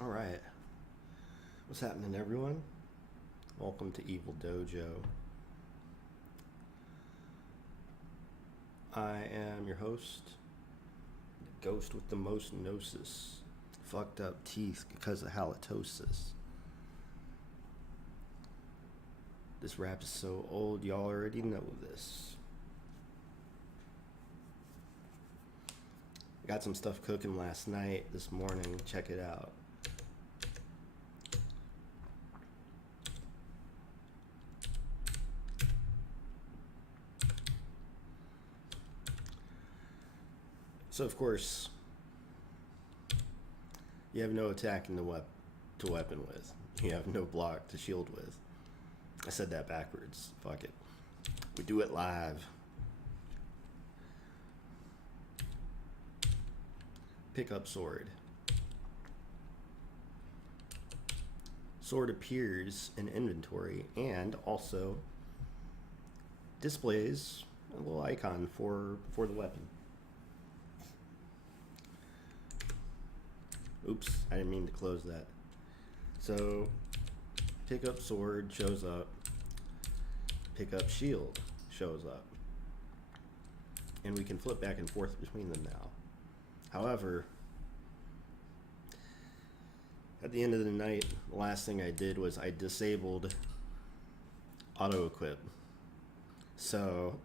All right. What's happening, everyone? Welcome to Evil Dojo. I am your host, the ghost with the most gnosis, fucked up teeth because of halitosis. This rap is so old, y'all already know this. Got some stuff cooking last night, this morning. Check it out. So of course, you have no attack in the to weapon with. You have no block to shield with. I said that backwards. Fuck it. We do it live. Pick up sword. Sword appears in inventory and also displays a little icon for the weapon. Oops, I didn't mean to close that. So, pick up sword shows up. Pick up shield shows up. And we can flip back and forth between them now. However, at the end of the night, the last thing I did was I disabled auto equip. So,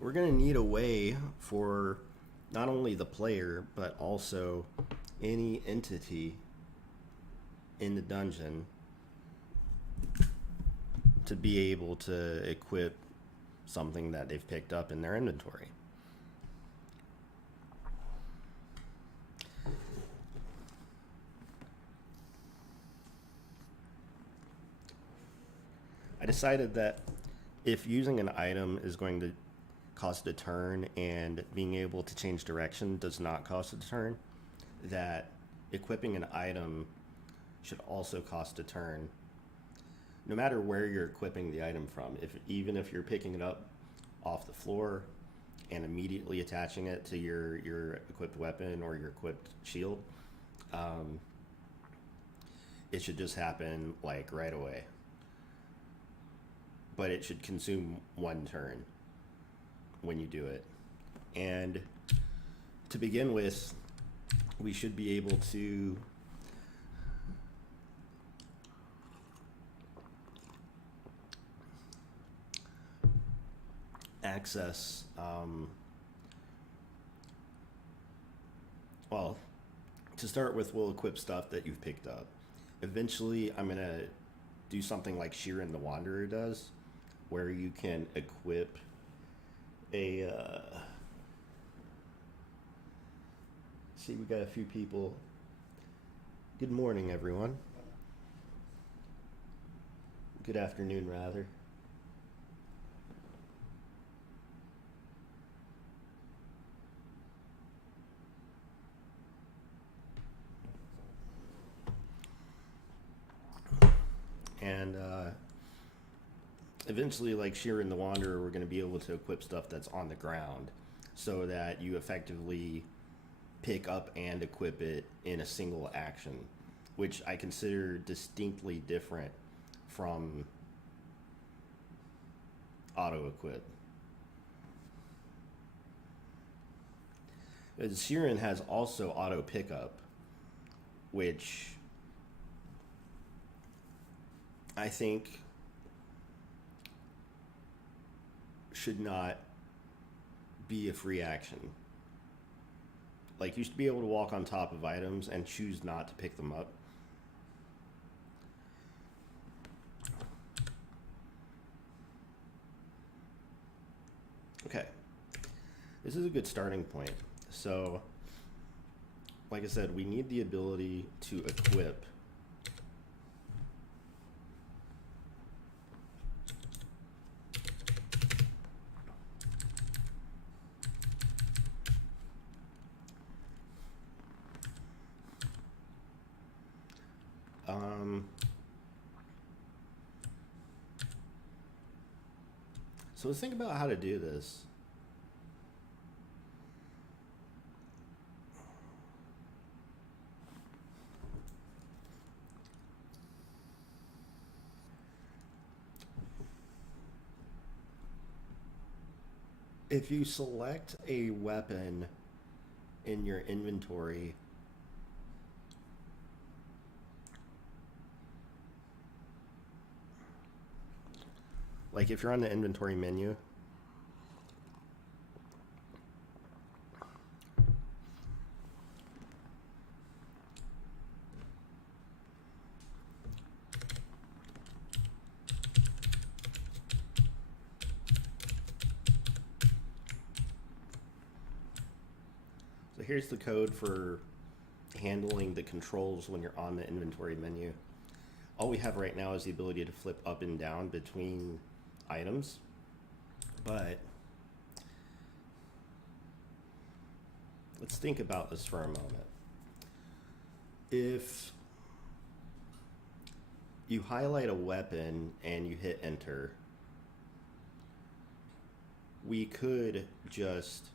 we're gonna need a way for not only the player, but also any entity in the dungeon to be able to equip something that they've picked up in their inventory. I decided that if using an item is going to cost a turn and being able to change direction does not cost a turn, that equipping an item should also cost a turn, no matter where you're equipping the item from. Even if you're picking it up off the floor and immediately attaching it to your equipped weapon or your equipped shield, it should just happen like right away. But it should consume one turn when you do it. And to begin with, we should be able to access, well, to start with, we'll equip stuff that you've picked up. Eventually, I'm going to do something like Sheeran the Wanderer does, where you can equip a see, we got a few people. Good morning, everyone. Good afternoon, rather. And eventually, like Sheeran the Wanderer, we're going to be able to equip stuff that's on the ground so that you effectively pick up and equip it in a single action, which I consider distinctly different from auto equip. Sheeran has also auto pickup, which I think should not be a free action. Like, you should be able to walk on top of items and choose not to pick them up. Okay, this is a good starting point. So, like I said, we need the ability to equip so let's think about how to do this. If you select a weapon in your inventory, like if you're on the inventory menu, so here's the code for handling the controls when you're on the inventory menu. All we have right now is the ability to flip up and down between items, but let's think about this for a moment. If you highlight a weapon and you hit enter, we could just,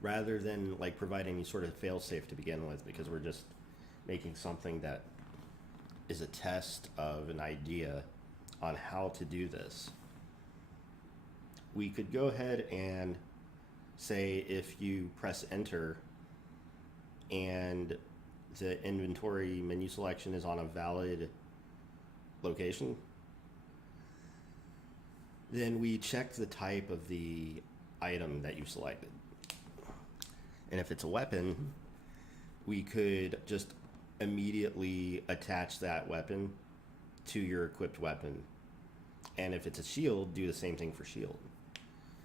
rather than like provide any sort of failsafe to begin with, because we're just making something that is a test of an idea on how to do this, we could go ahead and say if you press enter and the inventory menu selection is on a valid location, then we check the type of the item that you selected. And if it's a weapon, we could just immediately attach that weapon to your equipped weapon. And if it's a shield, do the same thing for shield.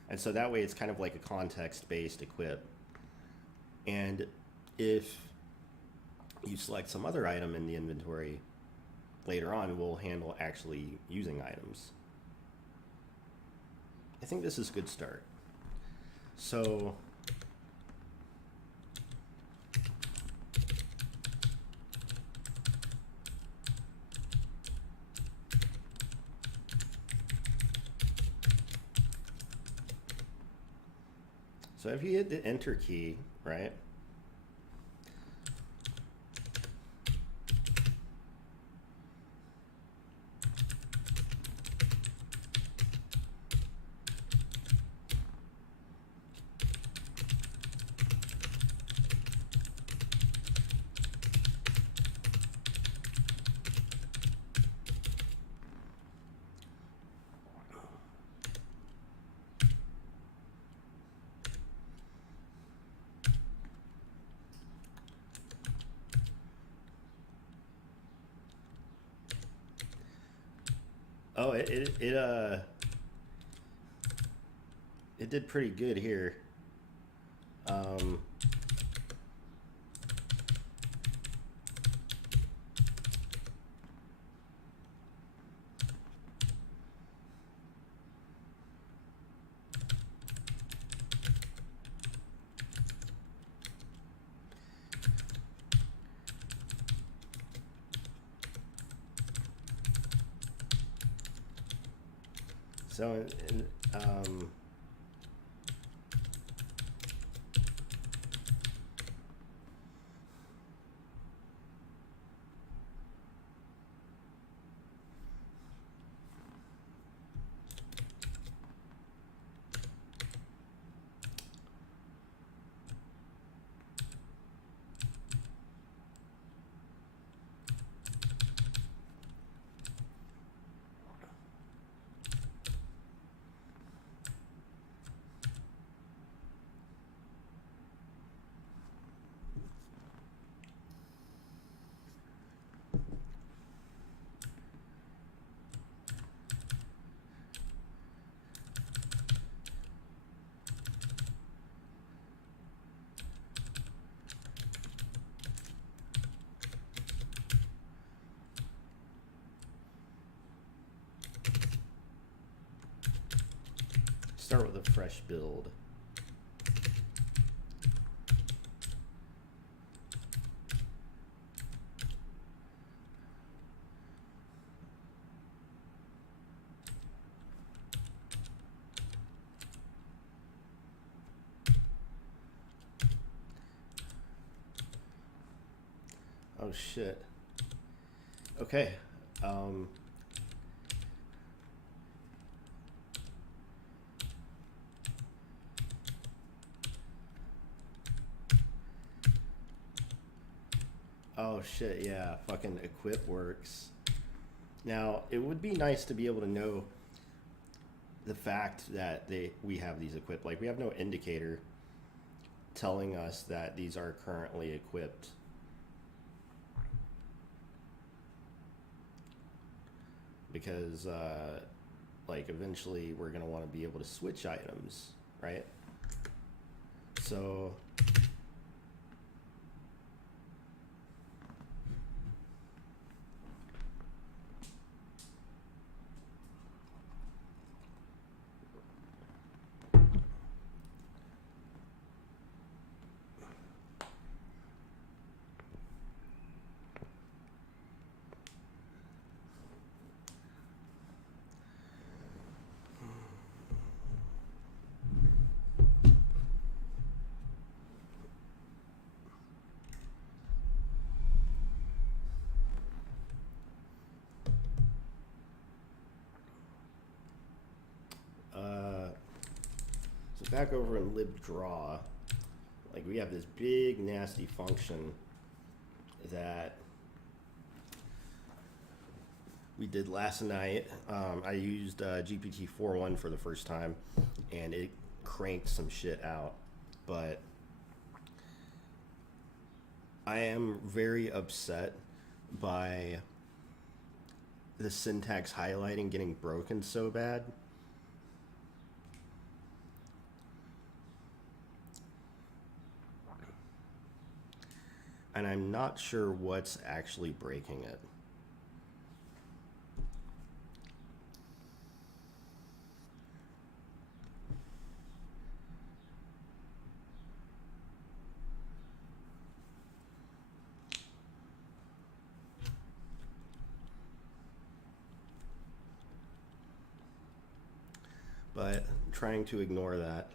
And so that way it's kind of like a context-based equip. And if you select some other item in the inventory, later on we'll handle actually using items. I think this is a good start. So if you hit the enter key, right? Oh, it did pretty good here. So, start with a fresh build. Oh shit. Okay. Oh shit, yeah, fucking equip works. Now, it would be nice to be able to know the fact that we have these equipped. Like, we have no indicator telling us that these are currently equipped. Because, like, eventually we're going to want to be able to switch items, right? So back over in libdraw, like we have this big nasty function that we did last night. I used GPT-4.1 for the first time, and it cranked some shit out. But I am very upset by the syntax highlighting getting broken so bad. And I'm not sure what's actually breaking it. But I'm trying to ignore that.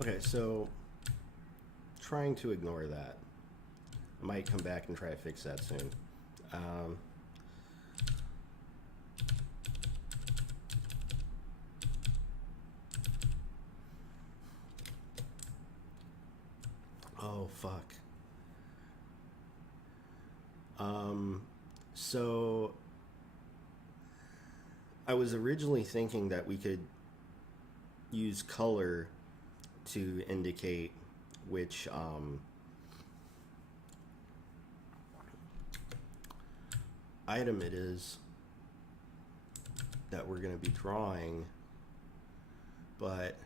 Okay, so trying to ignore that. I might come back and try to fix that soon. Oh, fuck. So I was originally thinking that we could use color to indicate which item it is that we're going to be drawing, but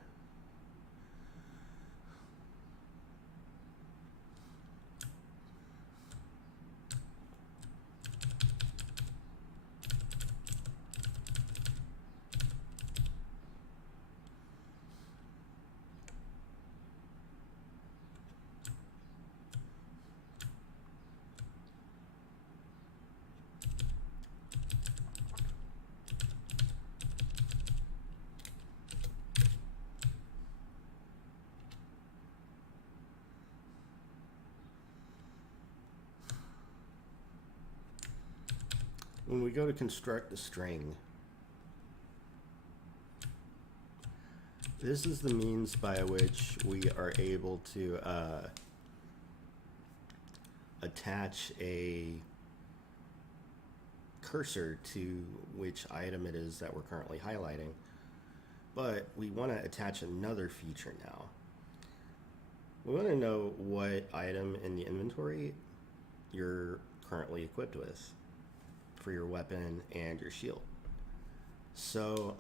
when we go to construct the string, this is the means by which we are able to attach a cursor to which item it is that we're currently highlighting. But we want to attach another feature now. We want to know what item in the inventory you're currently equipped with for your weapon and your shield. So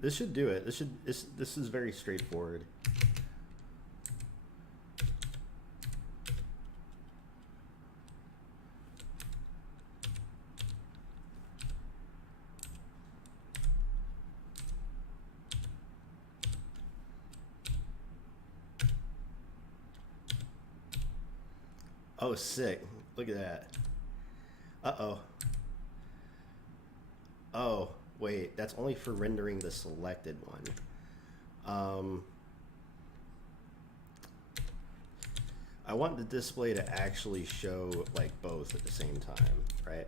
this should do it. This is very straightforward. Oh, sick. Look at that. Uh-oh. Oh, wait, that's only for rendering the selected one. I want the display to actually show like both at the same time, right?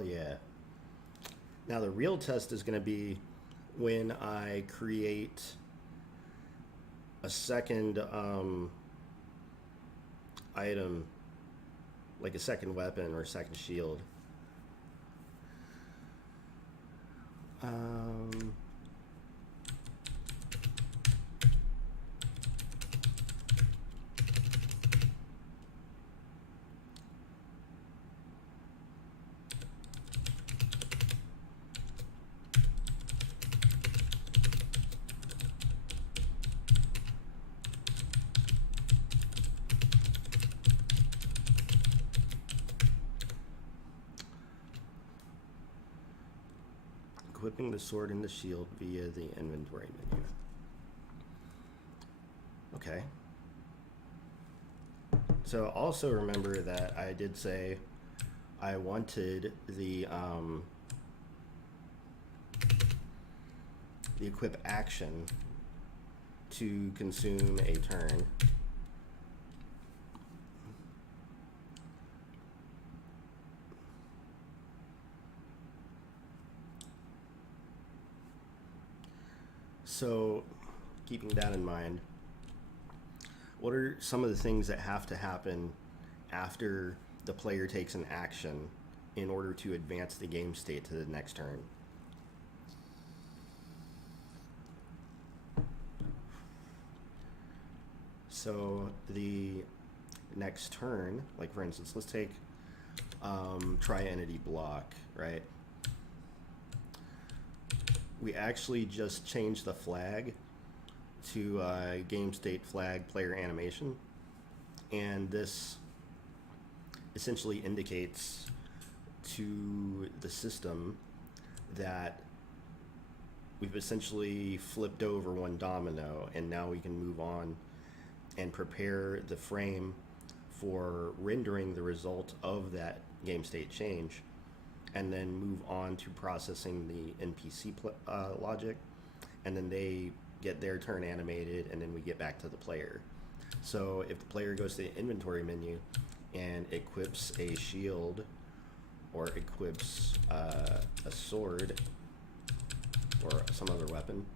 Hell yeah. Now the real test is going to be when I create a second item, like a second weapon or a second shield. Equipping the sword and the shield via the inventory menu. Okay. So also remember that I did say I wanted the equip action to consume a turn. So, keeping that in mind, what are some of the things that have to happen after the player takes an action in order to advance the game state to the next turn? So, the next turn, like for instance, let's take tri-entity block, right? We actually just changed the flag to game state flag player animation, and this essentially indicates to the system that we've essentially flipped over one domino, and now we can move on and prepare the frame for rendering the result of that game state change, and then move on to processing the NPC logic, and then they get their turn animated, and then we get back to the player. So if the player goes to the inventory menu and equips a shield or equips a sword or some other weapon,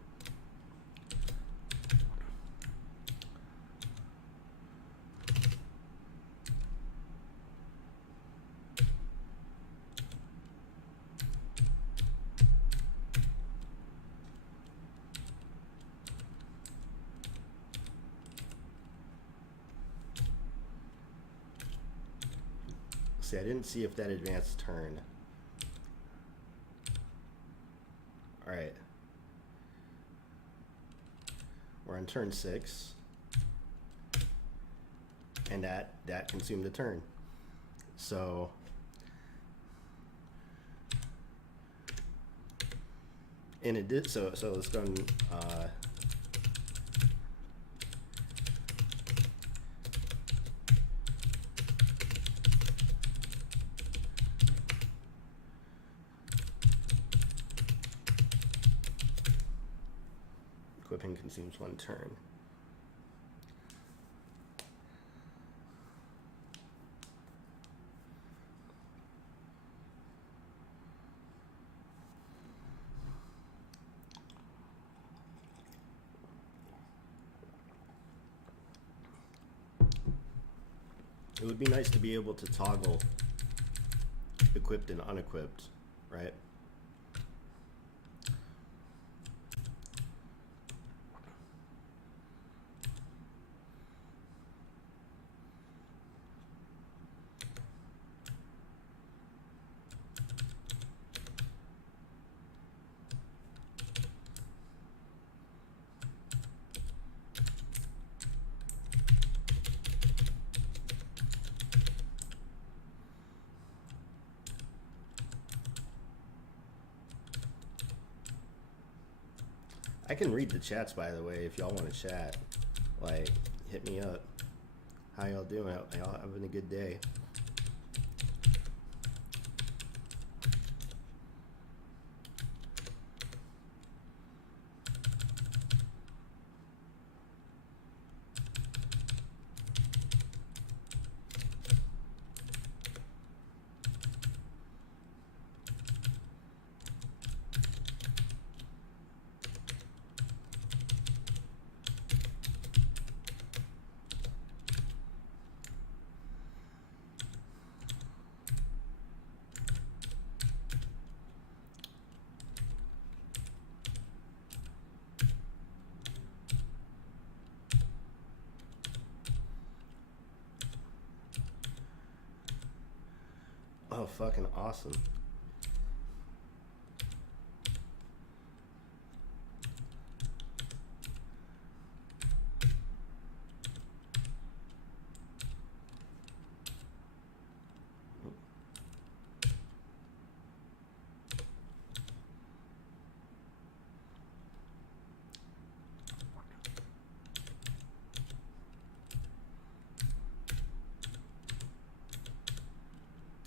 see, I didn't see if that advanced turn. All right. We're on turn 6. And that consumed a turn. So and it did so let's go and equipping consumes 1 turn. It would be nice to be able to toggle equipped and unequipped, right? I can read the chats, by the way, if y'all want to chat. Like, hit me up. How y'all doing? Y'all having a good day? Oh, fucking awesome.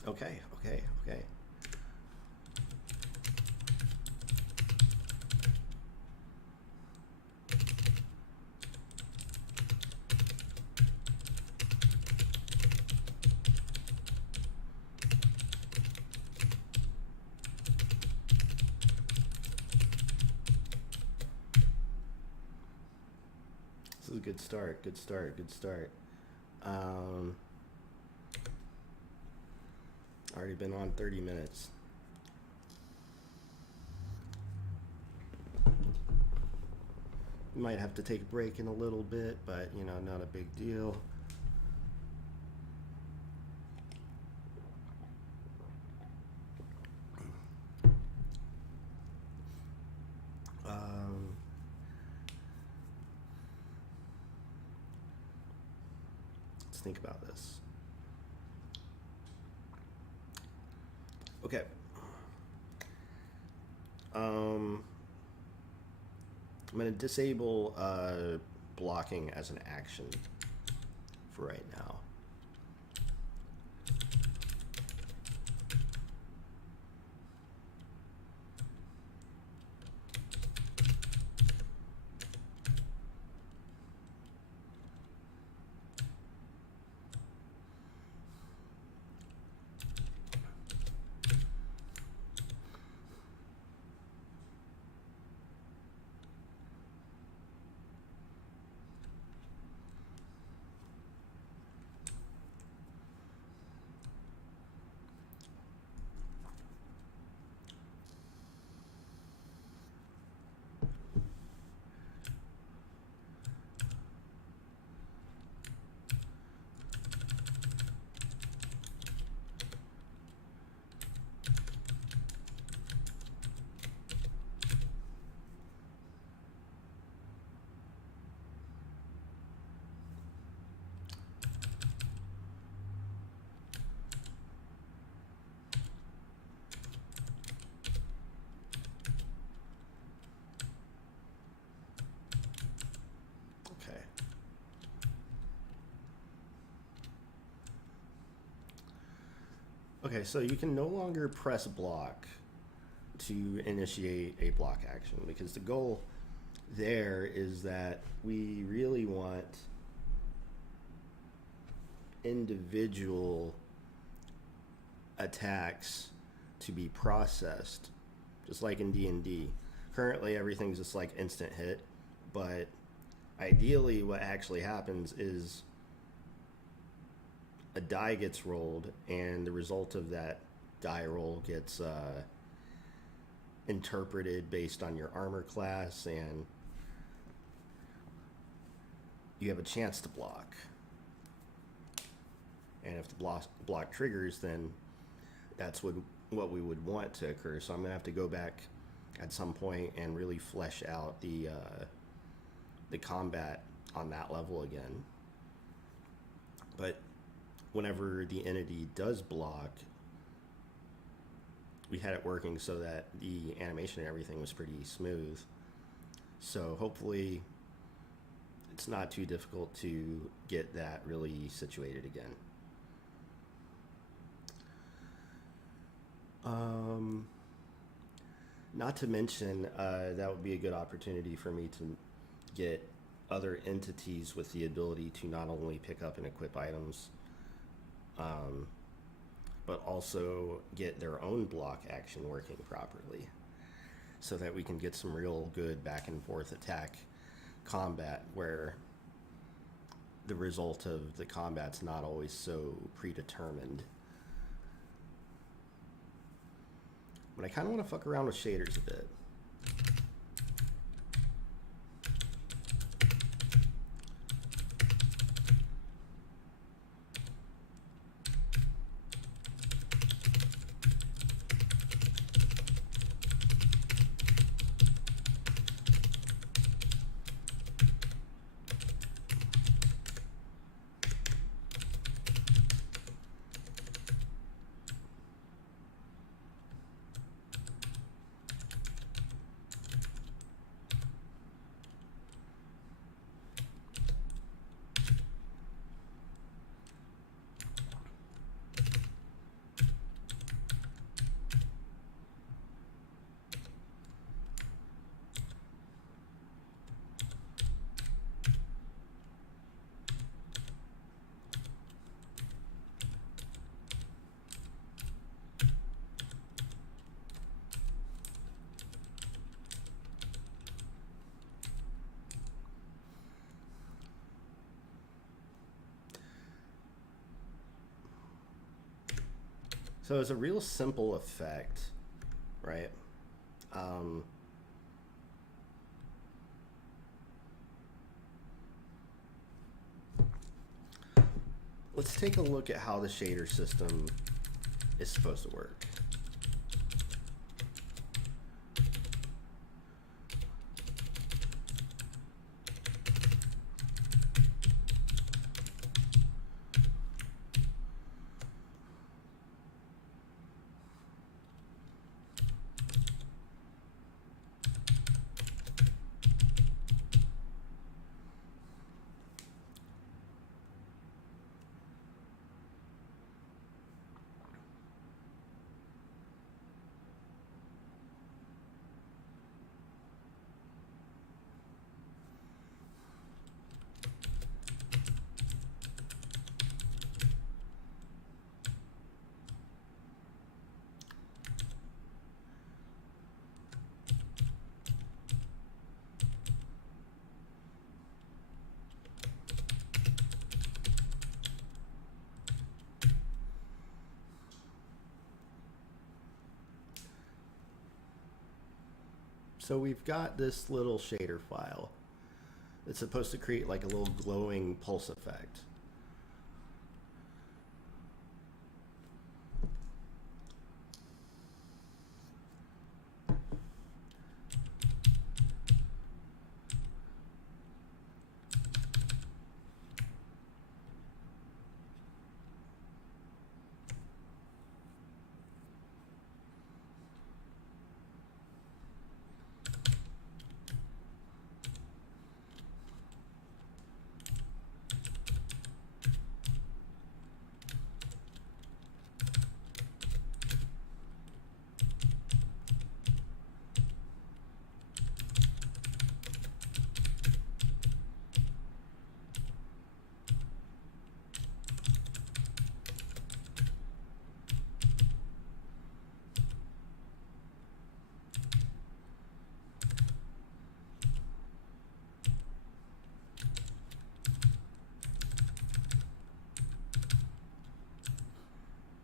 Okay. This is a good start. Already been on 30 minutes. Might have to take a break in a little bit, but you know, not a big deal. Let's think about this. Okay. I'm going to disable blocking as an action for right now. Okay, so you can no longer press block to initiate a block action, because the goal there is that we really want individual attacks to be processed, just like in D&D. Currently, everything's just like instant hit, but ideally what actually happens is a die gets rolled, and the result of that die roll gets interpreted based on your armor class, and you have a chance to block. And if the block triggers, then that's what we would want to occur. So I'm going to have to go back at some point and really flesh out the combat on that level again. But whenever the entity does block, we had it working so that the animation and everything was pretty smooth. So hopefully it's not too difficult to get that really situated again. Not to mention, that would be a good opportunity for me to get other entities with the ability to not only pick up and equip items, but also get their own block action working properly, so that we can get some real good back and forth attack combat where the result of the combat's not always so predetermined. But I kind of want to fuck around with shaders a bit. So it's a real simple effect, right? Let's take a look at how the shader system is supposed to work. So we've got this little shader file. It's supposed to create like a little glowing pulse effect.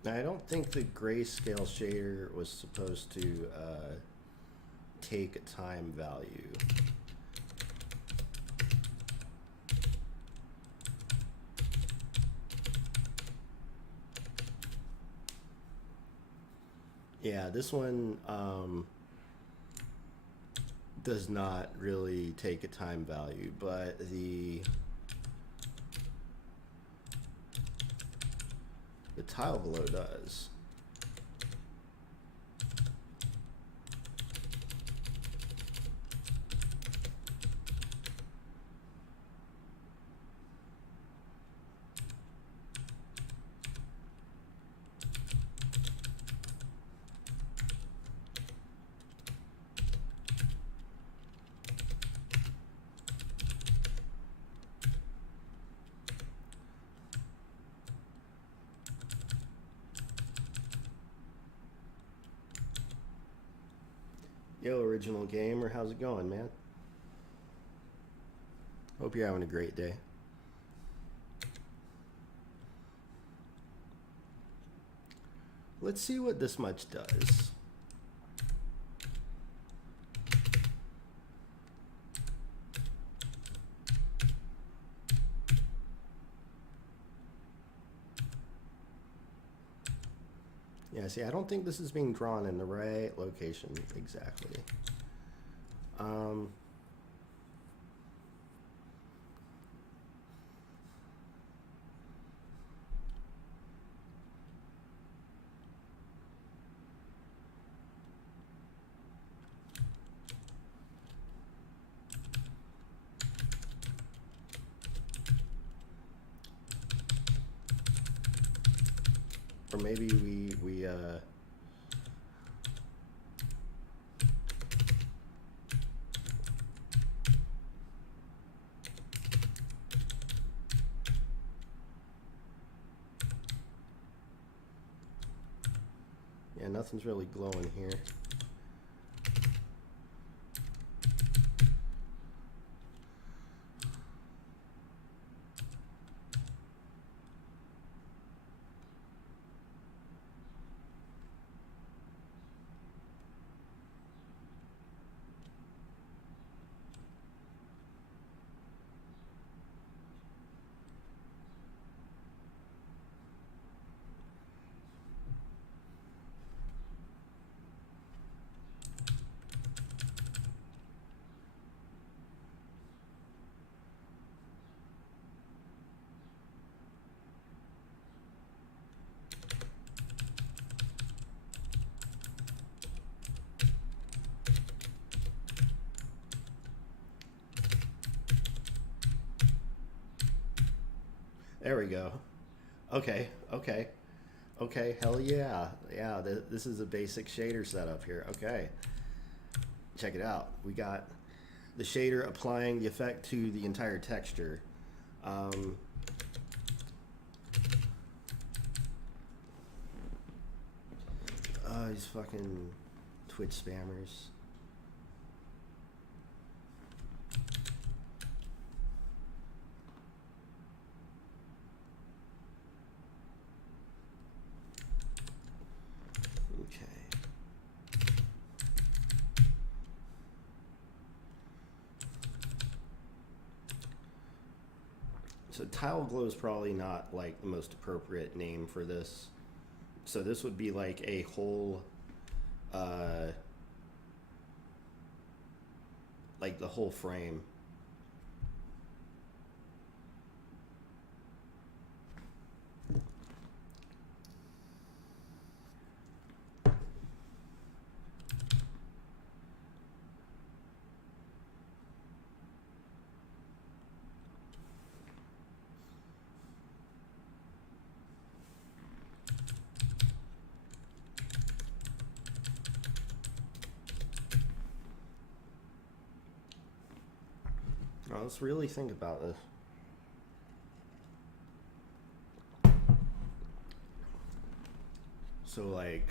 Now, I don't think the grayscale shader was supposed to take a time value. Yeah, this one does not really take a time value, but the tile below does. Yo, original gamer, how's it going, man? Hope you're having a great day. Let's see what this much does. Yeah, see, I don't think this is being drawn in the right location exactly. Or maybe we yeah, nothing's really glowing here. There we go. Okay, okay, okay. Hell yeah, yeah. This is a basic shader setup here. Okay, check it out. We got the shader applying the effect to the entire texture. These fucking Twitch spammers. Okay. So tile glow is probably not like the most appropriate name for this. So this would be like a whole, like the whole frame. Now let's really think about this. So like,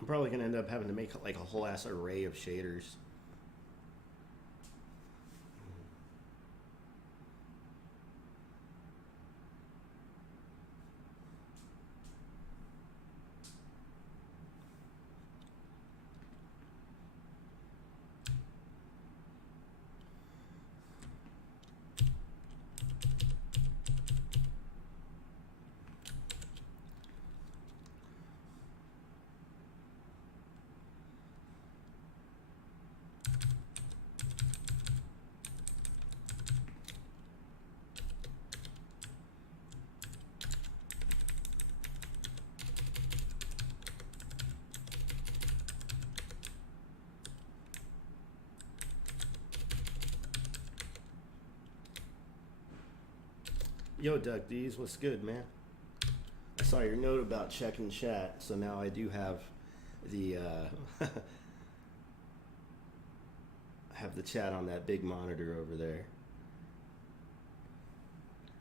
I'm probably gonna end up having to make like a whole ass array of shaders. Yo, Duck D's, what's good, man? I saw your note about checking chat, so now I do have the have the chat on that big monitor over there.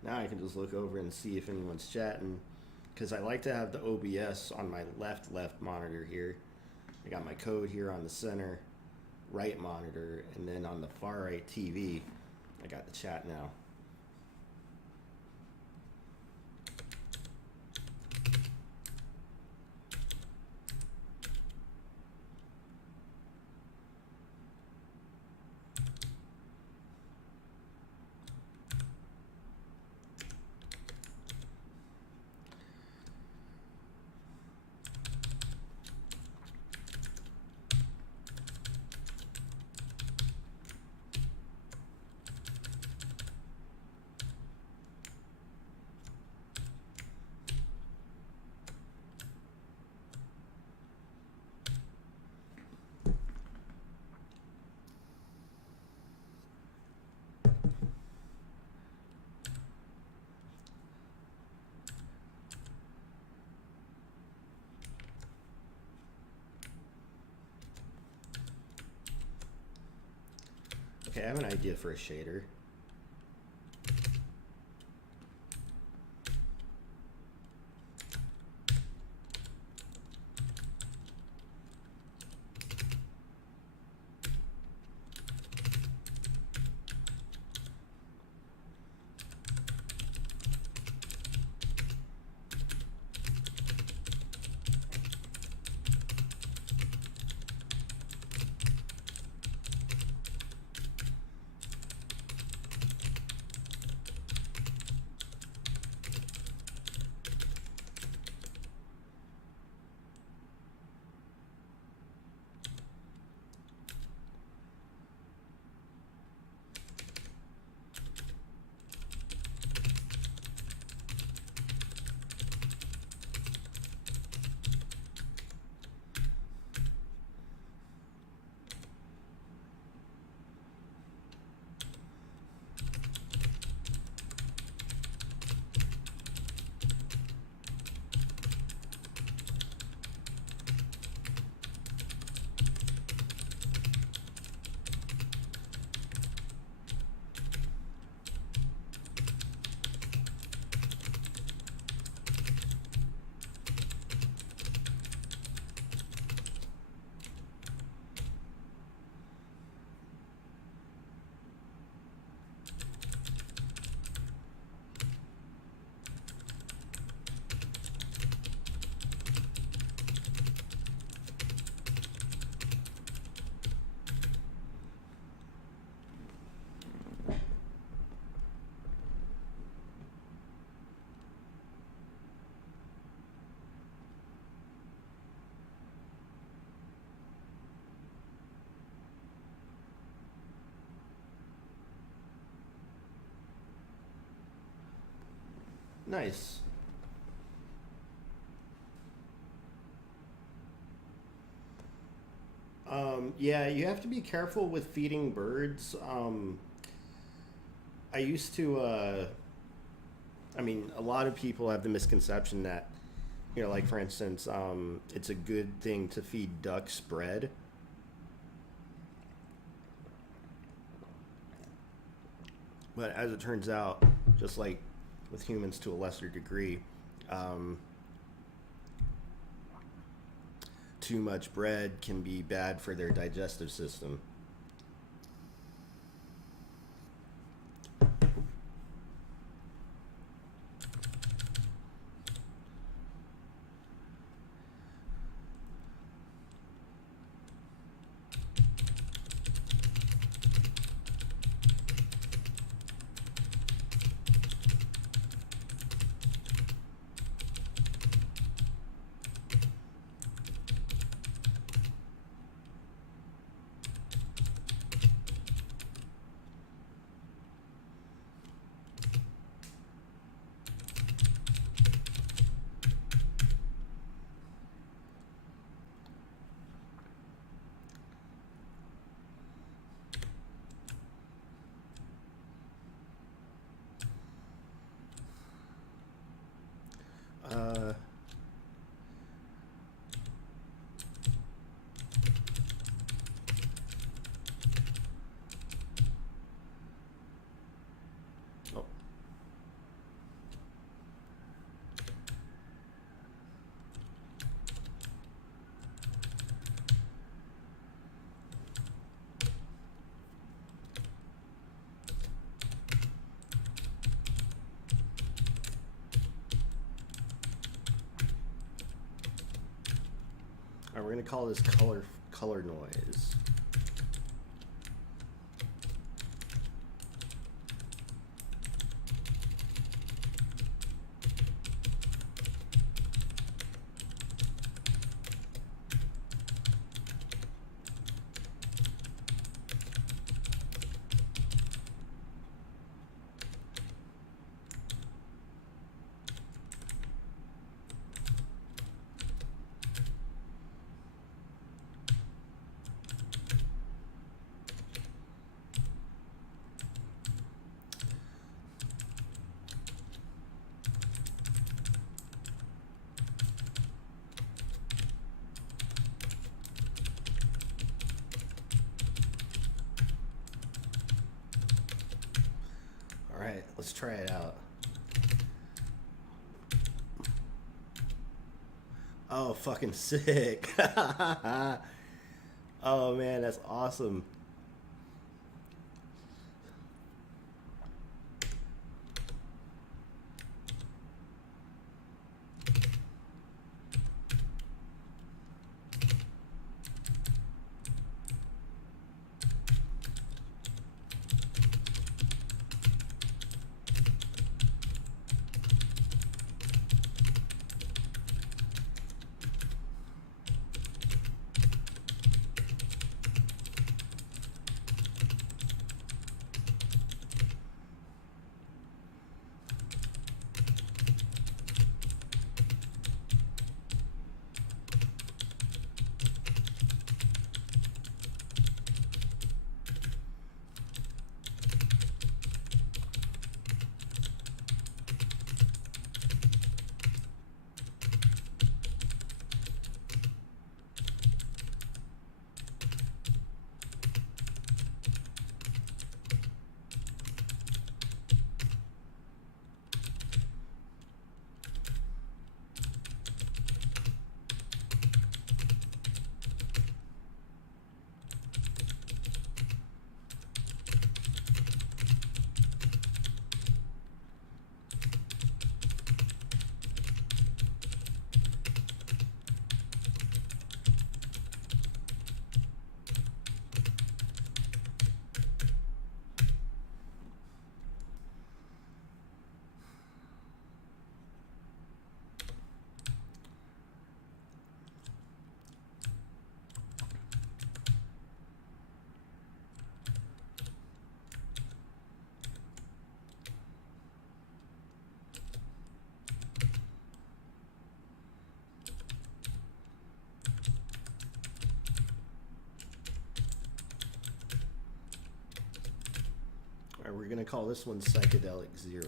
Now I can just look over and see if anyone's chatting, because I like to have the OBS on my left monitor here. I got my code here on the center right monitor, and then on the far right TV, I got the chat now. Okay, I have an idea for a shader. Nice. Yeah, you have to be careful with feeding birds. I used to, I mean, a lot of people have the misconception that, you know, like for instance, it's a good thing to feed ducks bread. But as it turns out, just like with humans to a lesser degree, too much bread can be bad for their digestive system. Uh, oh. All right, we're gonna call this color noise. All right, let's try it out. Oh, fucking sick. Oh man, that's awesome. All right, we're gonna call this one psychedelic 0.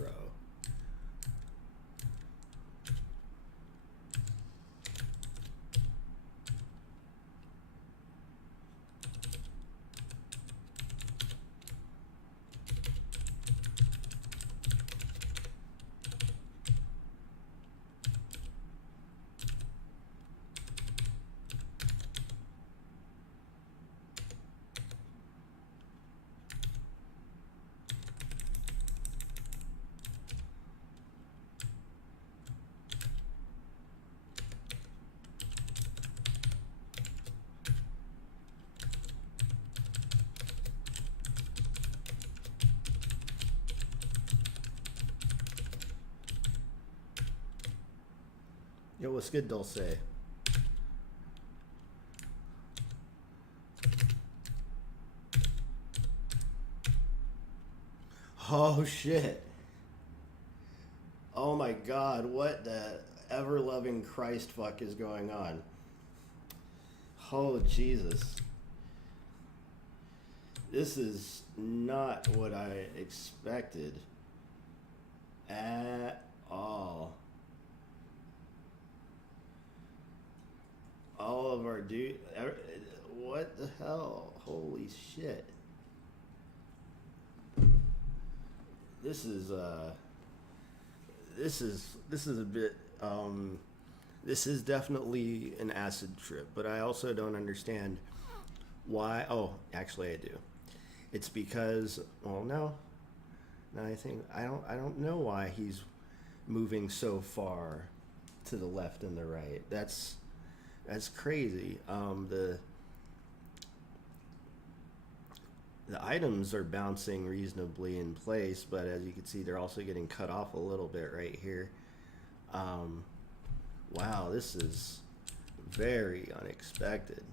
Yo, what's good, Dulce? Oh shit. Oh my god, what the ever-loving Christ fuck is going on? Oh Jesus. This is not what I expected at all. all of our what the hell? Holy shit. This is a bit this is definitely an acid trip, but I also don't understand why. Oh, actually I do. It's because, well, no. No, I don't know why he's moving so far to the left and the right. That's crazy. The items are bouncing reasonably in place, but as you can see, they're also getting cut off a little bit right here. Wow, this is very unexpected.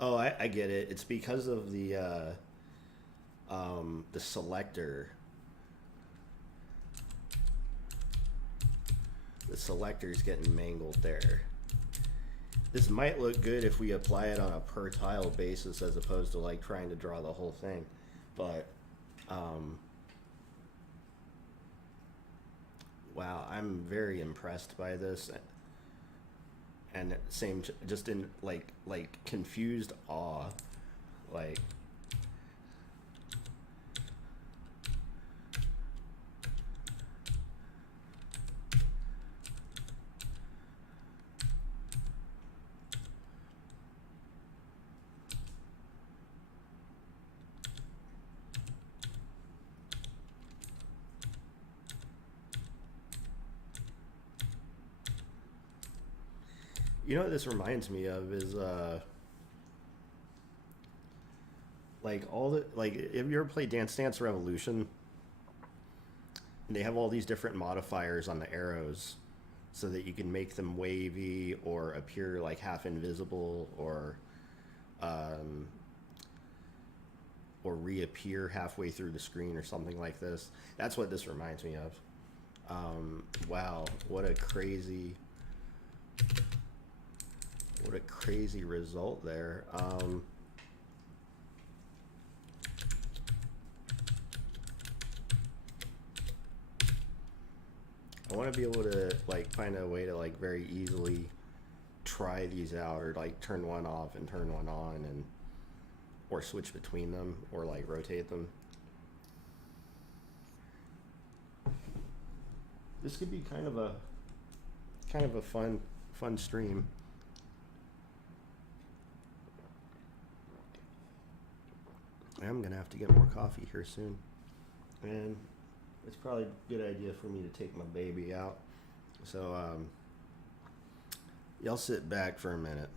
Oh, I get it. It's because of the selector. The selector is getting mangled there. This might look good if we apply it on a per tile basis as opposed to like trying to draw the whole thing, but wow, I'm very impressed by this, and same just in like confused awe, like. You know what this reminds me of is like all the like if you ever played Dance Dance Revolution, and they have all these different modifiers on the arrows so that you can make them wavy or appear like half invisible um, or reappear halfway through the screen or something like this. That's what this reminds me of. Wow, what a crazy result there. I want to be able to like find a way to like very easily try these out, or like turn one off and turn one on, and or switch between them, or like rotate them. This could be kind of a fun stream. I'm gonna have to get more coffee here soon, and it's probably a good idea for me to take my baby out. So y'all sit back for a minute.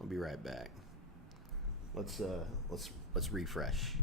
I'll be right back. Let's refresh.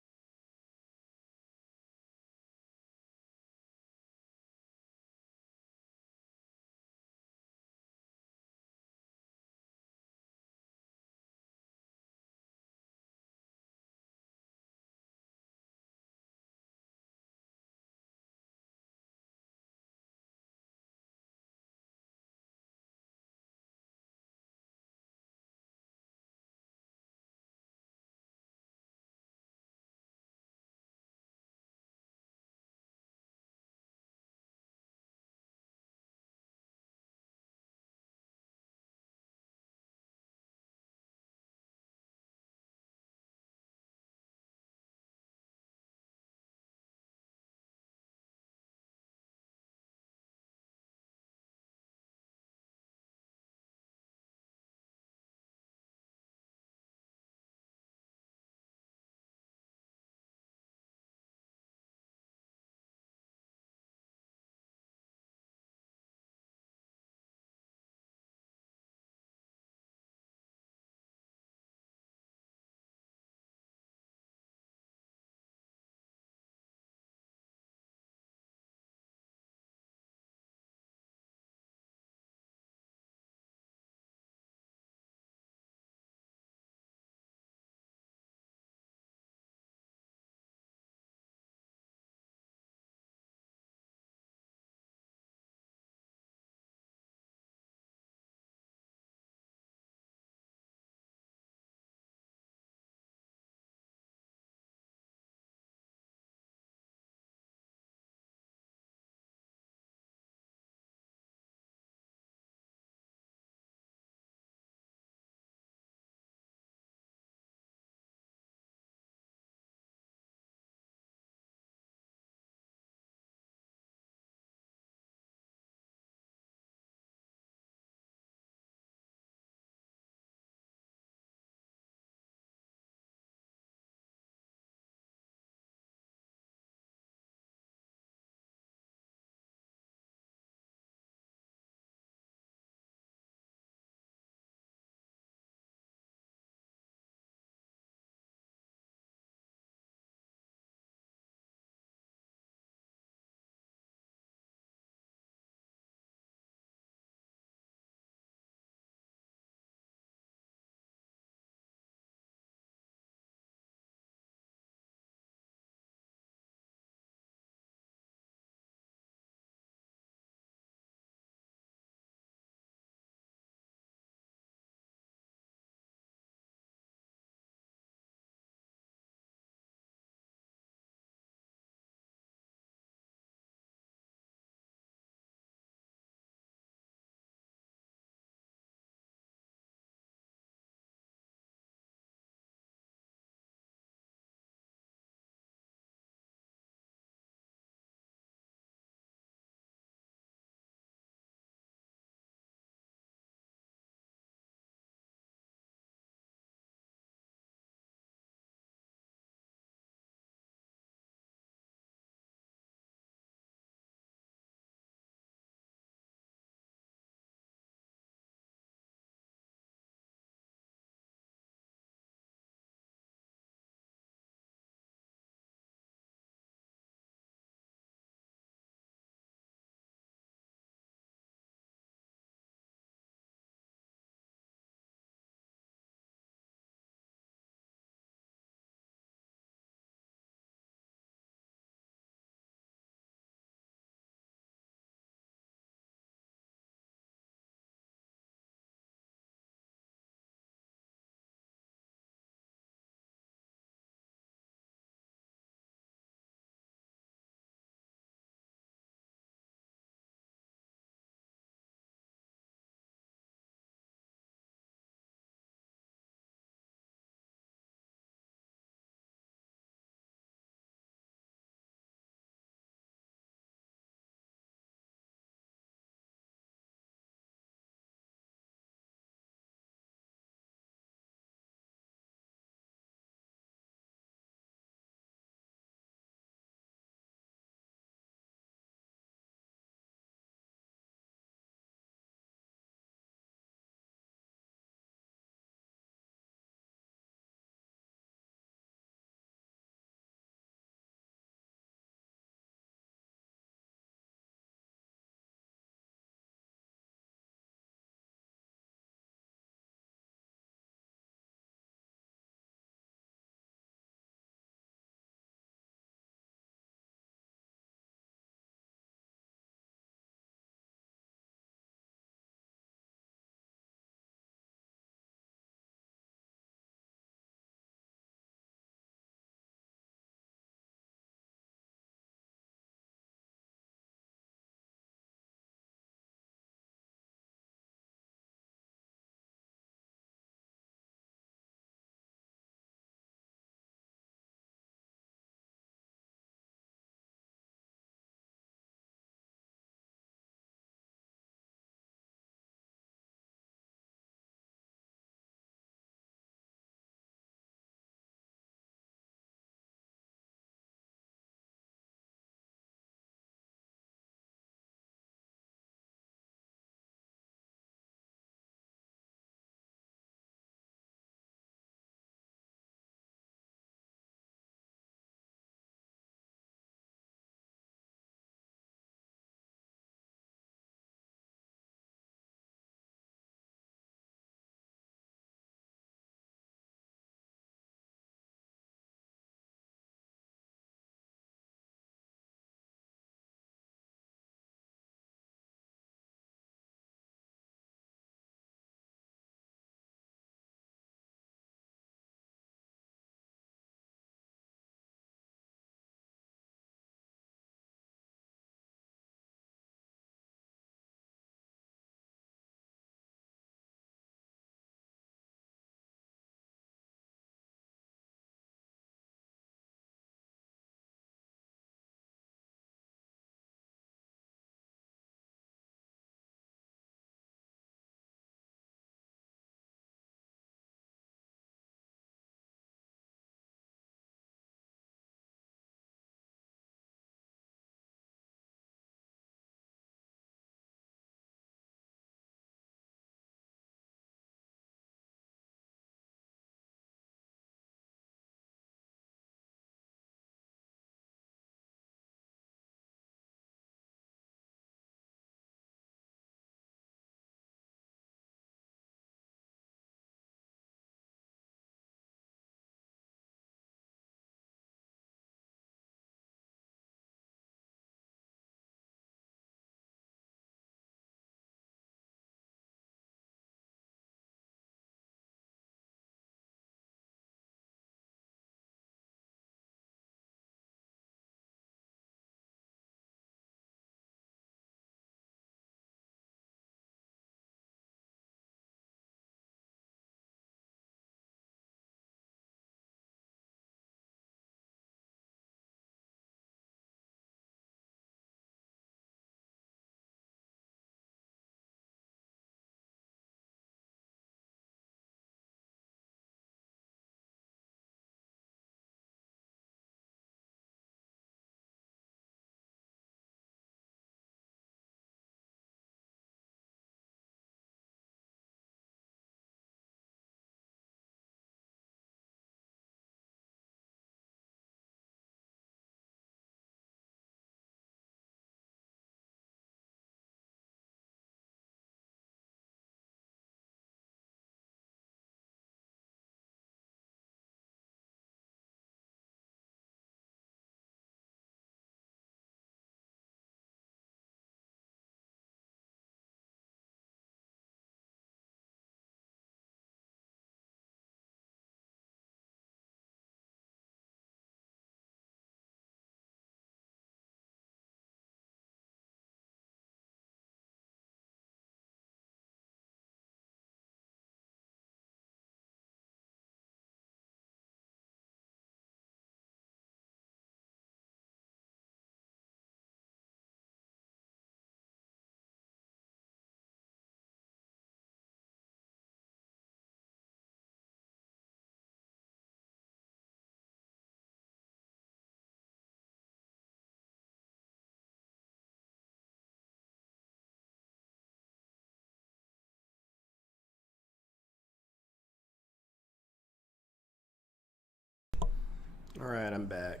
All right, I'm back.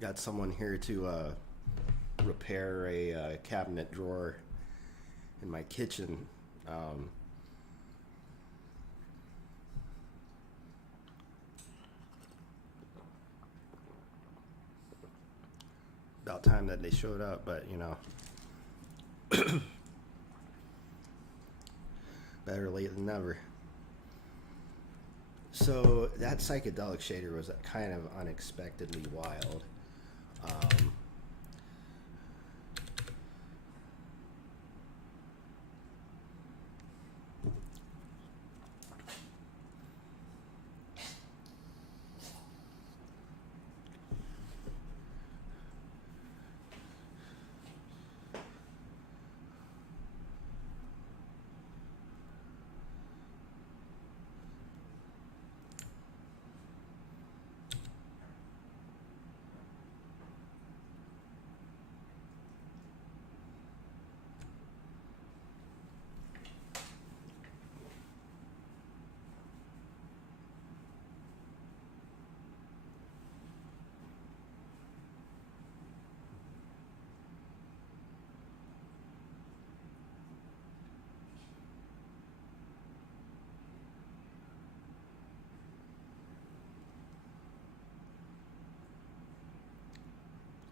Got someone here to repair a cabinet drawer in my kitchen. About time that they showed up, but you know, better late than never. So that psychedelic shader was kind of unexpectedly wild.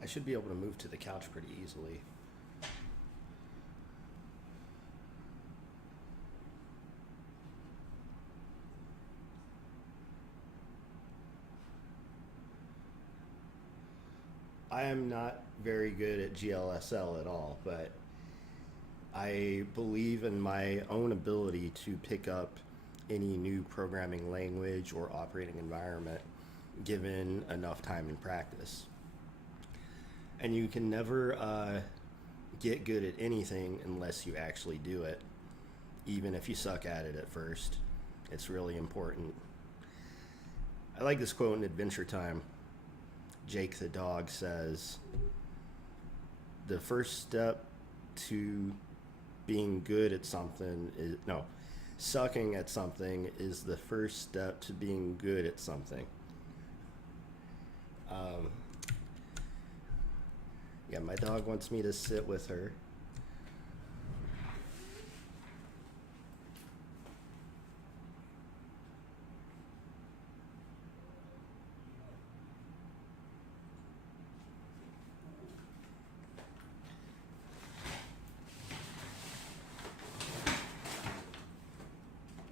I should be able to move to the couch pretty easily. I am not very good at GLSL at all, but I believe in my own ability to pick up any new programming language or operating environment given enough time and practice. And you can never get good at anything unless you actually do it, even if you suck at it at first. It's really important. I like this quote in Adventure Time. Jake the dog says, the first step to being good at something is, no, sucking at something is the first step to being good at something. Yeah, my dog wants me to sit with her.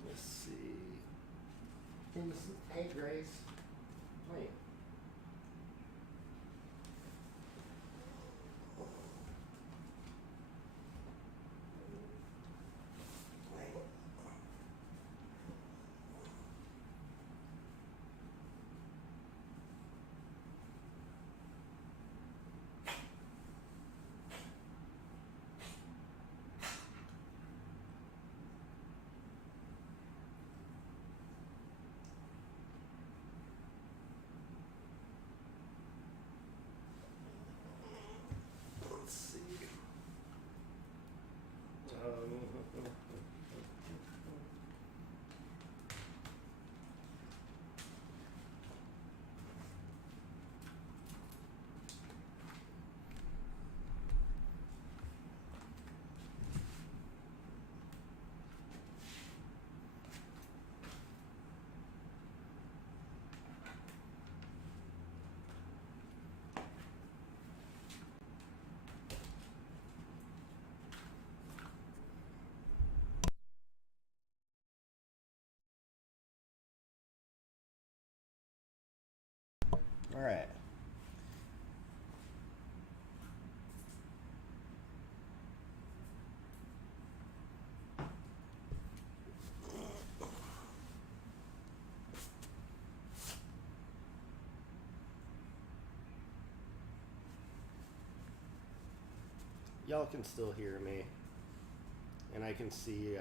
Let's see. Hey, Grace. Wait. Let's see. All right. Y'all can still hear me, and I can see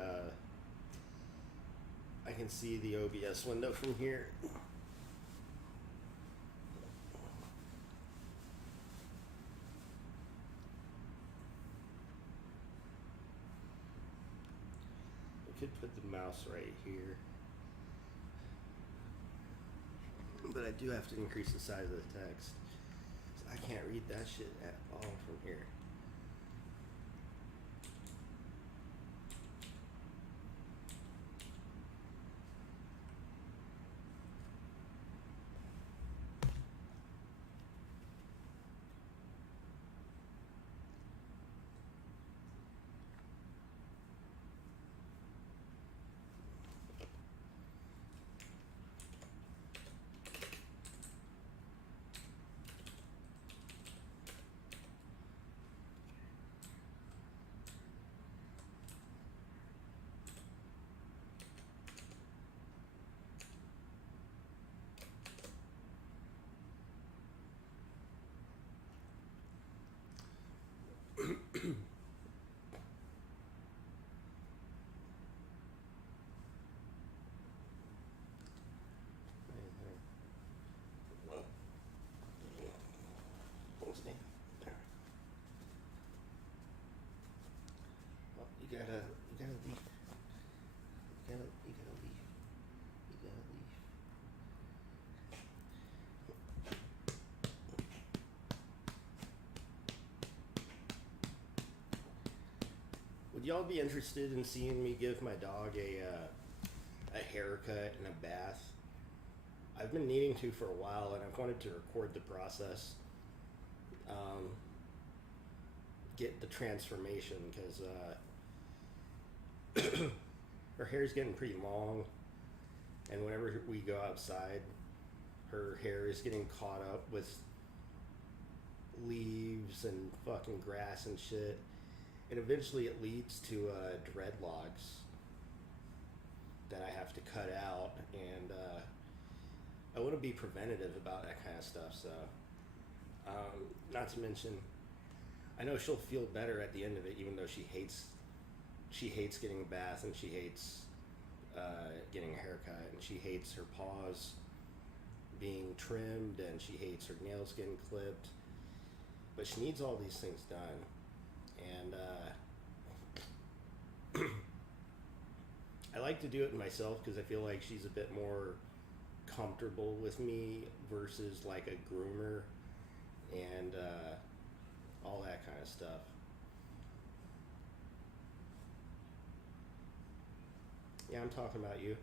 the OBS window from here. I could put the mouse right here. But I do have to increase the size of the text. I can't read that shit at all from here. You gotta leave. You gotta leave. You gotta leave. Would y'all be interested in seeing me give my dog a haircut and a bath? I've been needing to for a while, and I've wanted to record the process. Get the transformation, because her hair's getting pretty long, and whenever we go outside, her hair is getting caught up with leaves and fucking grass and shit, and eventually it leads to dreadlocks that I have to cut out, and I want to be preventative about that kind of stuff. So not to mention, I know she'll feel better at the end of it, even though she hates getting a bath, and she hates getting a haircut, and she hates her paws being trimmed, and she hates her nails getting clipped. But she needs all these things done, and I like to do it myself because I feel like she's a bit more comfortable with me versus like a groomer and all that kind of stuff. Yeah, I'm talking about you.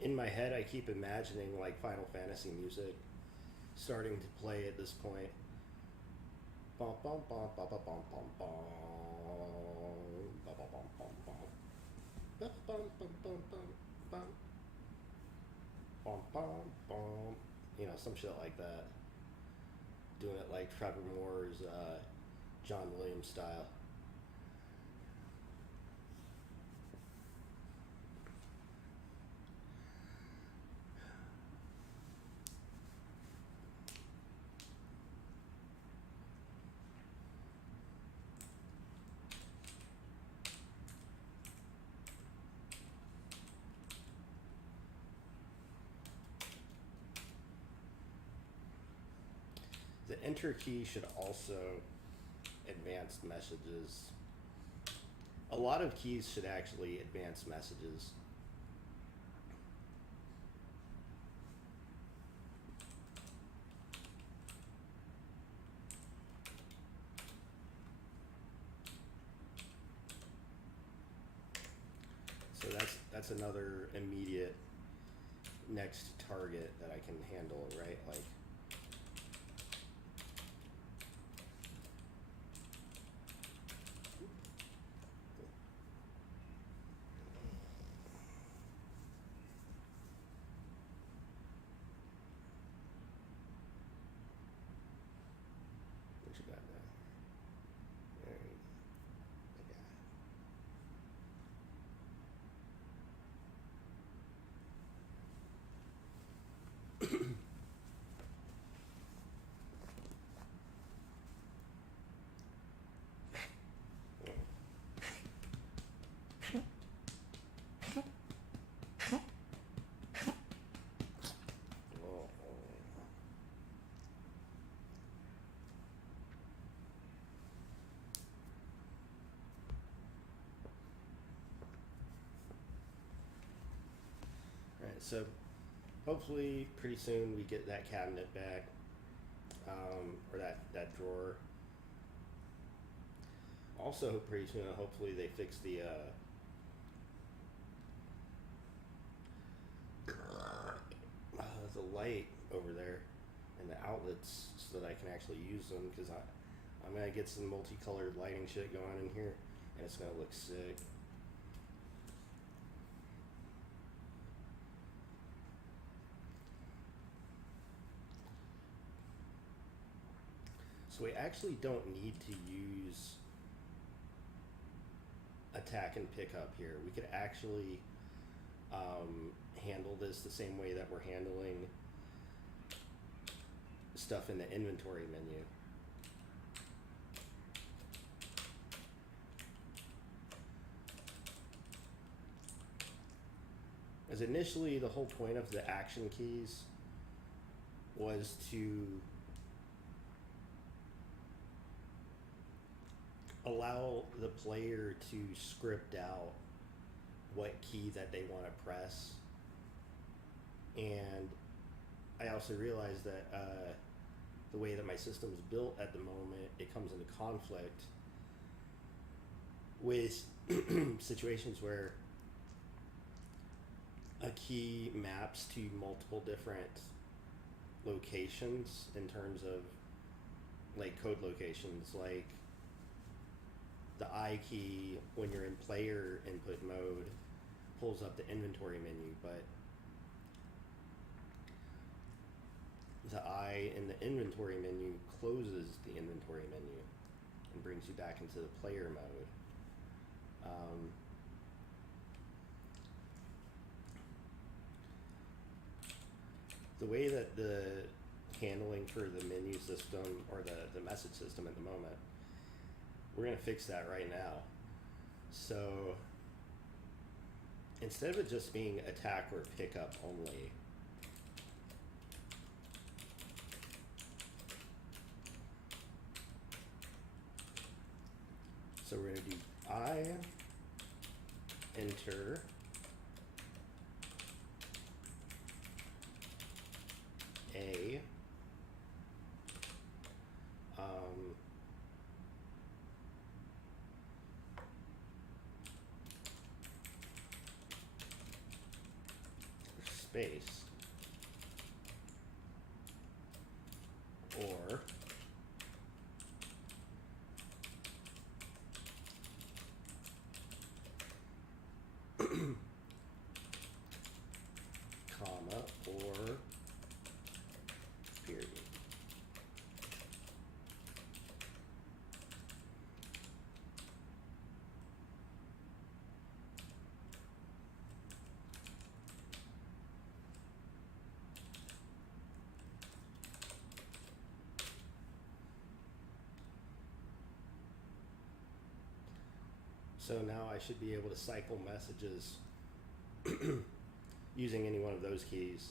In my head, I keep imagining like Final Fantasy music starting to play at this point. Bum bum bum bum bum bum bum bum bum bum bum bum bum bum bum bum bum bum bum bum. You know, some shit like that. Doing it like Trevor Moore's John Williams style. The enter key should also advance messages. A lot of keys should actually advance messages. So that's another immediate next target that I can handle, right? Like, what you got now? There you so hopefully pretty soon we get that cabinet back, or that drawer. Also, pretty soon, hopefully they fix the light over there and the outlets so that I can actually use them, because I'm gonna get some multicolored lighting shit going in here, and it's gonna look sick. So we actually don't need to use attack and pickup here. We could actually handle this the same way that we're handling stuff in the inventory menu. As initially the whole point of the action keys was to allow the player to script out what key that they want to press. And I also realized that the way that my system is built at the moment, it comes into conflict with situations where a key maps to multiple different locations in terms of like code locations, like the I key when you're in player input mode pulls up the inventory menu, but the I in the inventory menu closes the inventory menu and brings you back into the player mode. The way that the handling for the menu system or the message system at the moment, we're going to fix that right now. So instead of it just being attack or pickup only, so we're going to do I enter a space or comma or period. So now I should be able to cycle messages using any one of those keys.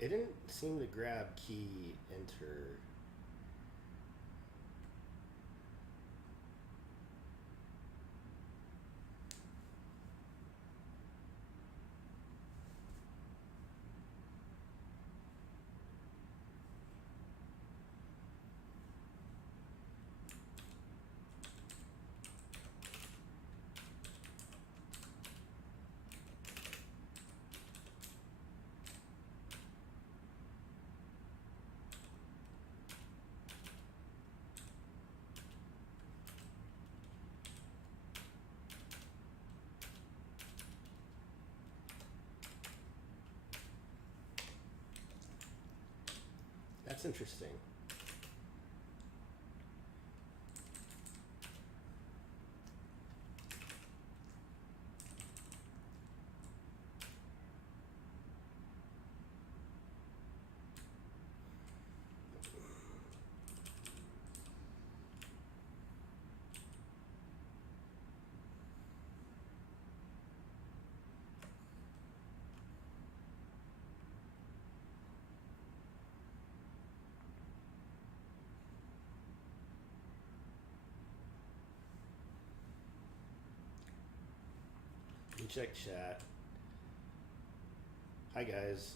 It didn't seem to grab key enter. That's interesting. me check chat. Hi guys.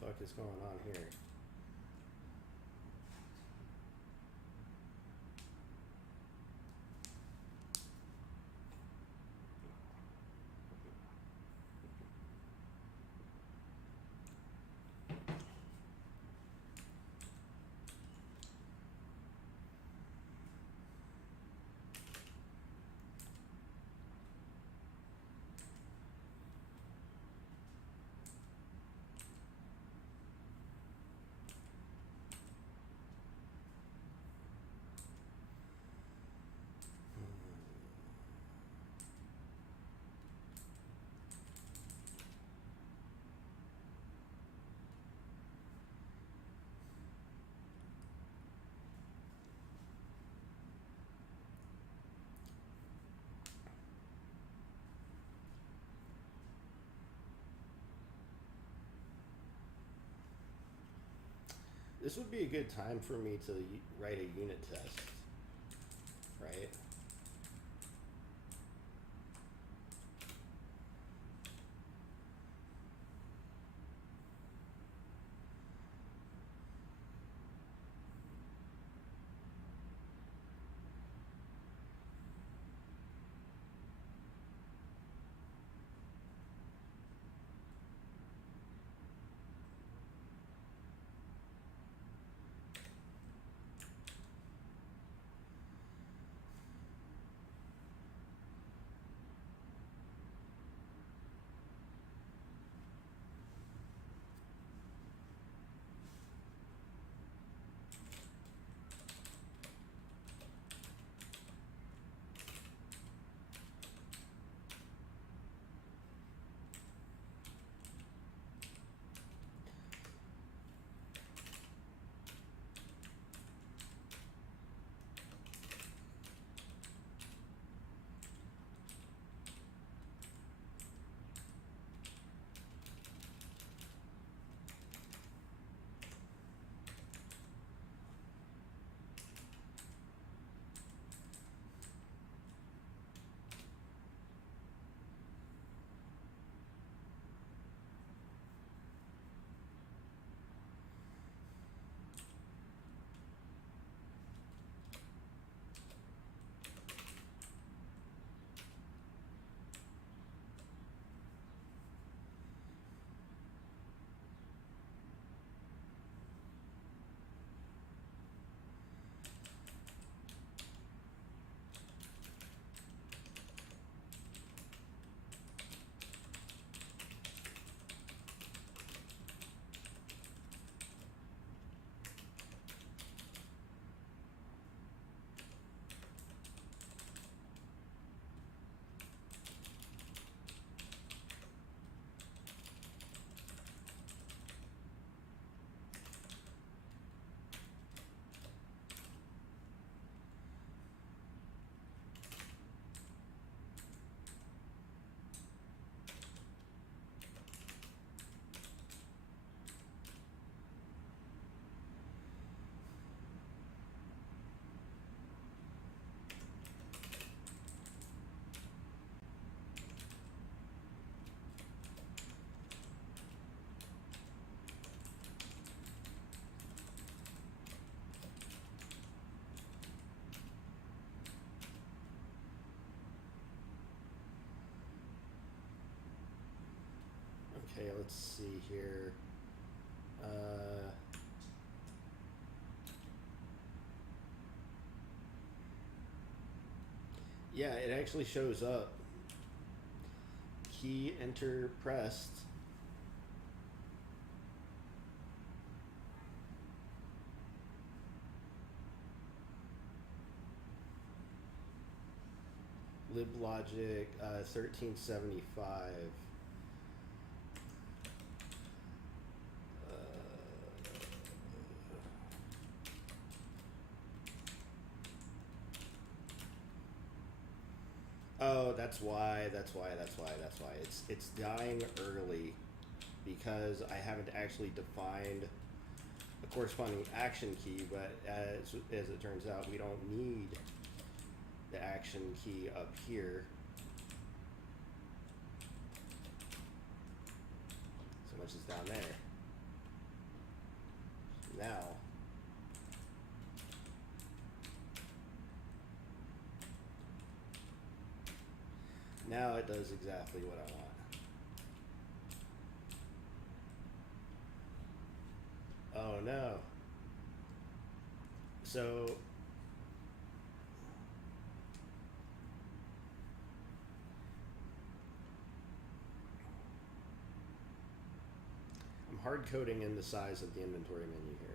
fuck is going on here? This would be a good time for me to write a unit test, right? Okay, let's see here. Yeah, it actually shows up. Key enter pressed. LibLogic 1375. Oh, that's why. It's dying early because I haven't actually defined a corresponding action key, but as it turns out, we don't need the action key up here. So much is down there. Now it does exactly what I want. Oh no. So I'm hard coding in the size of the inventory menu here.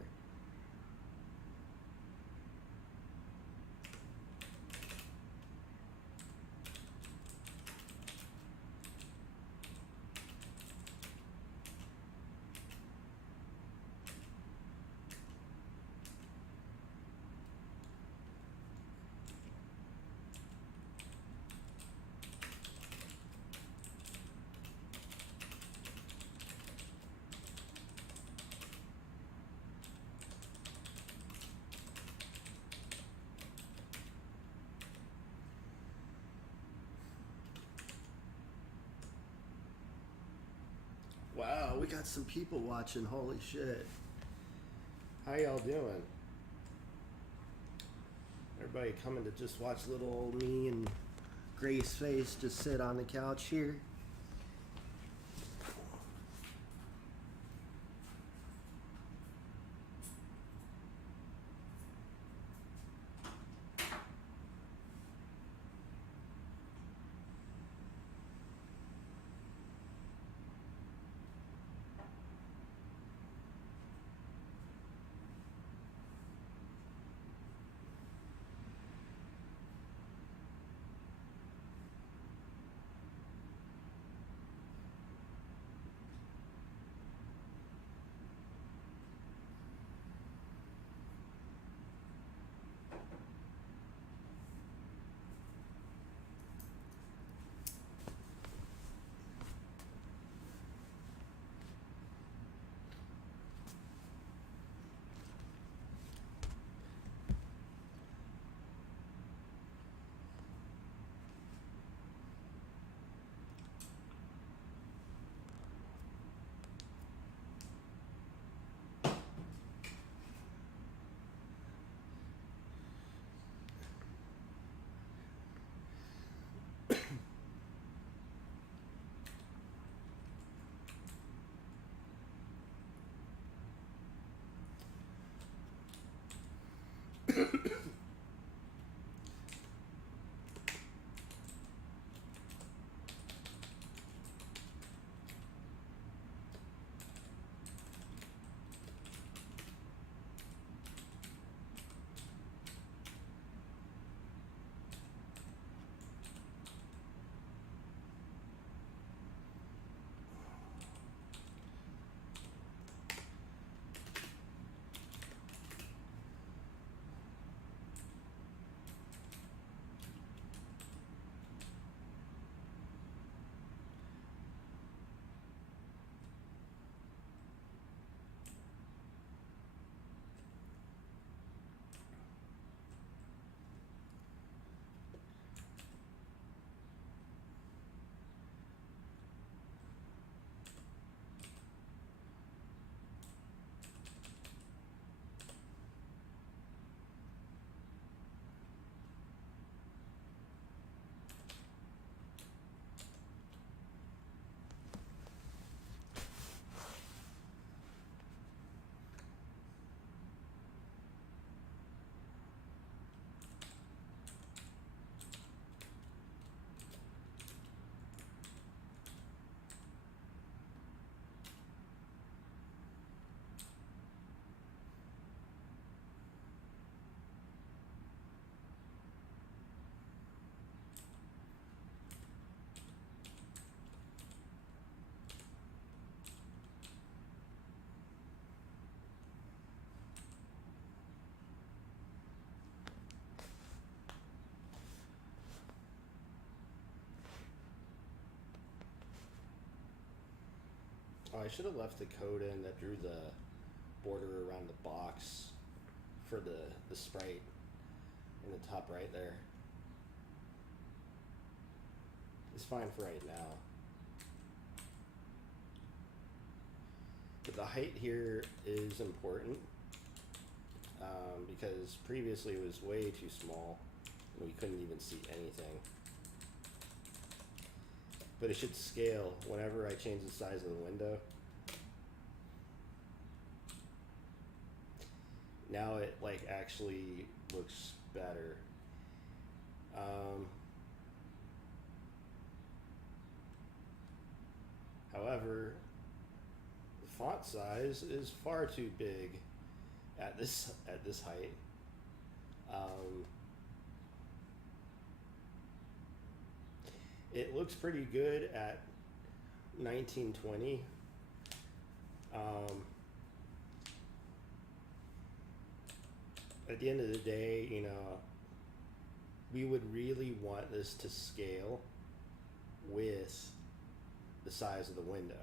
Wow, we got some people watching. Holy shit. How y'all doing? Everybody coming to just watch little old me and Grace Face just sit on the couch here. Oh, I should have left the code in that drew the border around the box for the sprite in the top right there. It's fine for right now. But the height here is important because previously it was way too small and we couldn't even see anything. But it should scale whenever I change the size of the window. Now it like actually looks better. However, the font size is far too big at this height. It looks pretty good at 1920. At the end of the day, you know, we would really want this to scale with the size of the window.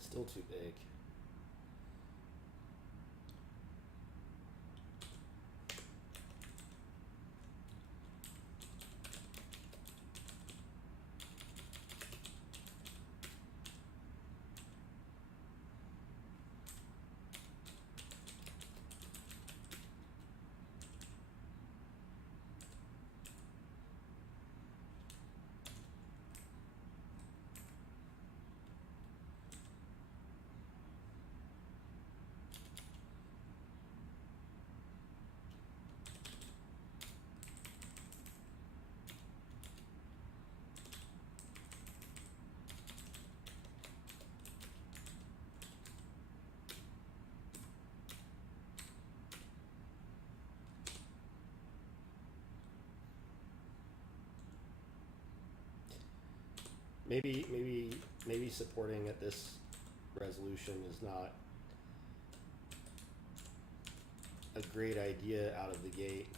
Still too big. Maybe supporting at this resolution is not a great idea out of the gate.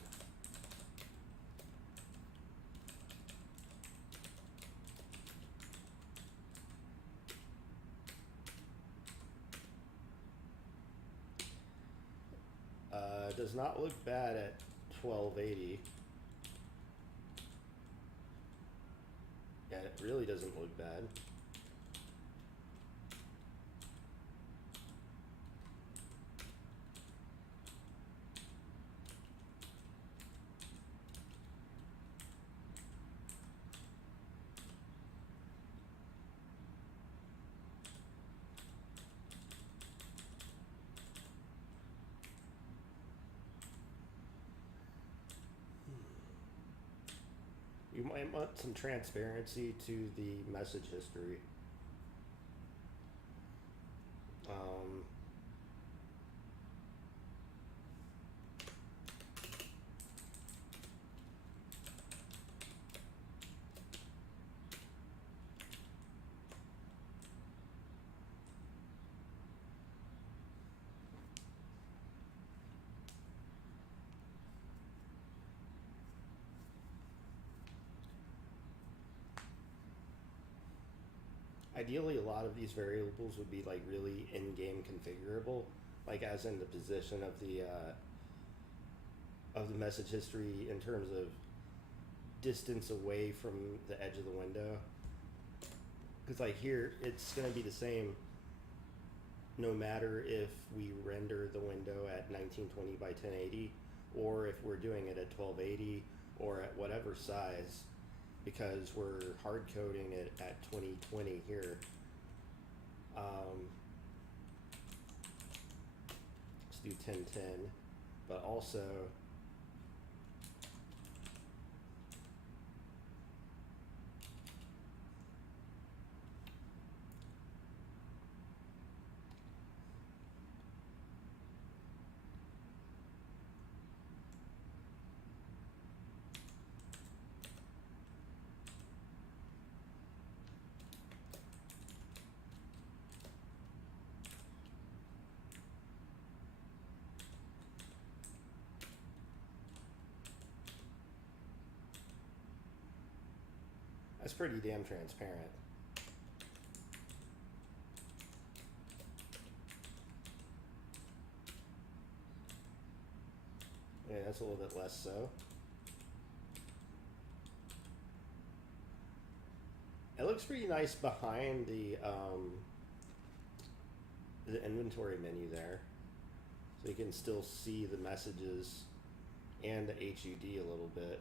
Does not look bad at 1280. Yeah, it really doesn't look bad. You might want some transparency to the message history. Ideally, a lot of these variables would be like really in-game configurable, like as in the position of the message history in terms of distance away from the edge of the window. Because like here, it's going to be the same no matter if we render the window at 1920 by 1080 or if we're doing it at 1280 or at whatever size, because we're hard coding it at 2020 here. Let's do 1010. but also that's pretty damn transparent. Yeah, that's a little bit less so. It looks pretty nice behind the inventory menu there. So you can still see the messages and the HUD a little bit.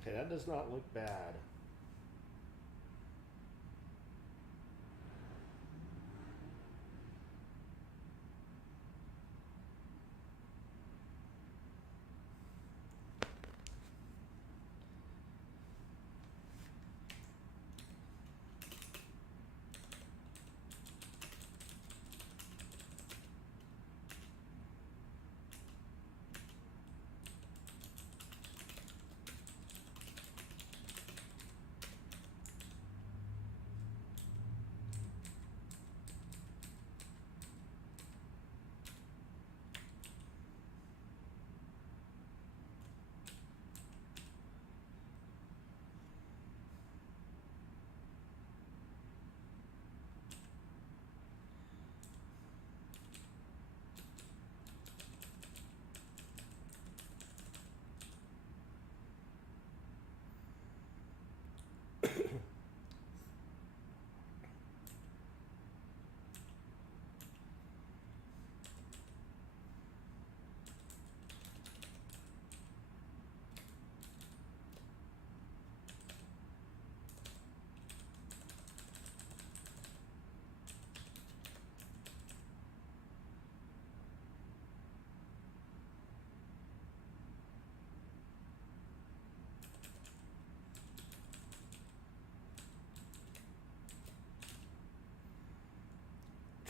Okay, that does not look bad.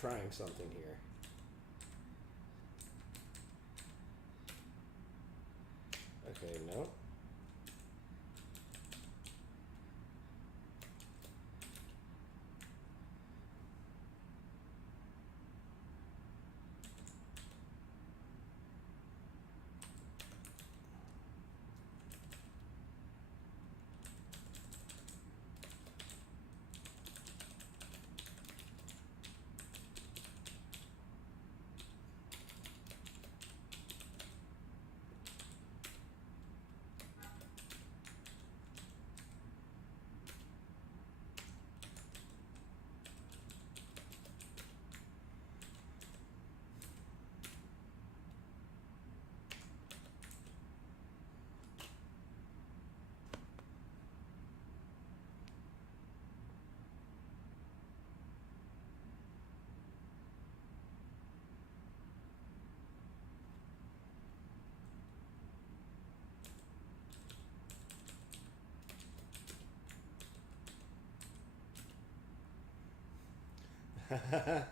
Trying something here. Okay, no. Okay.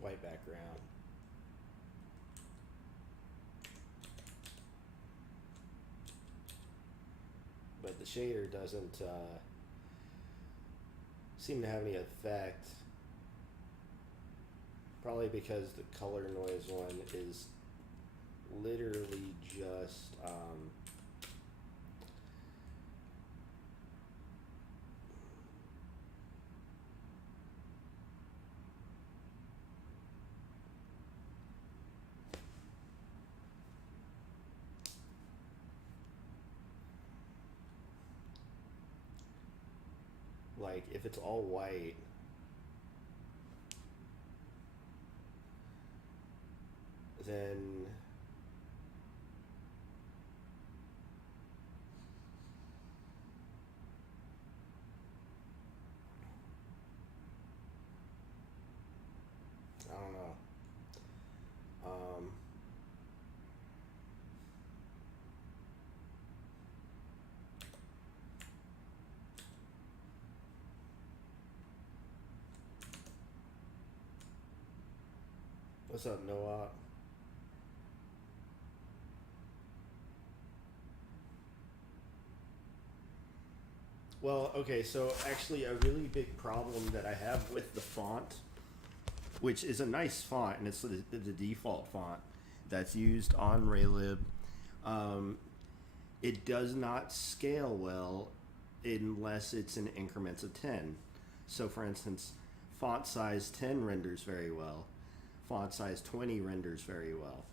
white background. But the shader doesn't seem to have any effect. Probably because the color noise one is literally just like if it's all white, then I don't know. What's up, Noah? Well, okay, so actually a really big problem that I have with the font, which is a nice font, and it's the default font that's used on Raylib, it does not scale well unless it's in increments of 10. So for instance, font size 10 renders very well. Font size 20 renders very well.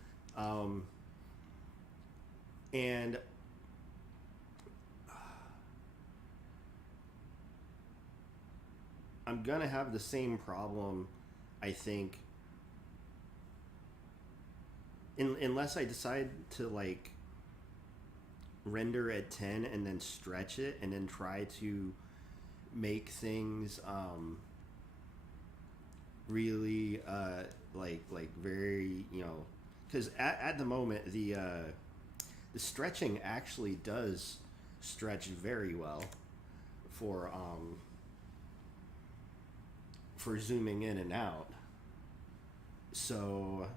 And I'm gonna have the same problem, I think, unless I decide to like render at 10 and then stretch it and then try to make things really like very, you know, because at the moment the stretching actually does stretch very well for zooming in and out. So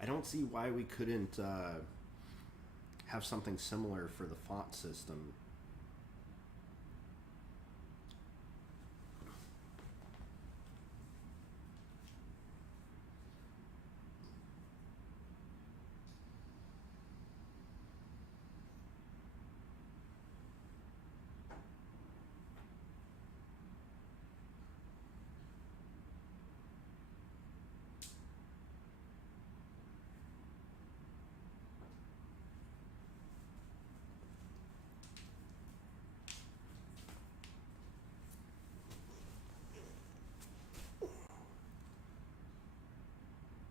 I don't see why we couldn't have something similar for the font system.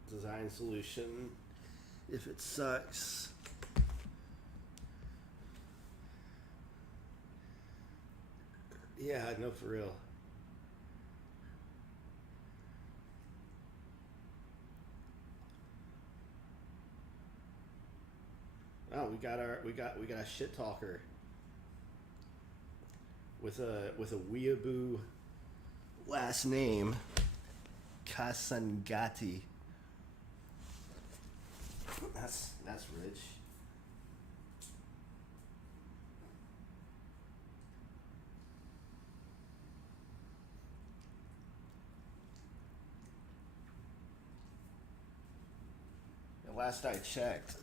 Design solution if it sucks. Yeah, no, for real. Oh, we got a shit talker with a weeaboo last name, Kasangati. That's rich. Last I checked,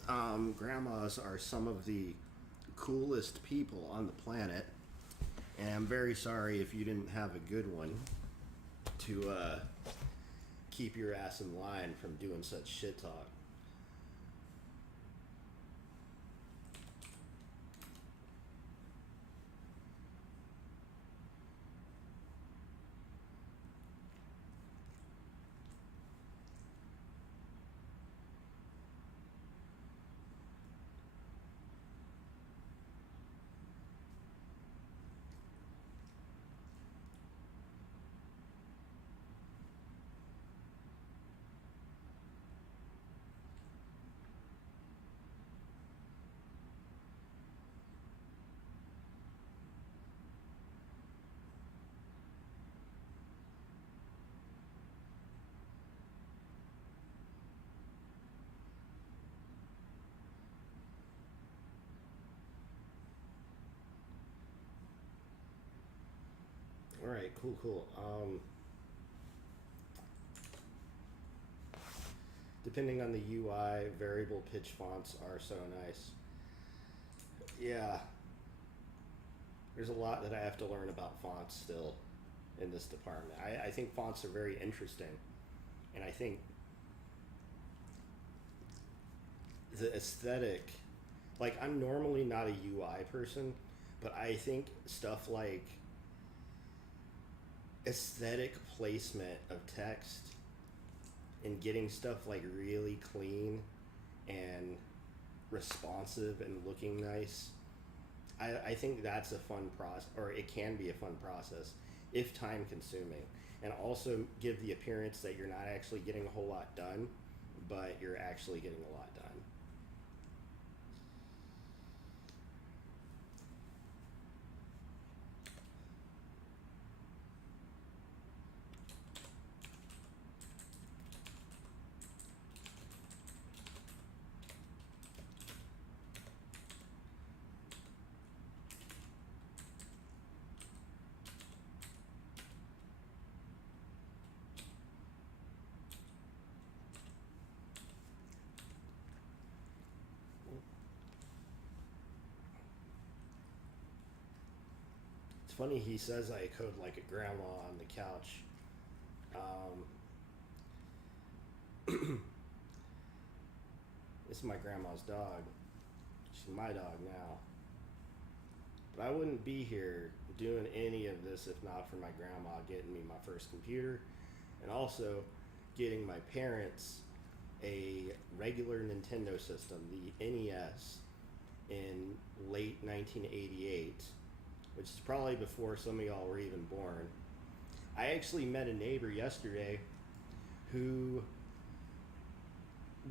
grandmas are some of the coolest people on the planet, and I'm very sorry if you didn't have a good one to keep your ass in line from doing such shit talk. right, cool. Depending on the UI, variable pitch fonts are so nice. Yeah, there's a lot that I have to learn about fonts still in this department. I think fonts are very interesting, and I think the aesthetic, like I'm normally not a UI person, but I think stuff like aesthetic placement of text and getting stuff like really clean and responsive and looking nice, I think that's a fun process, or it can be a fun process if time consuming, and also give the appearance that you're not actually getting a whole lot done, but you're actually getting a lot done. It's funny, he says I code like a grandma on the couch. This is my grandma's dog. She's my dog now. But I wouldn't be here doing any of this if not for my grandma getting me my first computer, and also getting my parents a regular Nintendo system, the NES, in late 1988, which is probably before some of y'all were even born. I actually met a neighbor yesterday who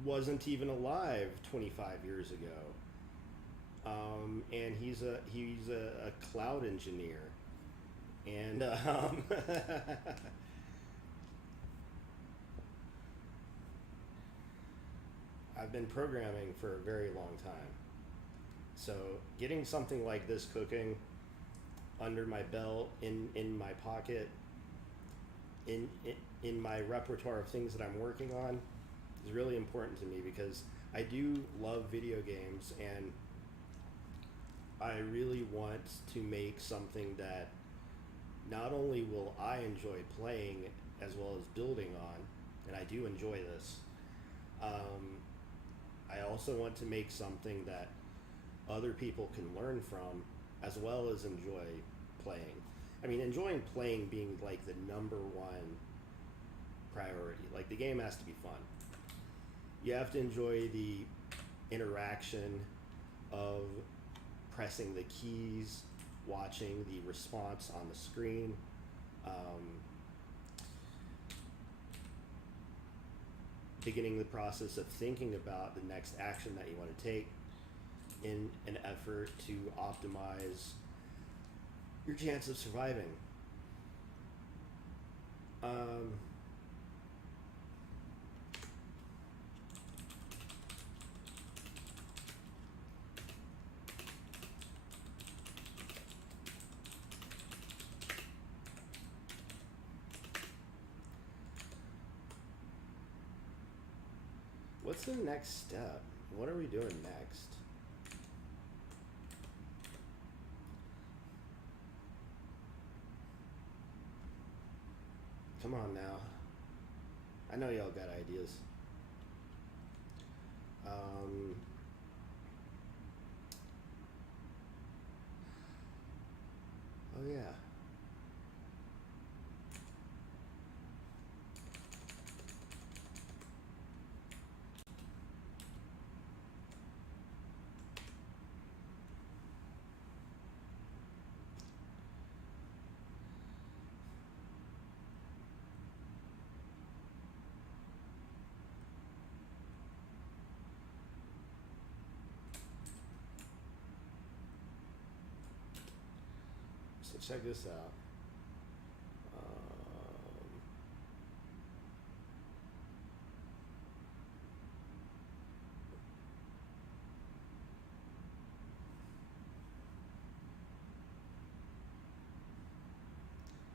wasn't even alive 25 years ago, and he's a cloud engineer, and I've been programming for a very long time. So getting something like this cooking under my belt, in my pocket, in my repertoire of things that I'm working on, is really important to me, because I do love video games, and I really want to make something that not only will I enjoy playing as well as building on, and I do enjoy this, I also want to make something that other people can learn from as well as enjoy playing. I mean, enjoying playing being like the number one priority. Like, the game has to be fun. You have to enjoy the interaction of pressing the keys, watching the response on the screen, beginning the process of thinking about the next action that you want to take in an effort to optimize your chance of surviving. What's the next step? What are we doing next? Come on now. I know y'all got ideas. Oh yeah. So check this out.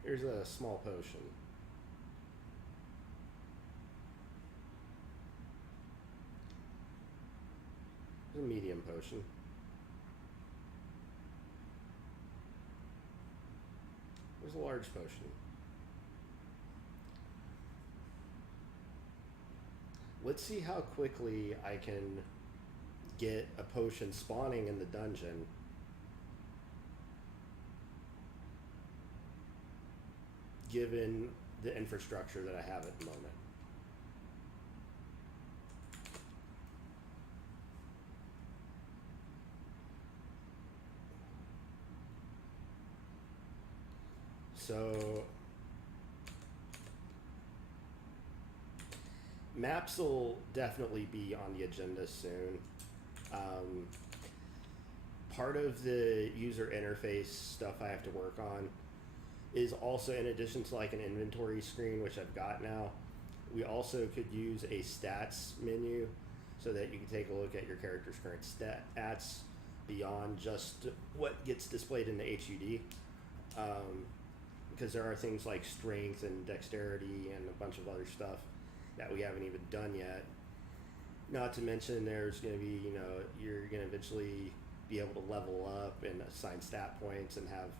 Here's a small potion. Here's a medium potion. There's a large potion. Let's see how quickly I can get a potion spawning in the dungeon. Given the infrastructure that I have at the moment. So maps will definitely be on the agenda soon. Part of the user interface stuff I have to work on is also, in addition to like an inventory screen, which I've got now, we also could use a stats menu so that you can take a look at your character's current stats beyond just what gets displayed in the HUD. Because there are things like strength and dexterity and a bunch of other stuff that we haven't even done yet. Not to mention there's going to be, you know, you're going to eventually be able to level up and assign stat points and have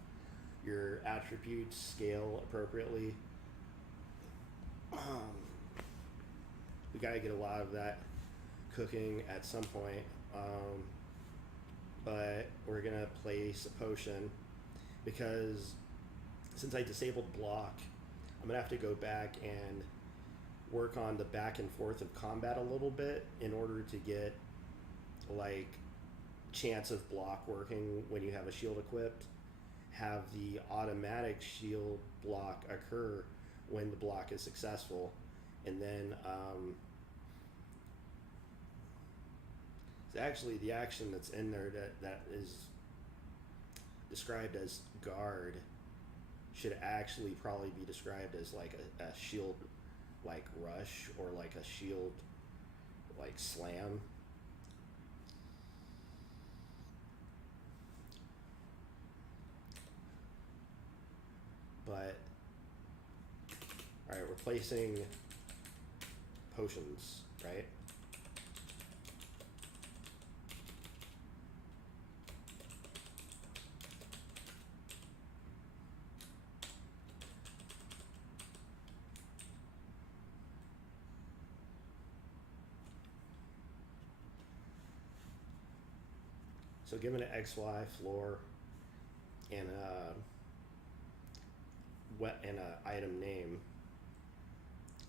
your attributes scale appropriately. We got to get a lot of that cooking at some point. But we're going to place a potion because since I disabled block, I'm going to have to go back and work on the back and forth of combat a little bit in order to get like chance of block working when you have a shield equipped, have the automatic shield block occur when the block is successful, and then it's actually the action that's in there that is described as guard should actually probably be described as like a shield like rush or like a shield like slam. But all right, we're placing potions, right? So given an XY floor and an item name,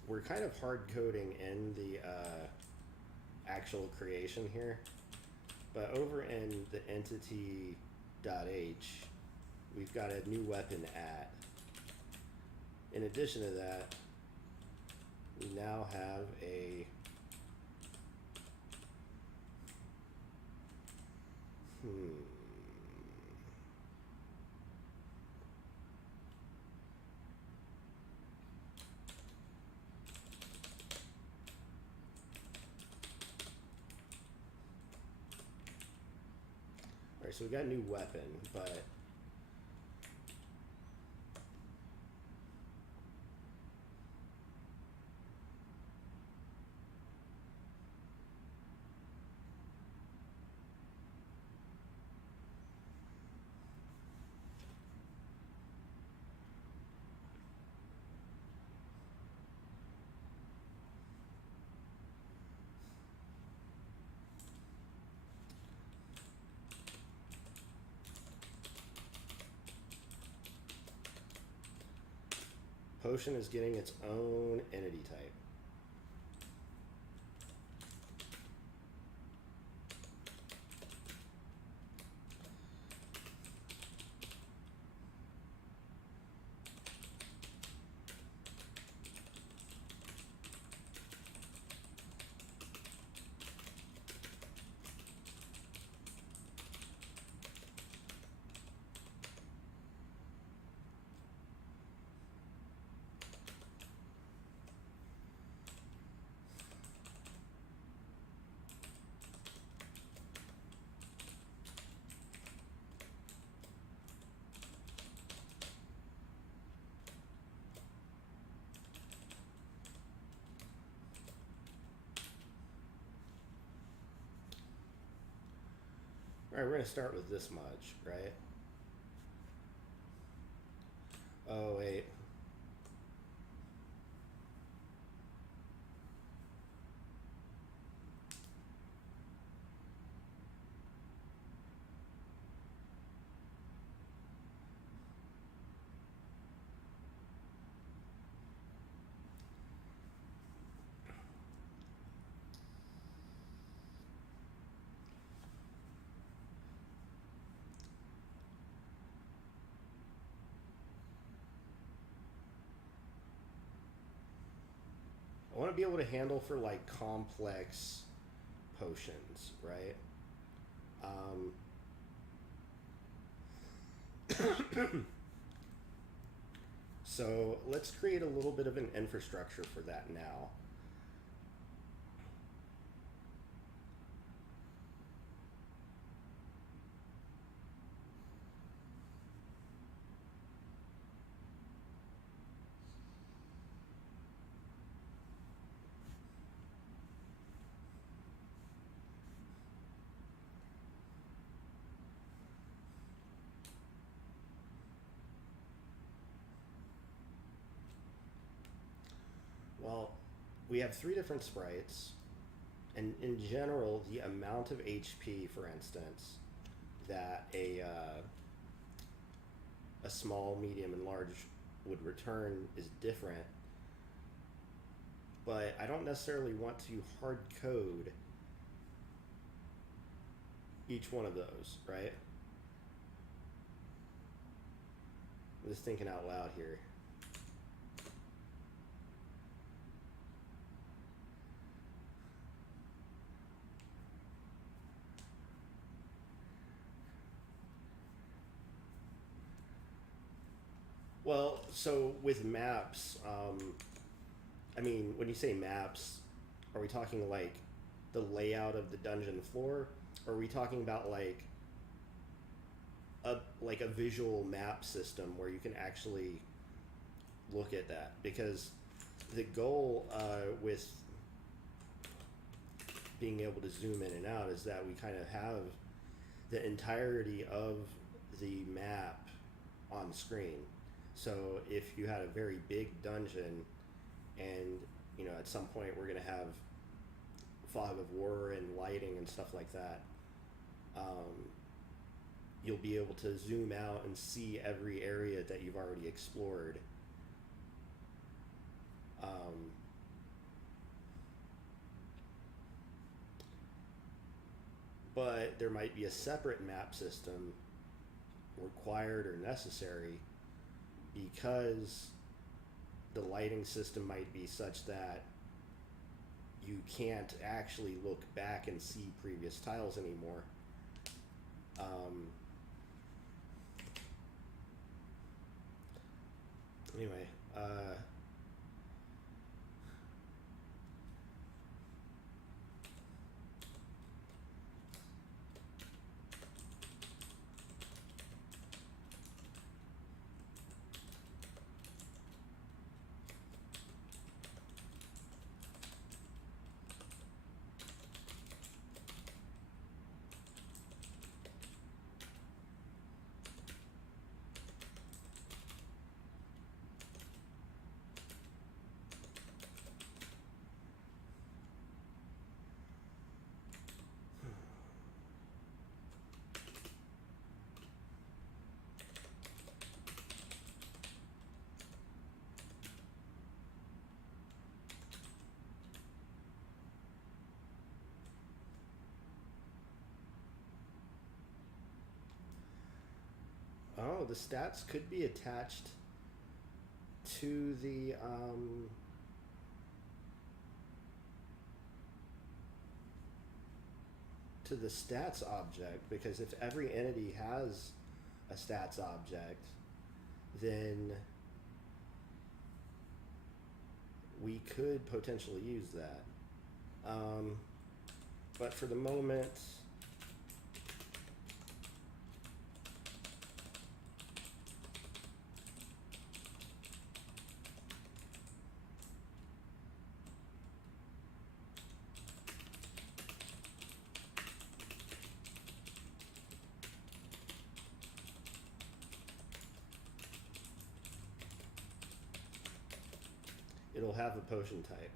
we're kind of hard coding in the actual creation here, but over in the entity.h, we've got a new weapon at. In addition to that, we now have a All right, so we got a new weapon, but potion is getting its own entity type. All right, we're going to start with this much, right? Oh, wait. I want to be able to handle for like complex potions, right? So let's create a little bit of an infrastructure for that now. Well, we have 3 different sprites, and in general, the amount of HP, for instance, that a small, medium, and large would return is different. But I don't necessarily want to hard code each one of those, right? I'm just thinking out loud here. Well, so with maps, I mean, when you say maps, are we talking like the layout of the dungeon floor? Or are we talking about like a visual map system where you can actually look at that? Because the goal with being able to zoom in and out is that we kind of have the entirety of the map on screen. So if you had a very big dungeon and, you know, at some point we're going to have fog of war and lighting and stuff like that, you'll be able to zoom out and see every area that you've already explored. But there might be a separate map system required or necessary because the lighting system might be such that you can't actually look back and see previous tiles anymore. Anyway, oh, the stats could be attached to the stats object, because if every entity has a stats object, then we could potentially use that. But for the moment, it'll have a potion type.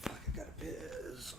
Fuck, I got a biz.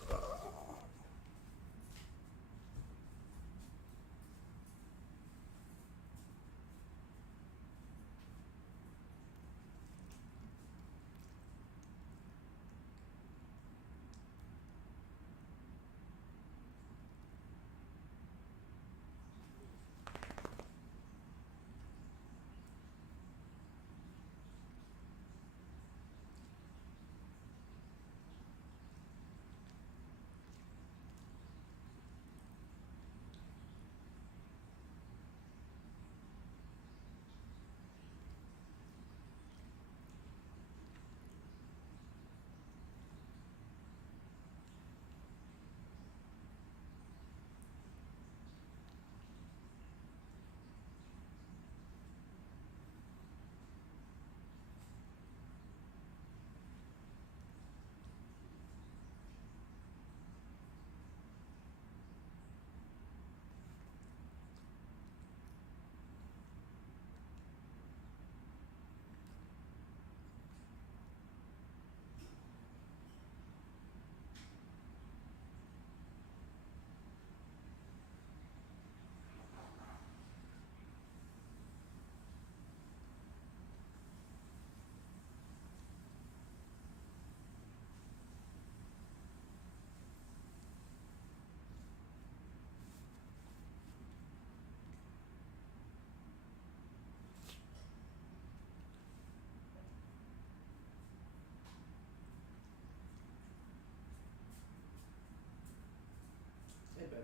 Hey, babe.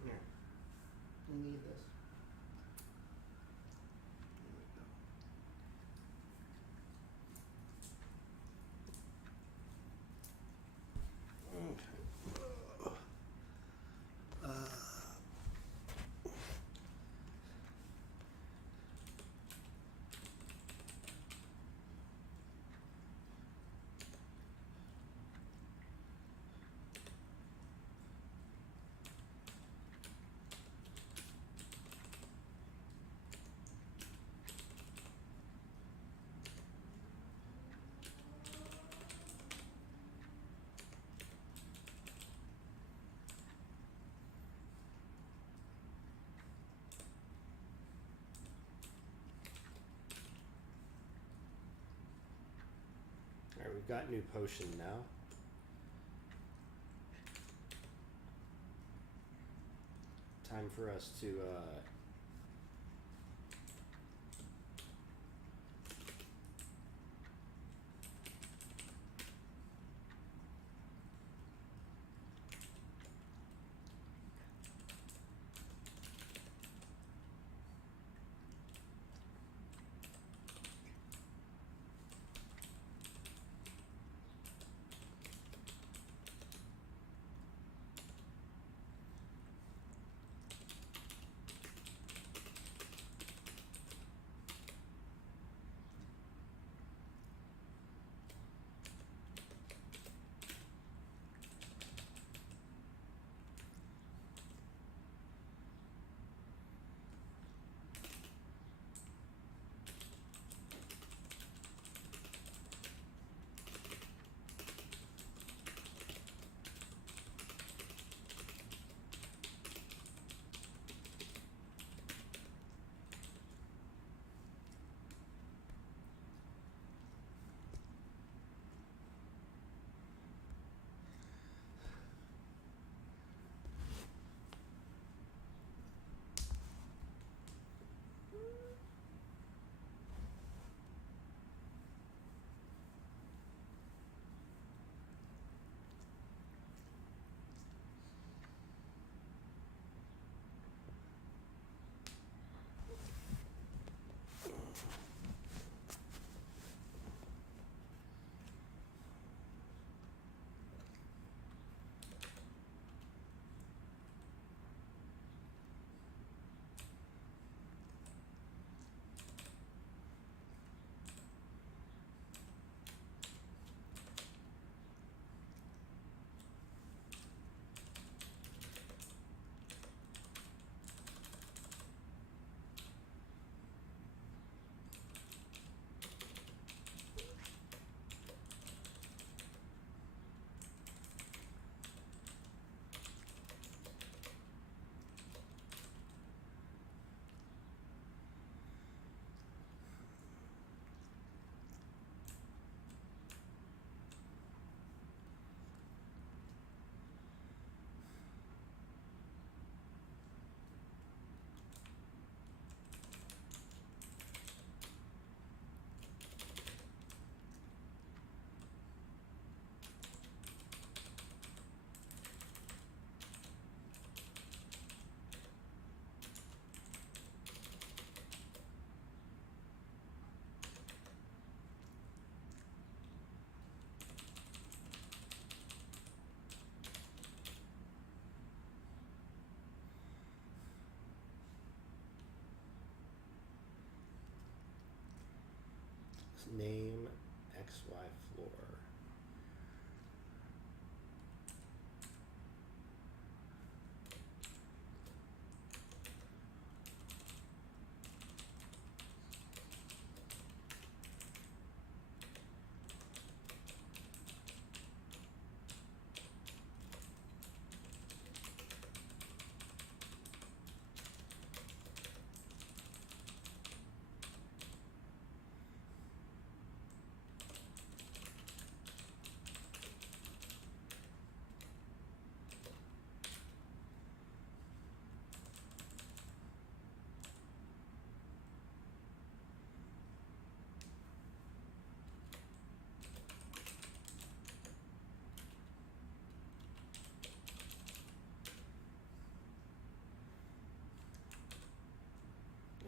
Come here. You need this. Alright, we've got new potion now. Time for us to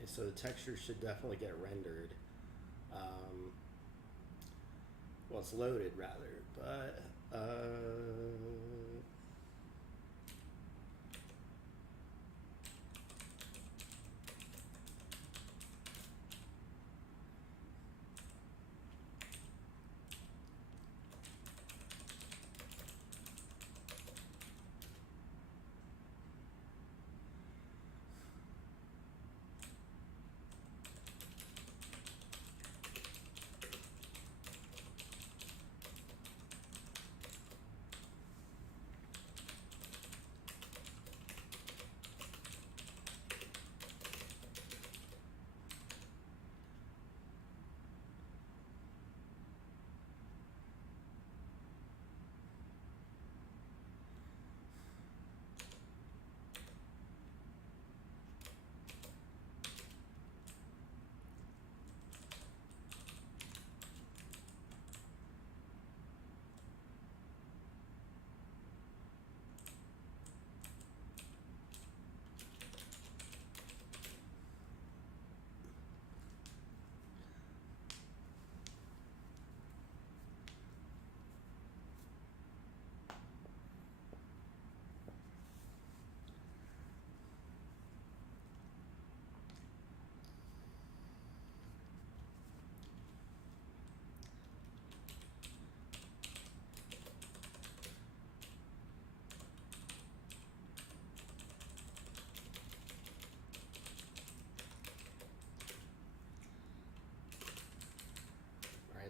so the texture should definitely get rendered. Well, it's loaded rather, but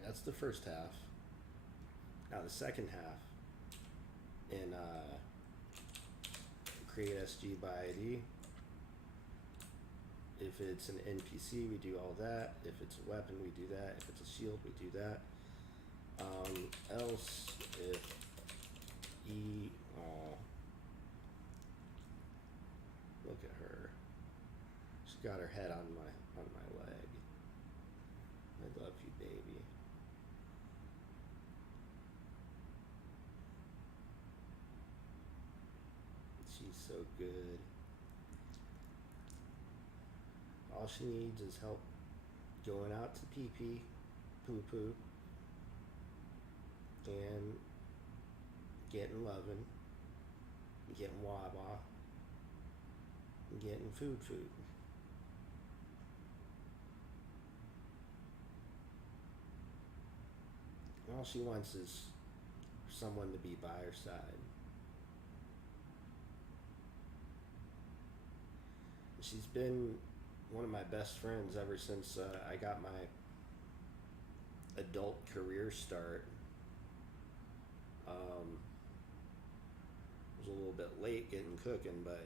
that's the first half. Now the second half in create SG by ID. If it's an NPC, we do all that. If it's a weapon, we do that. If it's a shield, we do that. Else, if E, look at her. She's got her head on my leg. I love you, baby. She's so good. All she needs is help going out to pee-pee, poo-poo, and getting lovin', getting wah-wah, and getting food. All she wants is someone to be by her side. She's been one of my best friends ever since I got my adult career start. It was a little bit late getting cooking, but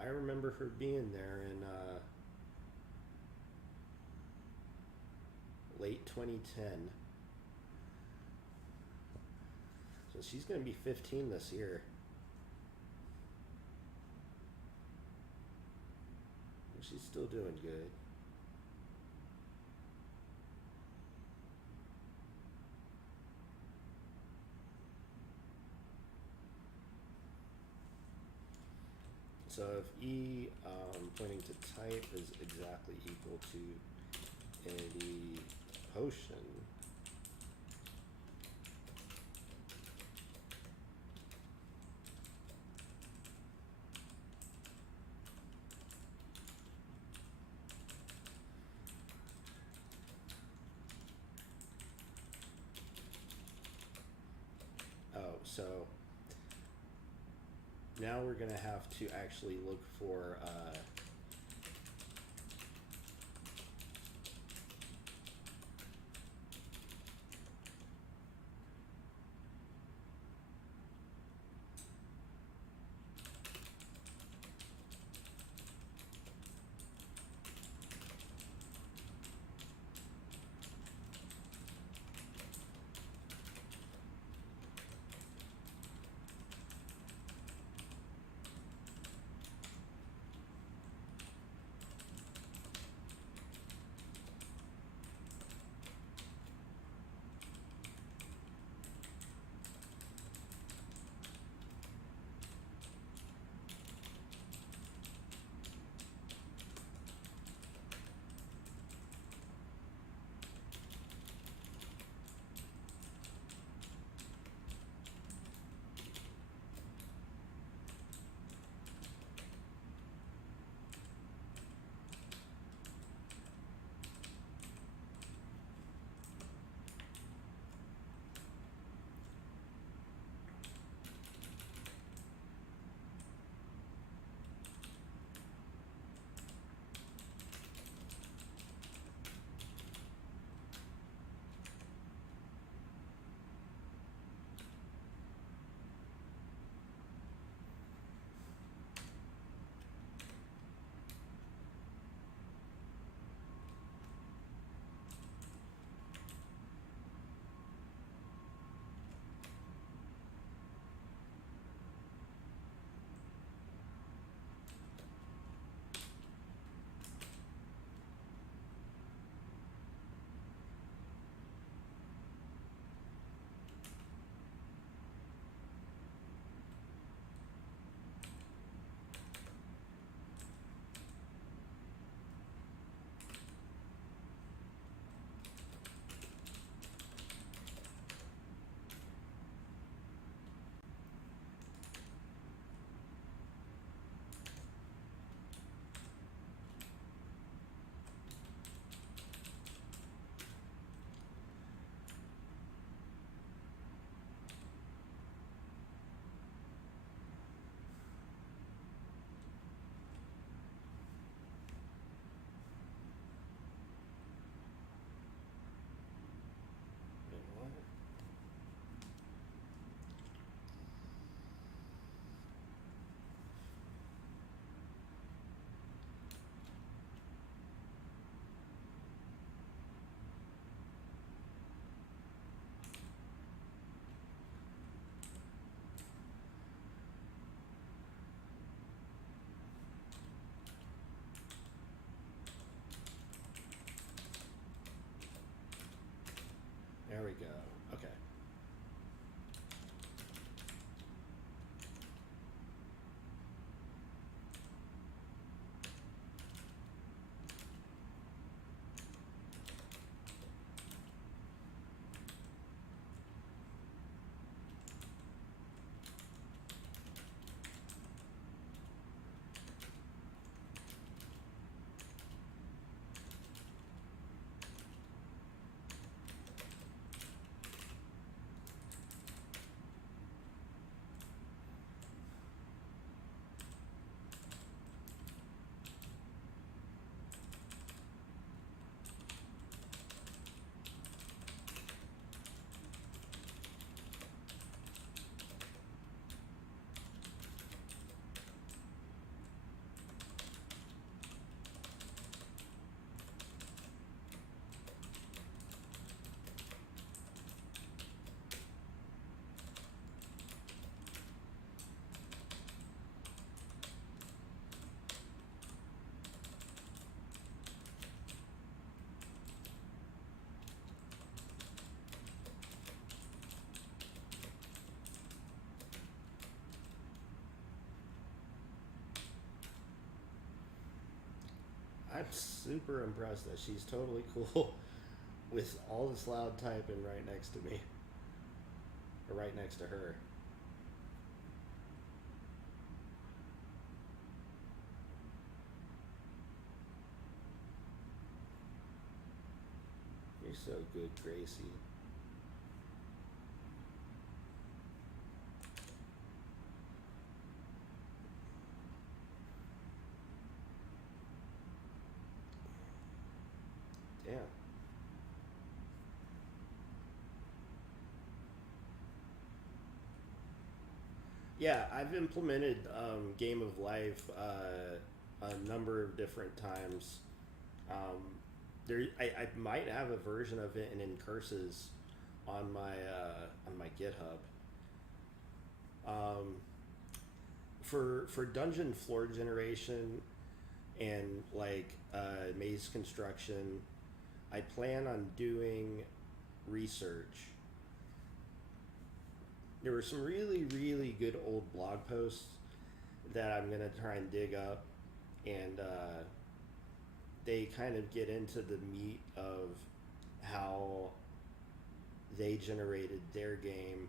I remember her being there in late 2010. So she's going to be 15 this year. She's still doing good. So if E pointing to type is exactly equal to ND potion, so now we're going to have to actually look for I'm super impressed that she's totally cool with all this loud typing right next to me. Or right next to her. You're so good, Gracie. Damn. Yeah, I've implemented Game of Life a number of different times. I might have a version of it in curses on my GitHub. For dungeon floor generation and like maze construction, I plan on doing research. There were some really, really good old blog posts that I'm going to try and dig up, and they kind of get into the meat of how they generated their game,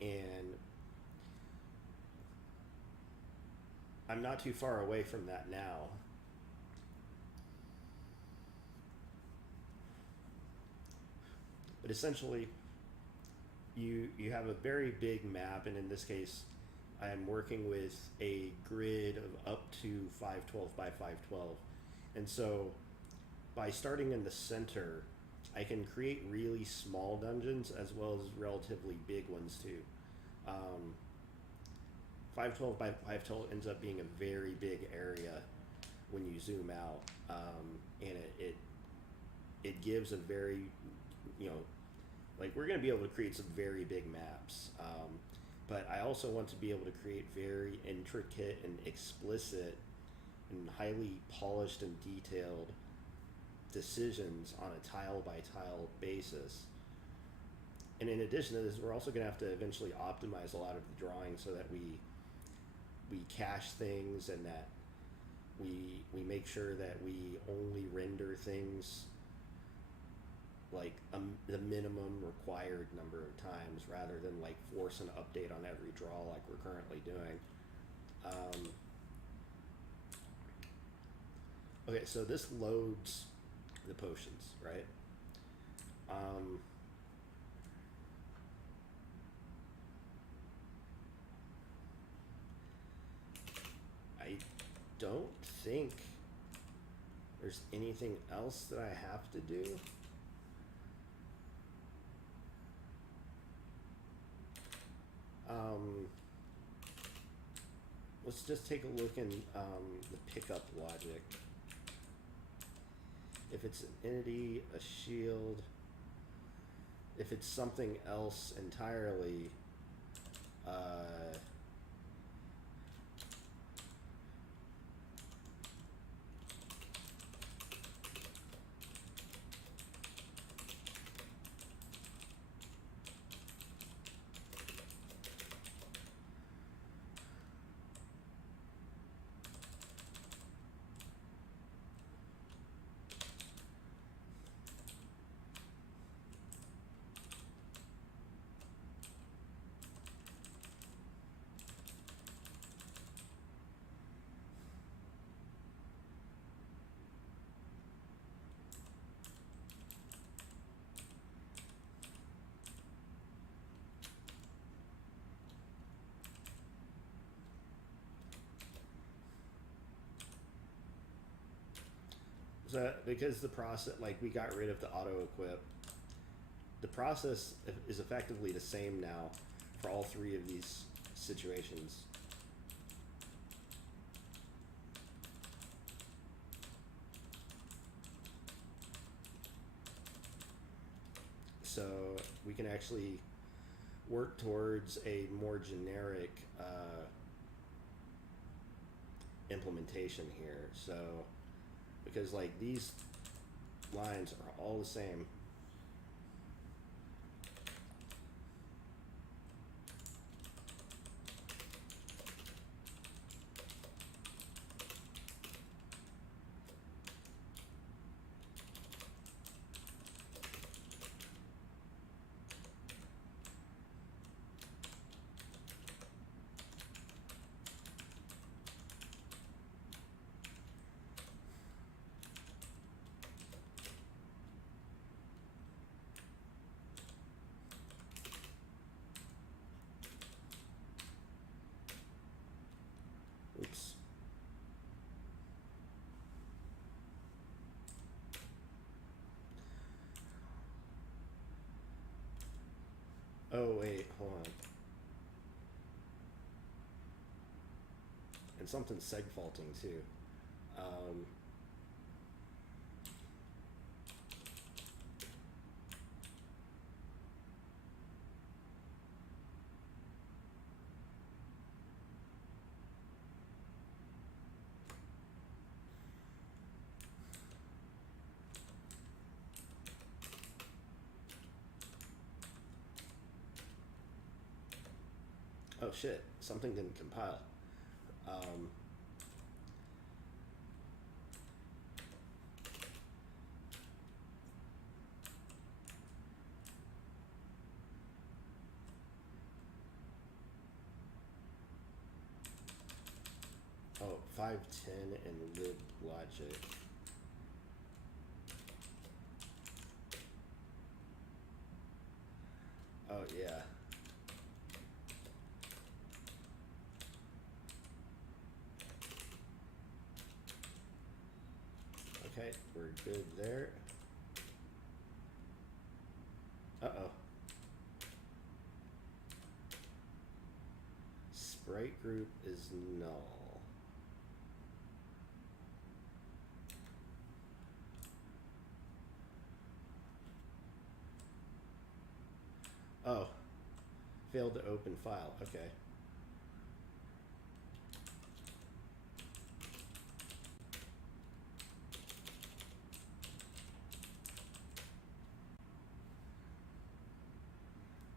and I'm not too far away from that now. But essentially, you have a very big map, and in this case, I'm working with a grid of up to 512 by 512. And so by starting in the center, I can create really small dungeons as well as relatively big ones too. 512 by 512 ends up being a very big area when you zoom out, and it gives a very, like we're going to be able to create some very big maps, but I also want to be able to create very intricate and explicit and highly polished and detailed decisions on a tile by tile basis. And in addition to this, we're also going to have to eventually optimize a lot of the drawing so that we cache things, and that we make sure that we only render things like the minimum required number of times, rather than like force an update on every draw like we're currently doing. Okay, so this loads the potions, right? I don't think there's anything else that I have to do. Let's just take a look in the pickup logic. If it's an entity, a shield, if it's something else entirely, so because the process, like we got rid of the auto equip, the process is effectively the same now for all three of these situations. So we can actually work towards a more generic implementation here. So, because like these lines are all the same. and something seg faulting too. Oh shit, something didn't compile. Oh, 510 and lib logic. Oh yeah. Okay, we're good there. Uh-oh. Sprite group is null. Oh, failed to open file. Okay.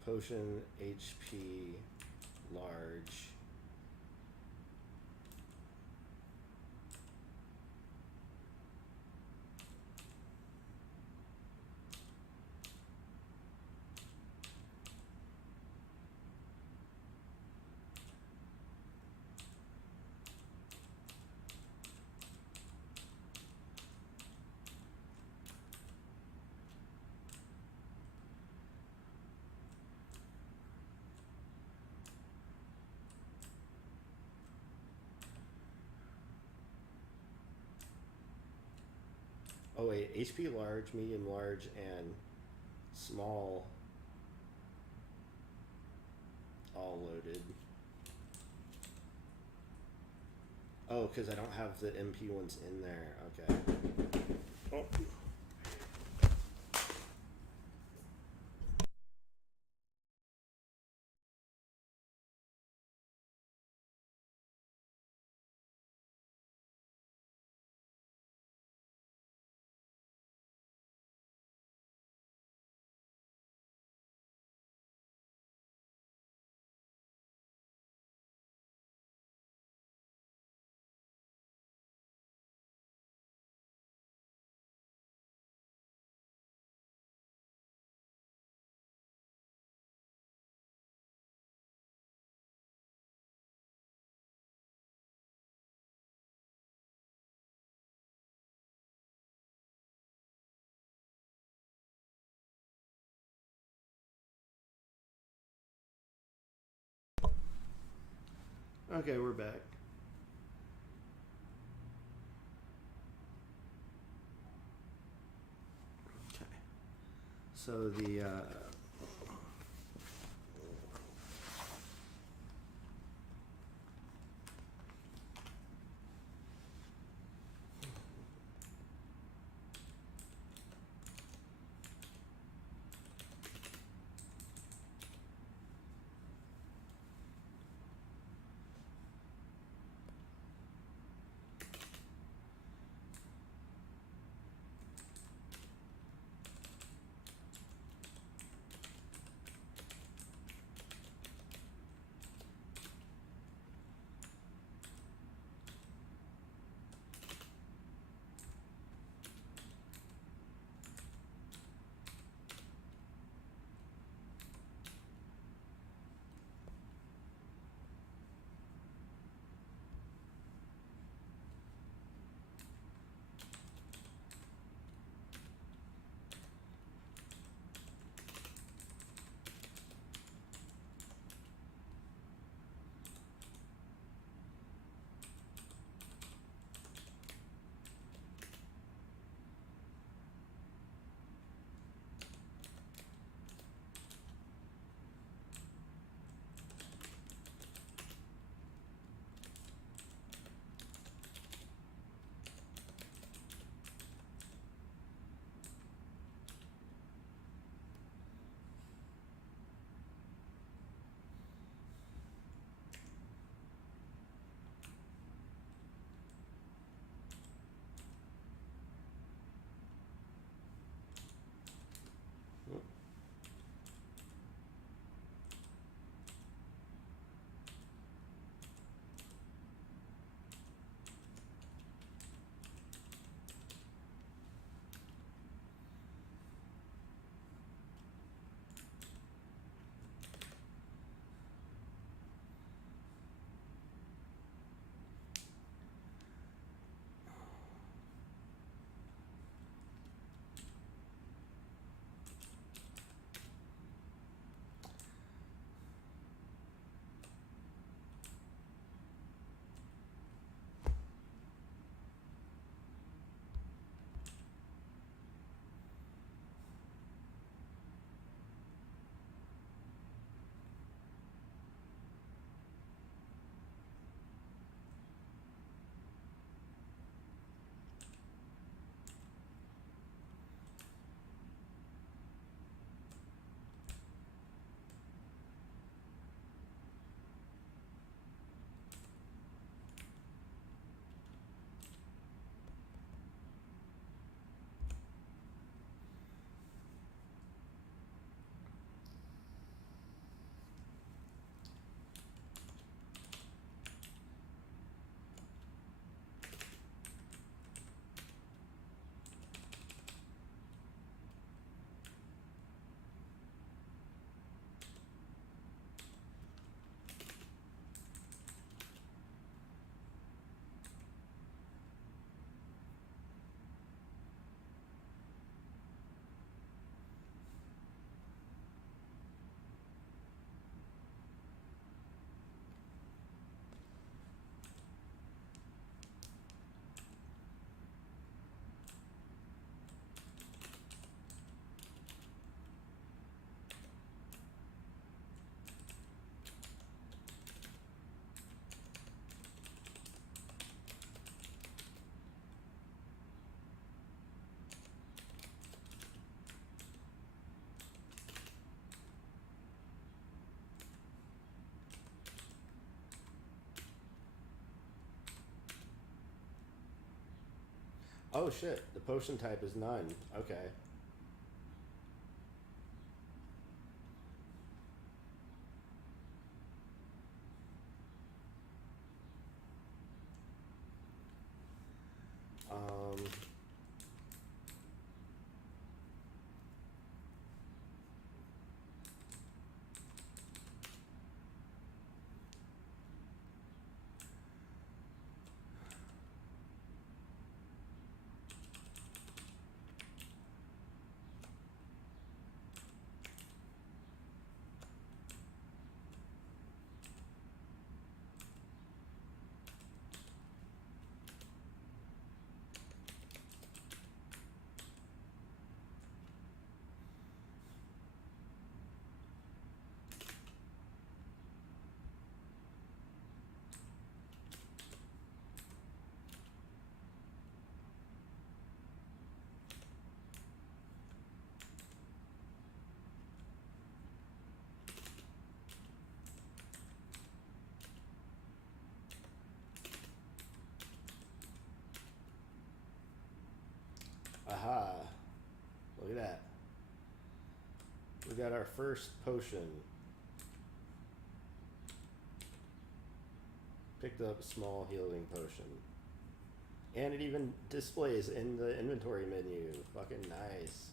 Potion, HP, large. Oh wait, HP large, medium large, and small all loaded. Oh, because I don't have the MP ones in there. Okay. Oh. Okay, we're back. Okay. So the Oh shit, the potion type is none. Okay. Um, aha. Look at that. We got our first potion. Picked up a small healing potion. And it even displays in the inventory menu. Fucking nice.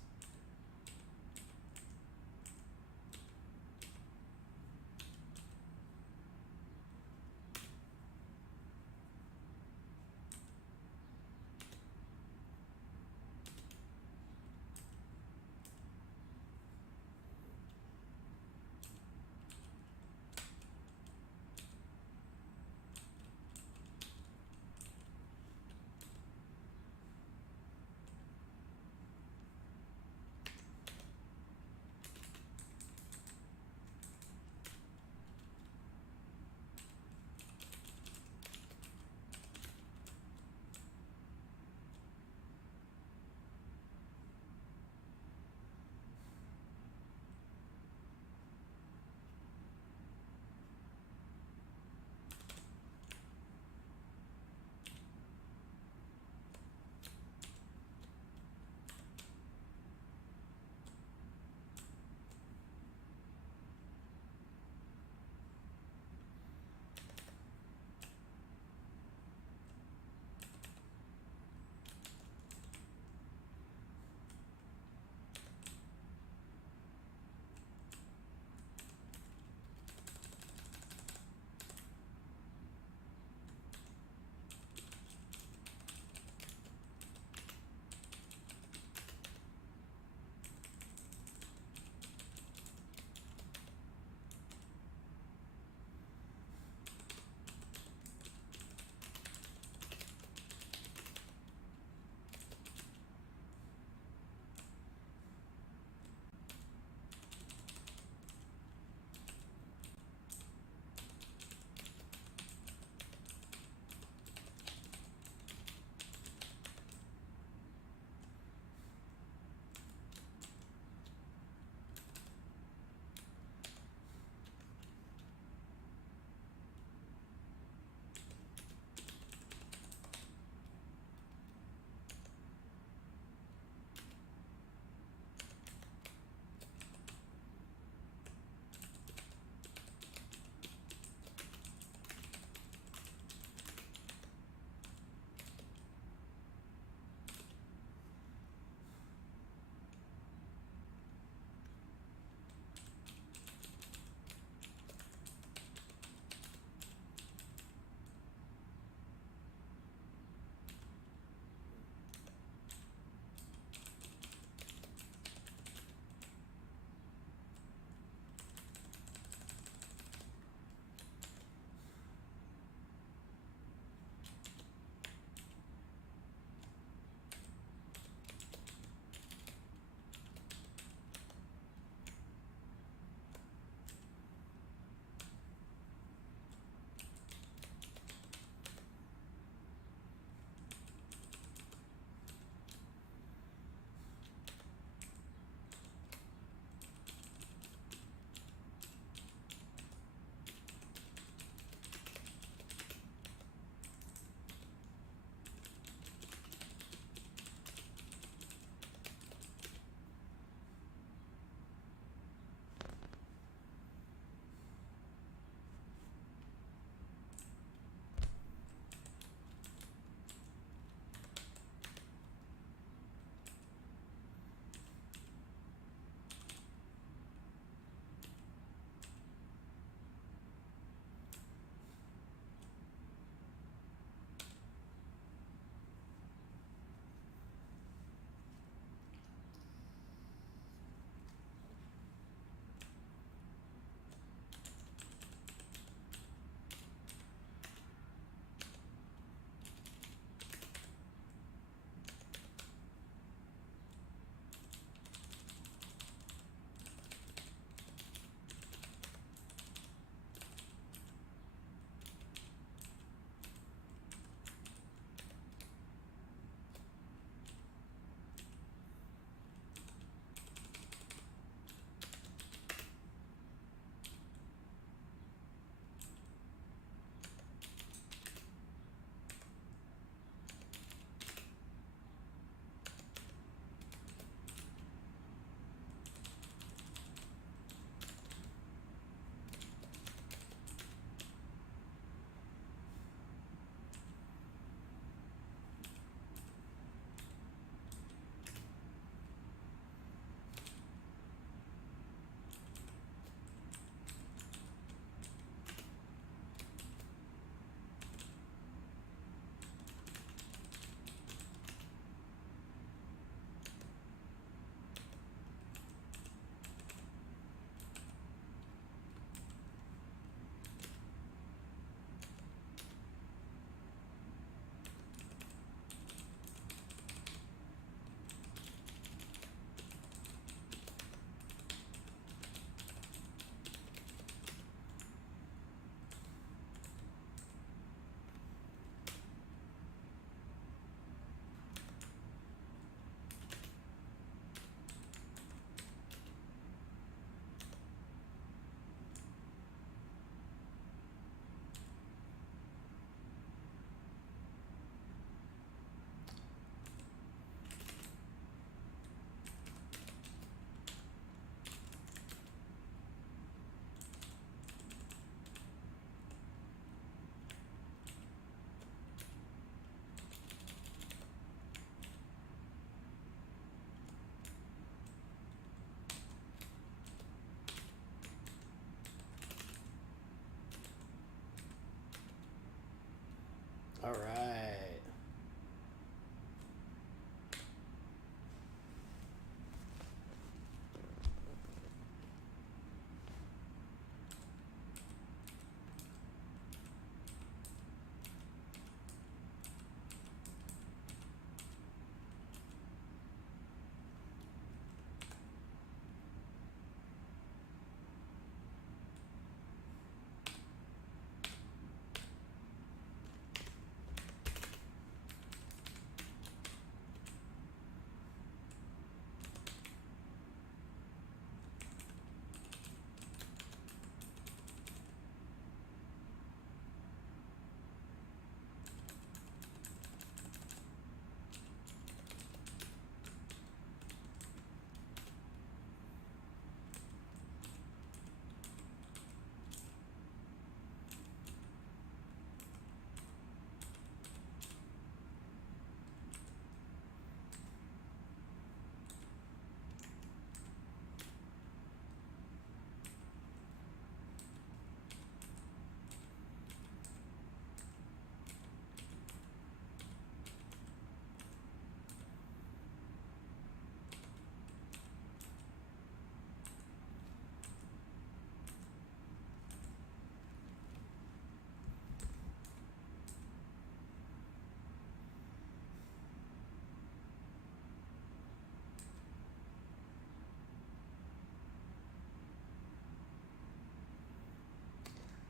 All right.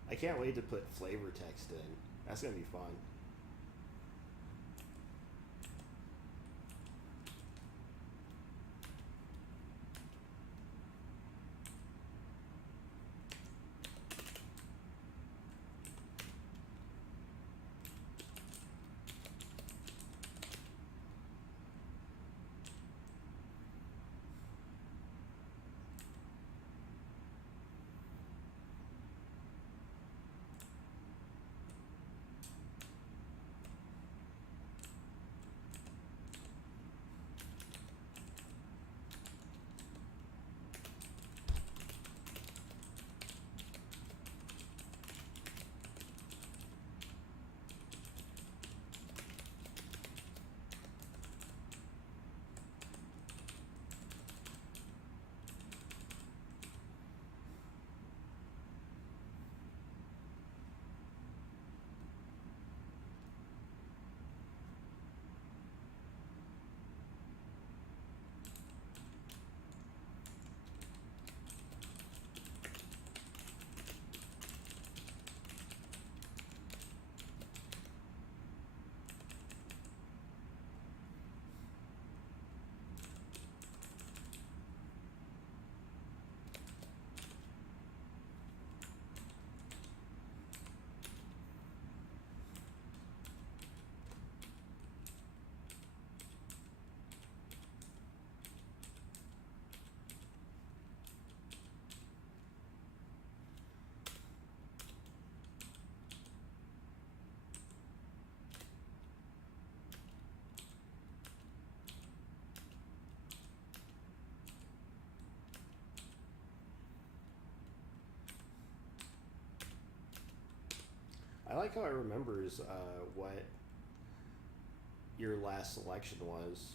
I can't wait to put flavor text in. That's gonna be fun. I like how it remembers what your last selection was.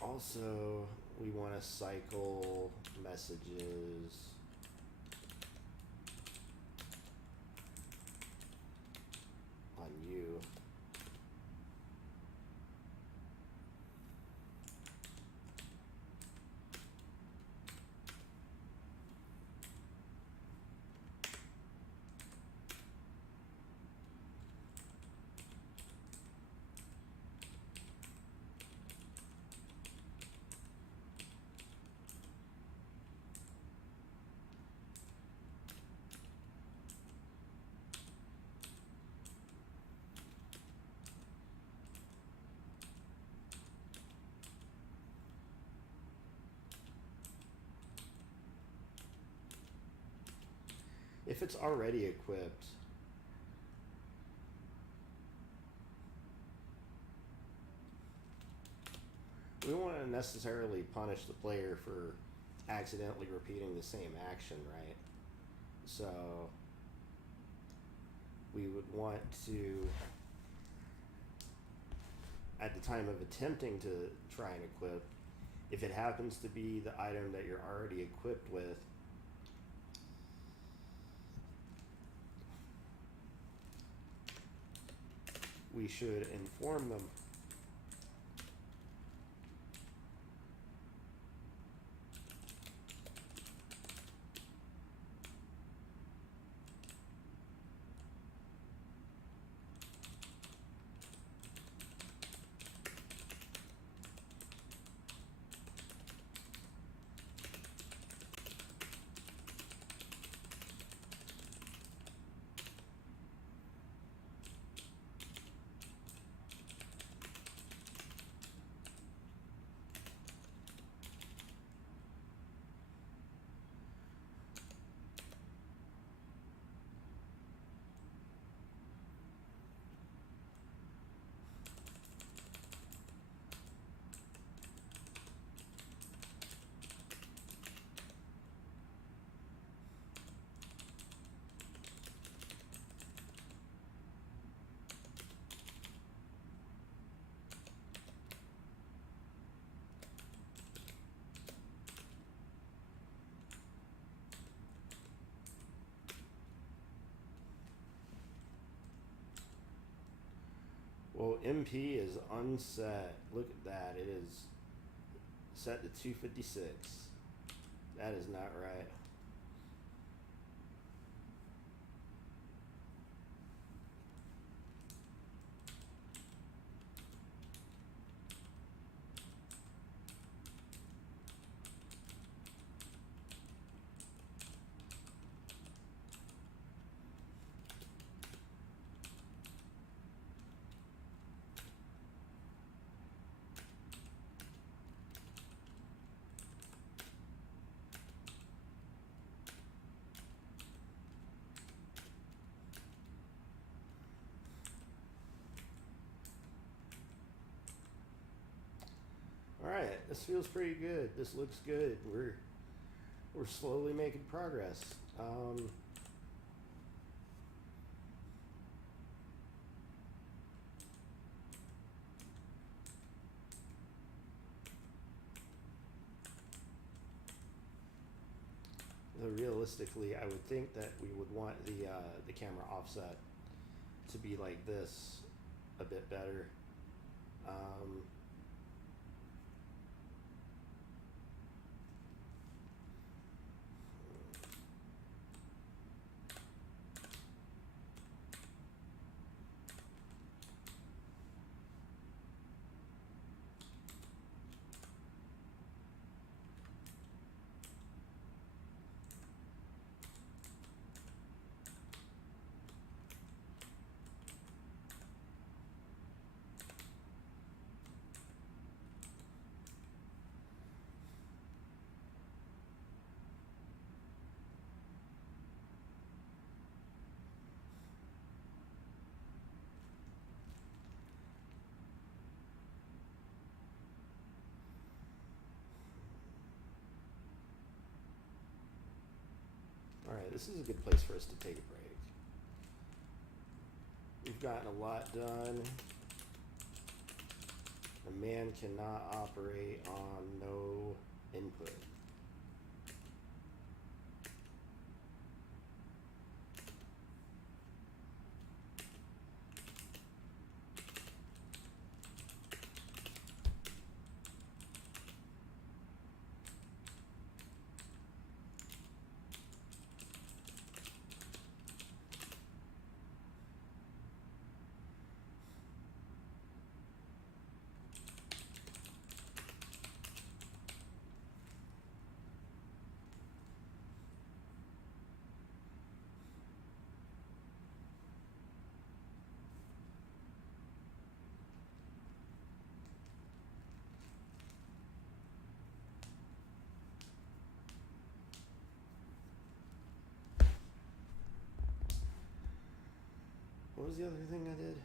Also, we want to cycle messages on you. If it's already equipped, we want to necessarily punish the player for accidentally repeating the same action, right? So we would want to, at the time of attempting to try and equip, if it happens to be the item that you're already equipped with, we should inform them Well, MP is unset. Look at that. It is set to 256. That is not right. All right, this feels pretty good. This looks good. We're slowly making progress. Though realistically, I would think that we would want the camera offset to be like this, a bit better. All right, this is a good place for us to take a break. We've gotten a lot done. A man cannot operate on no input. What was the other thing I did?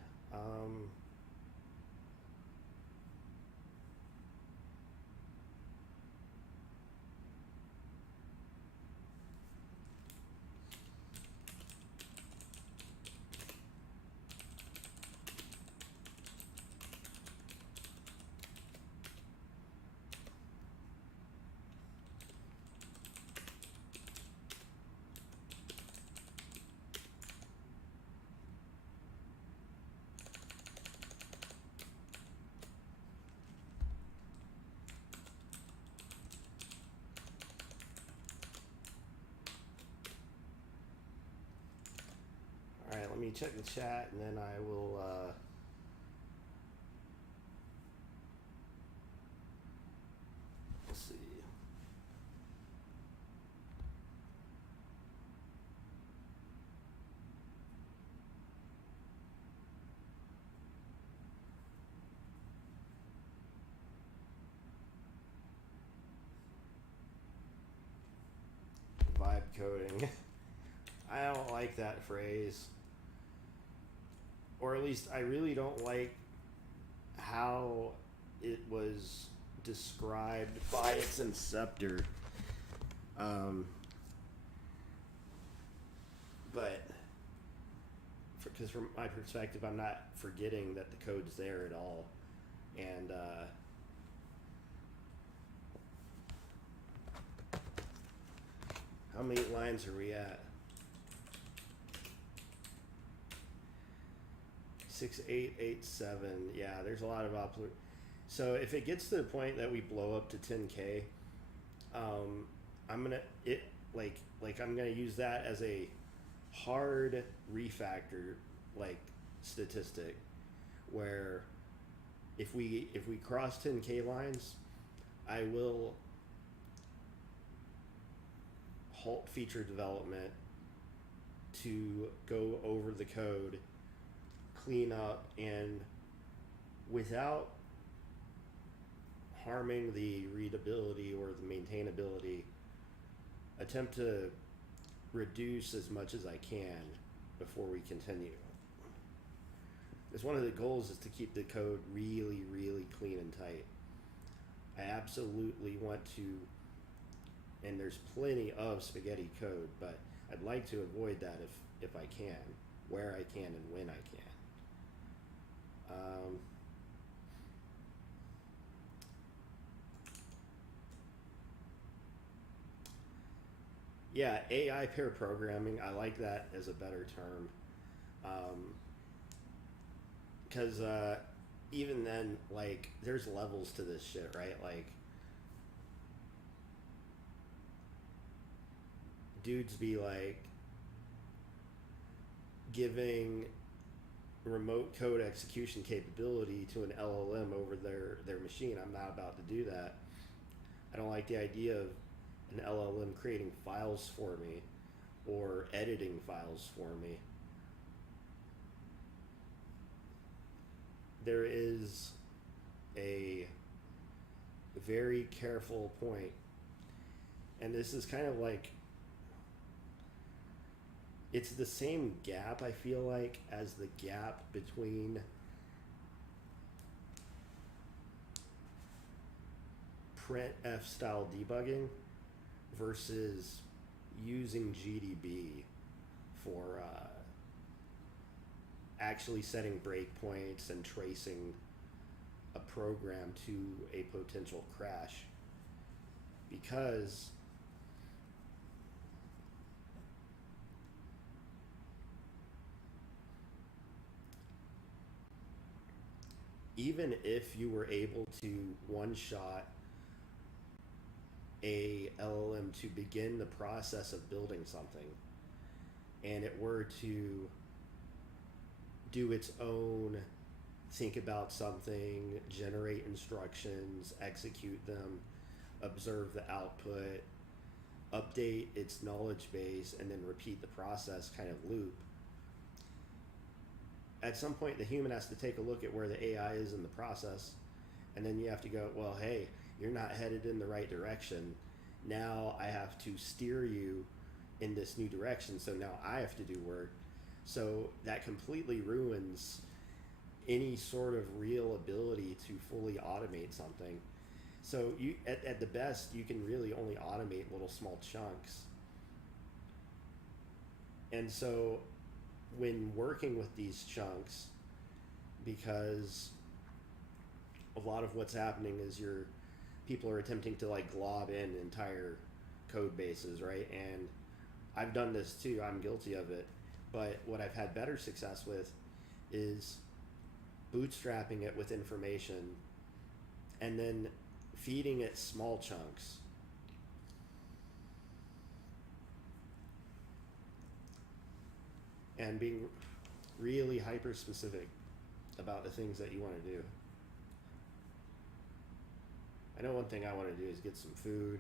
let me check the chat and then I will let's see. Vibe coding. I don't like that phrase. Or at least I really don't like how it was described by its inceptor. But because from my perspective, I'm not forgetting that the code's there at all. And how many lines are we at? 6887. Yeah, there's a lot of so if it gets to the point that we blow up to 10K, I'm gonna I'm gonna use that as a hard refactor statistic, where if we cross 10K lines, I will halt feature development to go over the code, clean up, and without harming the readability or the maintainability, attempt to reduce as much as I can before we continue. Because one of the goals is to keep the code really, really clean and tight. I absolutely want to, and there's plenty of spaghetti code, but I'd like to avoid that if I can, where I can and when I can. Yeah, AI pair programming, I like that as a better term. Because even then, there's levels to this shit, right? Dudes be giving remote code execution capability to an LLM over their machine. I'm not about to do that. I don't like the idea of an LLM creating files for me or editing files for me. There is a very careful point, and this is kind of it's the same gap, I feel like, as the gap between printf style debugging versus using GDB for actually setting breakpoints and tracing a program to a potential crash. Because even if you were able to one-shot a LLM to begin the process of building something, and it were to do its own think about something, generate instructions, execute them, observe the output, update its knowledge base, and then repeat the process kind of loop, at some point the human has to take a look at where the AI is in the process, and then you have to go, well, hey, you're not headed in the right direction. Now I have to steer you in this new direction, so now I have to do work. So that completely ruins any sort of real ability to fully automate something. So you, at the best, you can really only automate little small chunks. And so when working with these chunks, because a lot of what's happening is people are attempting to glob in entire code bases, right? And I've done this too, I'm guilty of it. But what I've had better success with is bootstrapping it with information and then feeding it small chunks. And being really hyper specific about the things that you want to do. I know one thing I want to do is get some food,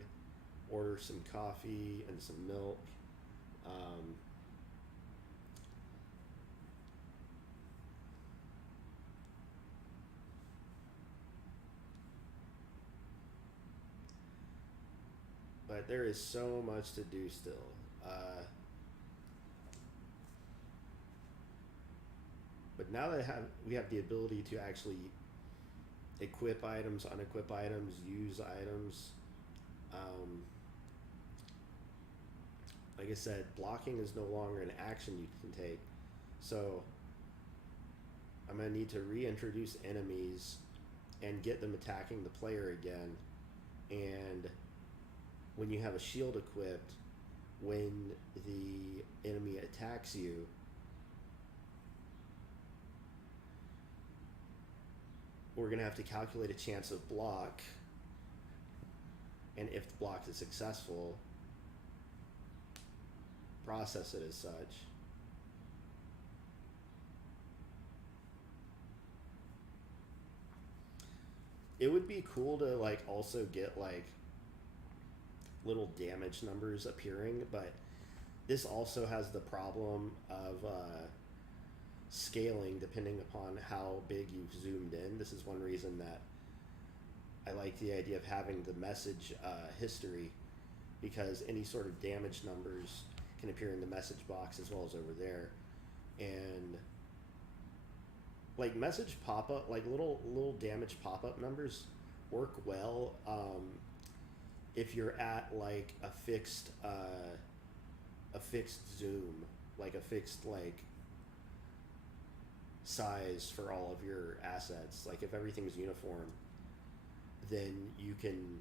order some coffee and some milk. But there is so much to do still. But now that we have the ability to actually equip items, unequip items, use items. Like I said, blocking is no longer an action you can take. So I'm going to need to reintroduce enemies and get them attacking the player again. And when you have a shield equipped, when the enemy attacks you, we're going to have to calculate a chance of block, and if the block is successful, process it as such. It would be cool to like also get like little damage numbers appearing, but this also has the problem of scaling depending upon how big you've zoomed in. This is one reason that I like the idea of having the message history, because any sort of damage numbers can appear in the message box as well as over there. And like message pop-up, like little damage pop-up numbers work well if you're at like a fixed zoom, like a fixed like size for all of your assets. Like if everything's uniform, then you can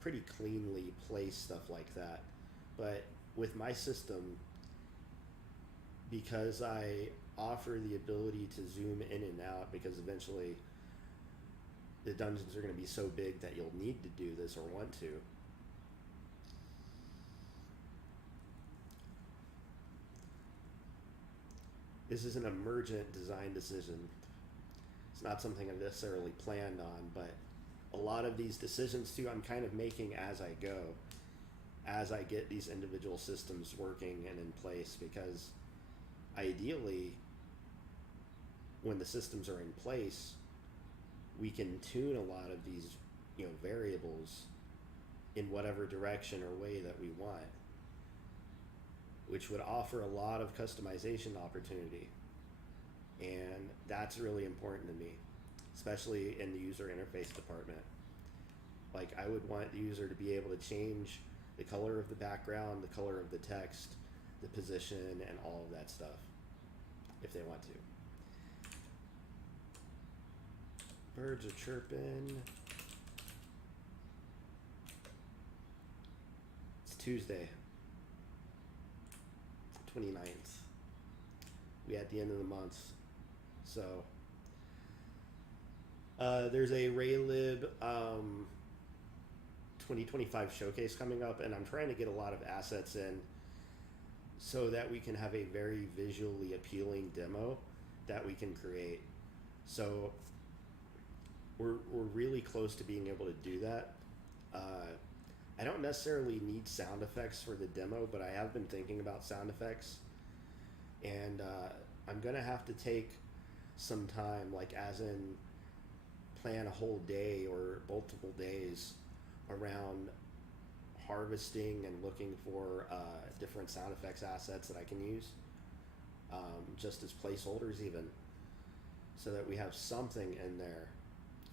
pretty cleanly place stuff like that. But with my system, because I offer the ability to zoom in and out, because eventually the dungeons are going to be so big that you'll need to do this or want to. This is an emergent design decision. It's not something I've necessarily planned on, but a lot of these decisions too, I'm kind of making as I go, as I get these individual systems working and in place, because ideally, when the systems are in place, we can tune a lot of these, variables in whatever direction or way that we want, which would offer a lot of customization opportunity. And that's really important to me, especially in the user interface department. Like I would want the user to be able to change the color of the background, the color of the text, the position, and all of that stuff if they want to. Birds are chirping. It's Tuesday, 29th. We at the end of the month. So there's a Raylib 2025 showcase coming up, and I'm trying to get a lot of assets in so that we can have a very visually appealing demo that we can create. So we're really close to being able to do that. I don't necessarily need sound effects for the demo, but I have been thinking about sound effects, and I'm gonna have to take some time, like as in plan a whole day or multiple days around harvesting and looking for different sound effects assets that I can use, just as placeholders even, so that we have something in there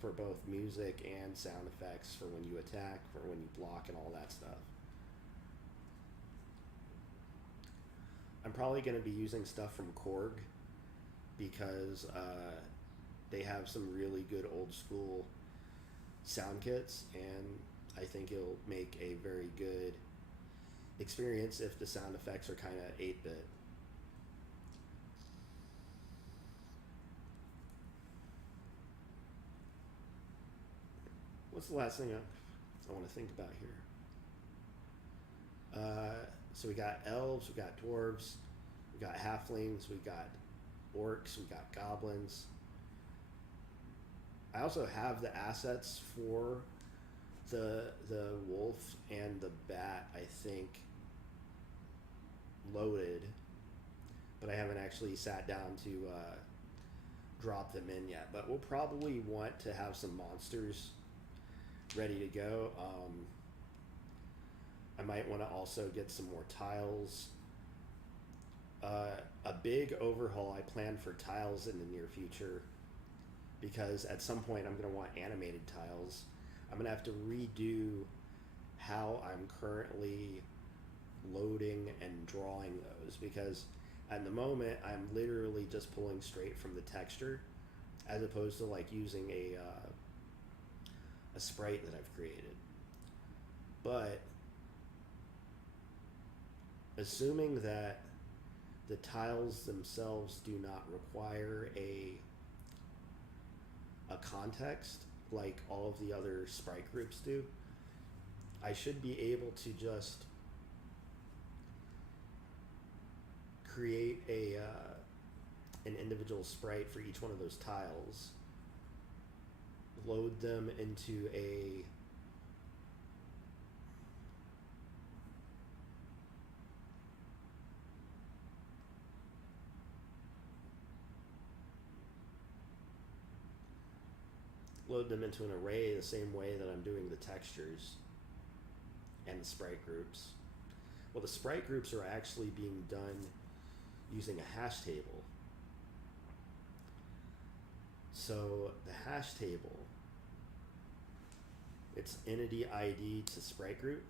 for both music and sound effects for when you attack, for when you block, and all that stuff. I'm probably going to be using stuff from Korg, because they have some really good old school sound kits, and I think it'll make a very good experience if the sound effects are kind of 8-bit. What's the last thing I want to think about here? So we got elves, we got dwarves, we got halflings, we got orcs, we got goblins. I also have the assets for the wolf and the bat, I think, loaded, but I haven't actually sat down to drop them in yet. But we'll probably want to have some monsters ready to go. I might want to also get some more tiles. A big overhaul I plan for tiles in the near future, because at some point I'm going to want animated tiles. I'm going to have to redo how I'm currently loading and drawing those, because at the moment I'm literally just pulling straight from the texture, as opposed to like using a sprite that I've created. But assuming that the tiles themselves do not require a context like all of the other sprite groups do, I should be able to just create an individual sprite for each one of those tiles, load them into a an array the same way that I'm doing the textures and the sprite groups. Well, the sprite groups are actually being done using a hash table. So the hash table, it's entity ID to sprite group,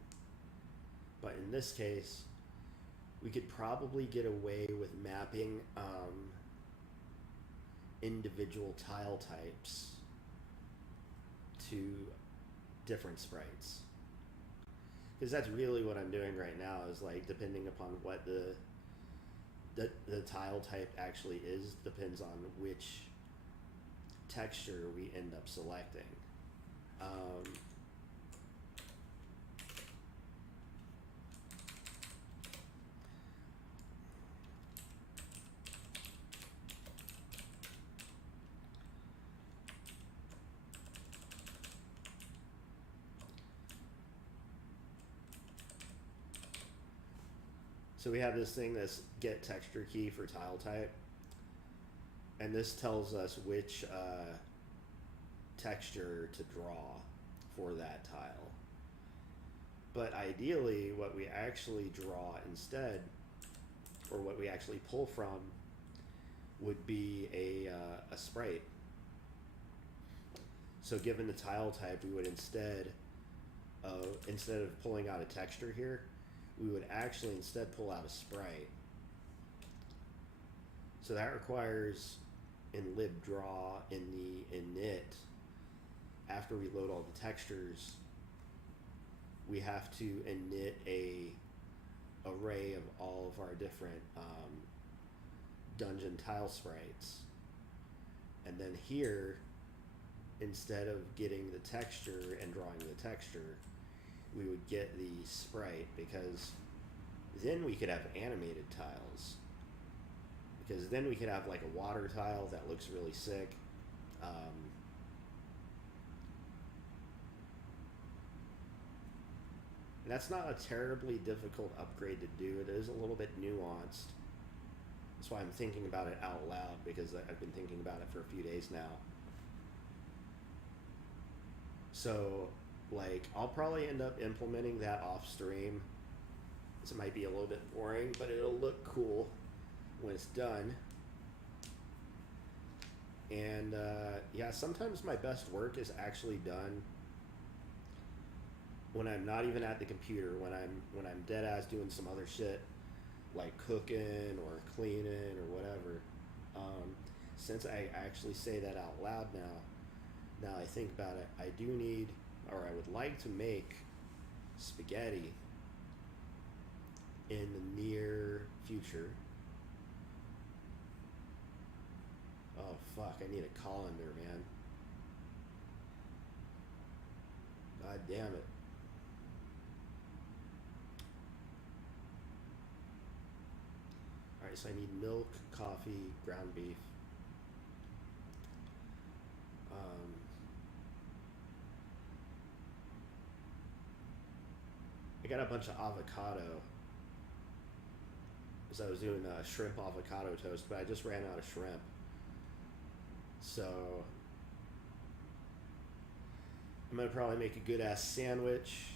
but in this case, we could probably get away with mapping individual tile types to different sprites, because that's really what I'm doing right now, is like depending upon what the tile type actually is, depends on which texture we end up selecting. So we have this thing, this get texture key for tile type, and this tells us which texture to draw for that tile. But ideally, what we actually draw instead, or what we actually pull from, would be a sprite. So given the tile type, we would instead of pulling out a texture here, we would actually instead pull out a sprite. So that requires in libdraw, in the init, after we load all the textures, we have to init a array of all of our different dungeon tile sprites. And then here, instead of getting the texture and drawing the texture, we would get the sprite, because then we could have animated tiles. Because then we could have like a water tile that looks really sick. That's not a terribly difficult upgrade to do. It is a little bit nuanced. That's why I'm thinking about it out loud, because I've been thinking about it for a few days now. So, like, I'll probably end up implementing that off stream. This might be a little bit boring, but it'll look cool when it's done. And yeah, sometimes my best work is actually done when I'm not even at the computer, when I'm dead ass doing some other shit, like cooking or cleaning or whatever. Since I actually say that out loud now I think about it, I do need, or I would like to make spaghetti in the near future. Oh fuck, I need a colander, man. God damn it. Alright, Alright, so I need milk, coffee, ground beef. I got a bunch of avocado, because I was doing a shrimp avocado toast, but I just ran out of shrimp. So I'm gonna probably make a good ass sandwich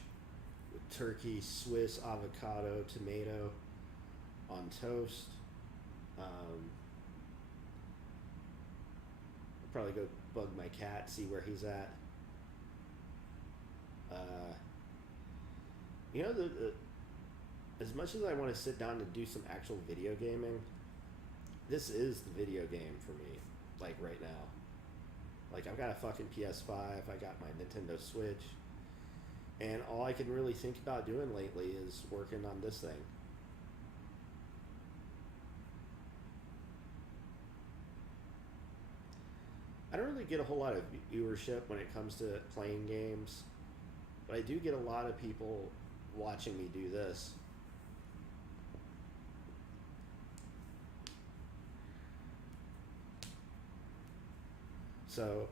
with turkey, Swiss, avocado, tomato on toast. I'll probably go bug my cat, see where he's at. You know, as much as I want to sit down and do some actual video gaming, this is the video game for me, like right now. Like, I've got a fucking PS5, I got my Nintendo Switch, and all I can really think about doing lately is working on this thing. I don't really get a whole lot of viewership when it comes to playing games, but I do get a lot of people watching me do this. So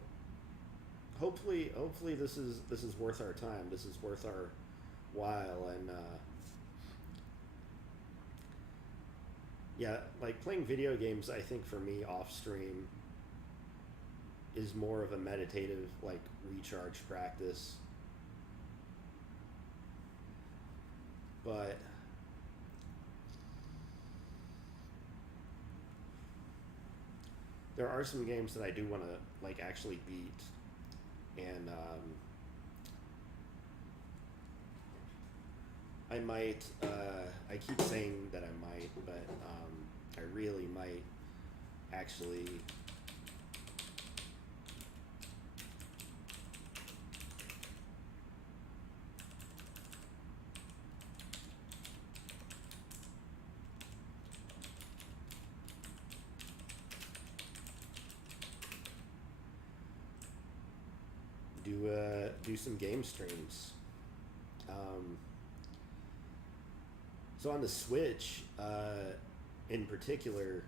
hopefully this is worth our time. This is worth our while. And yeah, like playing video games, I think for me off stream is more of a meditative, like, recharge practice. But there are some games that I do want to, like, actually beat, and I might, I keep saying that I might, but I really might actually do some game streams. So on the Switch, in particular,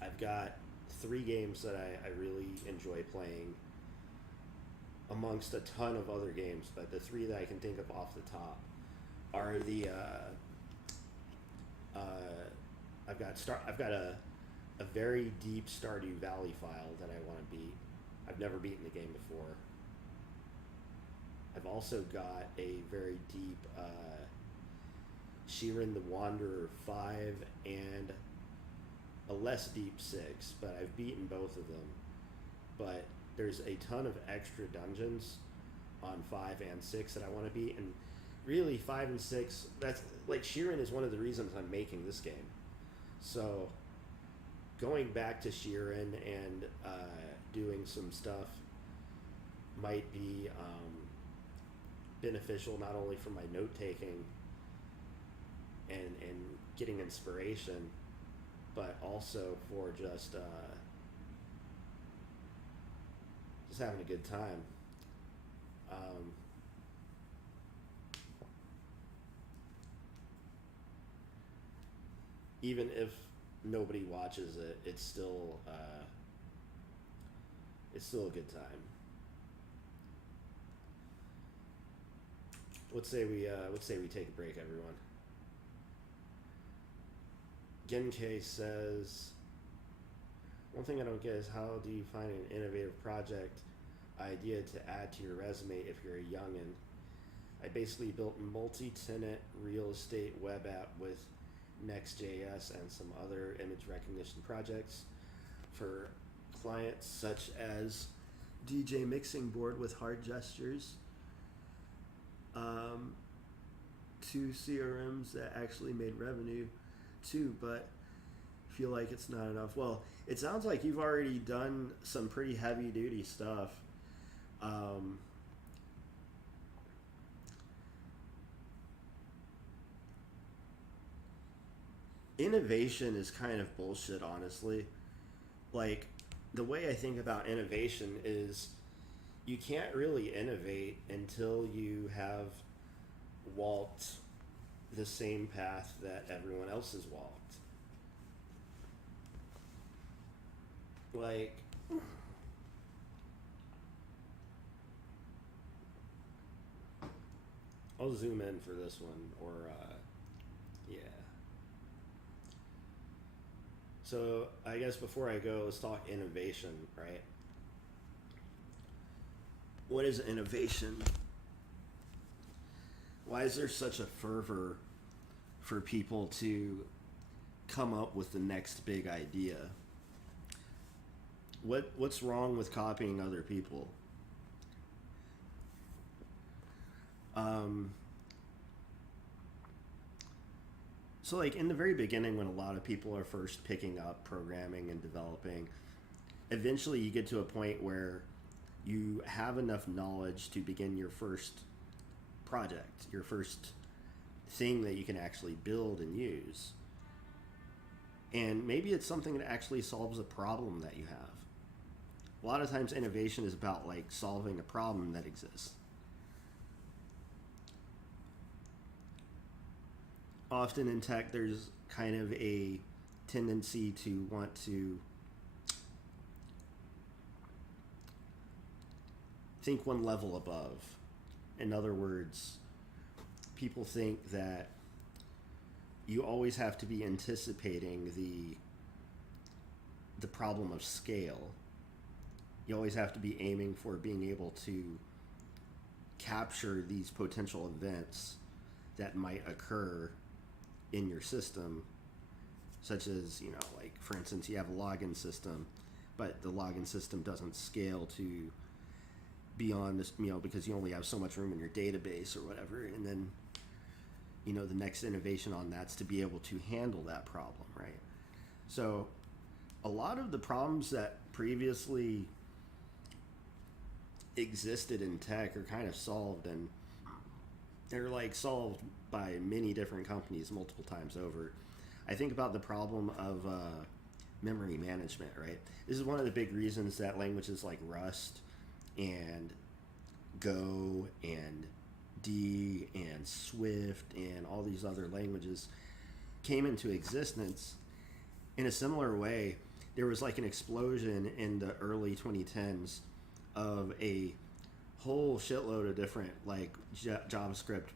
I've got 3 games that I really enjoy playing, amongst a ton of other games. But the 3 that I can think of off the top are the I've got a very deep Stardew Valley file that I want to beat. I've never beaten the game before. I've also got a very deep Shiren the Wanderer 5 and a less deep 6, but I've beaten both of them. But there's a ton of extra dungeons on 5 and 6 that I want to beat, and really 5 and 6, that's like, Shiren is one of the reasons I'm making this game. So going back to Shiren and doing some stuff might be beneficial, not only for my note taking and getting inspiration, but also for just having a good time. Even if nobody watches it, it's still a good time. Let's say we take a break, everyone. Genke says, one thing I don't get is, how do you find an innovative project idea to add to your resume if you're a youngin'? I basically built a multi-tenant real estate web app with Next.js and some other image recognition projects for clients such as DJ mixing board with hard gestures, 2 CRMs that actually made revenue too, but feel like it's not enough. Well, it sounds like you've already done some pretty heavy duty stuff. Innovation is kind of bullshit, honestly. Like, the way I think about innovation is, you can't really innovate until you have walked the same path that everyone else has walked. like, I'll zoom in for this one, or yeah. So I guess before I go, let's talk innovation, right? What is innovation? Why is there such a fervor for people to come up with the next big idea? What's wrong with copying other people? So like in the very beginning, when a lot of people are first picking up programming and developing, eventually you get to a point where you have enough knowledge to begin your first project, your first thing that you can actually build and use. And maybe it's something that actually solves a problem that you have. A lot of times innovation is about like solving a problem that exists. Often in tech, there's kind of a tendency to want to think one level above. In other words, people think that you always have to be anticipating the problem of scale. You always have to be aiming for being able to capture these potential events that might occur in your system, such as, you know, like for instance, you have a login system, but the login system doesn't scale to beyond this, you know, because you only have so much room in your database or whatever. And then, you know, the next innovation on that's to be able to handle that problem, right? So a lot of the problems that previously existed in tech are kind of solved, and they're like solved by many different companies multiple times over. I think about the problem of memory management, right? This is one of the big reasons that languages like Rust and Go and D and Swift and all these other languages came into existence. In a similar way, there was like an explosion in the early 2010s of a whole shitload of different like JavaScript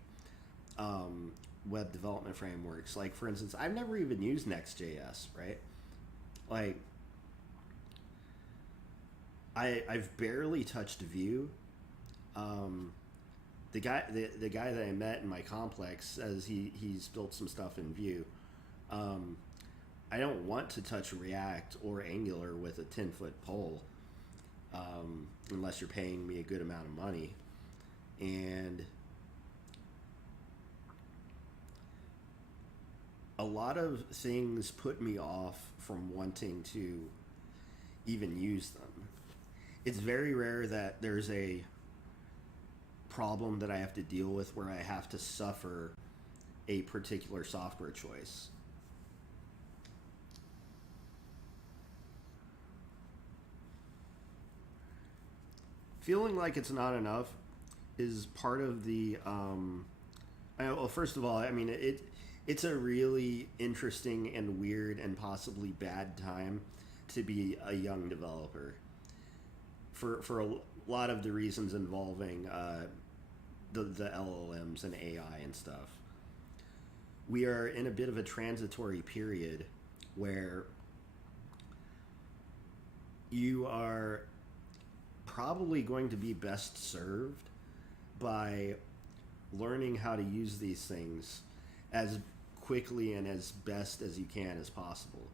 web development frameworks. Like for instance, I've never even used Next.js, right? Like I've barely touched Vue. The guy that I met in my complex says he's built some stuff in Vue. I don't want to touch React or Angular with a 10-foot pole, unless you're paying me a good amount of money. And a lot of things put me off from wanting to even use them. It's very rare that there's a problem that I have to deal with where I have to suffer a particular software choice. Feeling like it's not enough is part of the well, first of all, I mean it's a really interesting and weird and possibly bad time to be a young developer for a lot of the reasons involving the LLMs and AI and stuff. We are in a bit of a transitory period where you are probably going to be best served by learning how to use these things as quickly and as best as you can as possible.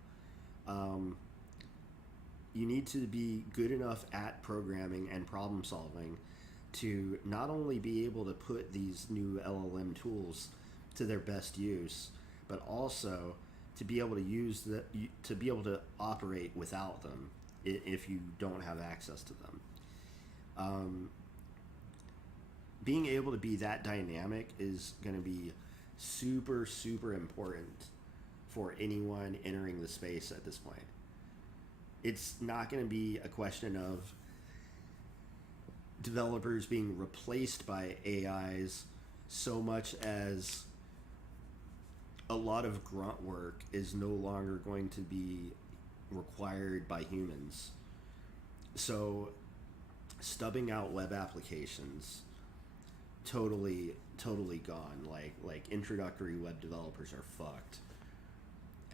You need to be good enough at programming and problem solving to not only be able to put these new LLM tools to their best use, but also to be able to operate without them if you don't have access to them. Being able to be that dynamic is going to be super, super important for anyone entering the space at this point. It's not going to be a question of developers being replaced by AIs so much as a lot of grunt work is no longer going to be required by humans. So stubbing out web applications, totally gone. Like introductory web developers are fucked.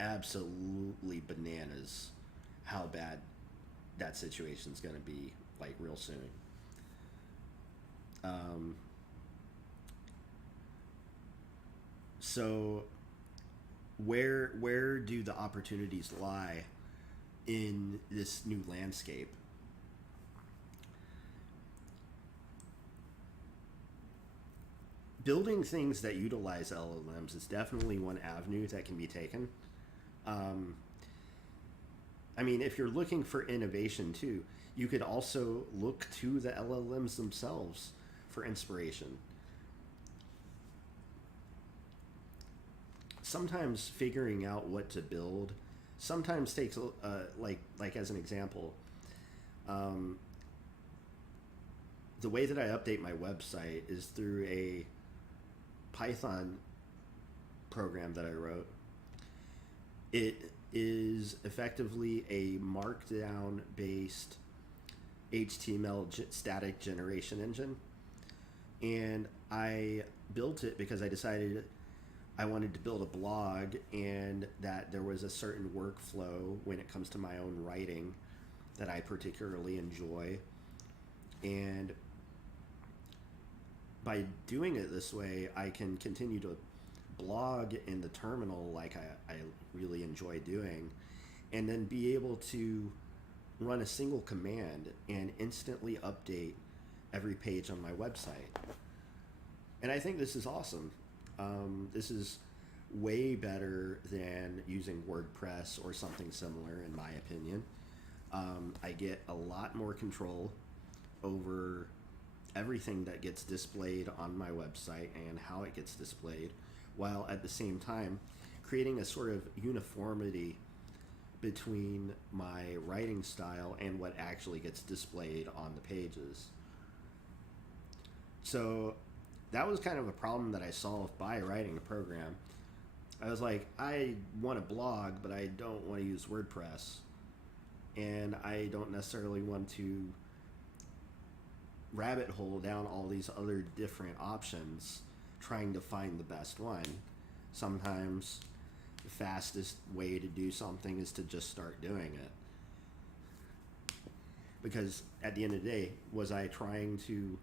Absolutely bananas how bad that situation's going to be, like, real soon. So where do the opportunities lie in this new landscape? Building things that utilize LLMs is definitely one avenue that can be taken. I mean, if you're looking for innovation too, you could also look to the LLMs themselves for inspiration. Sometimes figuring out what to build sometimes takes, like as an example, the way that I update my website is through a Python program that I wrote. It is effectively a markdown based HTML static generation engine, and I built it because I decided I wanted to build a blog and that there was a certain workflow when it comes to my own writing that I particularly enjoy. And by doing it this way, I can continue to blog in the terminal like I really enjoy doing, and then be able to run a single command and instantly update every page on my website. And I think this is awesome. This is way better than using WordPress or something similar, in my opinion. I get a lot more control over everything that gets displayed on my website and how it gets displayed, while at the same time creating a sort of uniformity between my writing style and what actually gets displayed on the pages. So that was kind of a problem that I solved by writing a program. I was like, I want a blog, but I don't want to use WordPress. And I don't necessarily want to rabbit hole down all these other different options trying to find the best one. Sometimes the fastest way to do something is to just start doing it. Because at the end of the day, was I trying to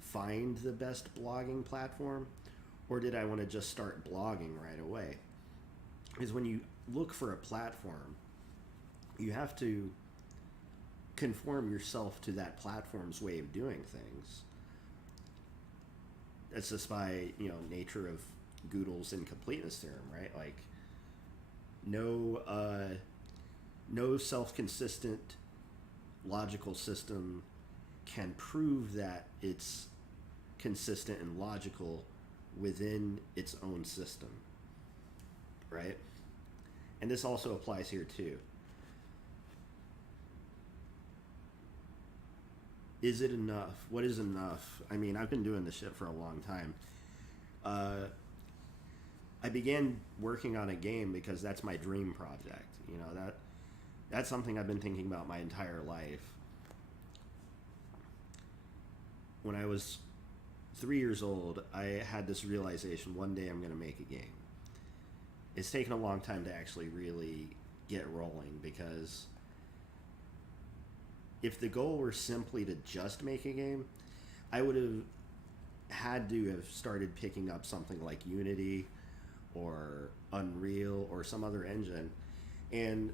find the best blogging platform, or did I want to just start blogging right away? Because when you look for a platform, you have to conform yourself to that platform's way of doing things. That's just by, nature of Gödel's incompleteness theorem, right? Like, no self-consistent logical system can prove that it's consistent and logical within its own system, right? And this also applies here too. Is it enough? What is enough? I mean, I've been doing this shit for a long time. I began working on a game because that's my dream project. That's something I've been thinking about my entire life. When I was 3 years old, I had this realization: one day I'm going to make a game. It's taken a long time to actually really get rolling, because if the goal were simply to just make a game, I would have had to have started picking up something like Unity or Unreal or some other engine. And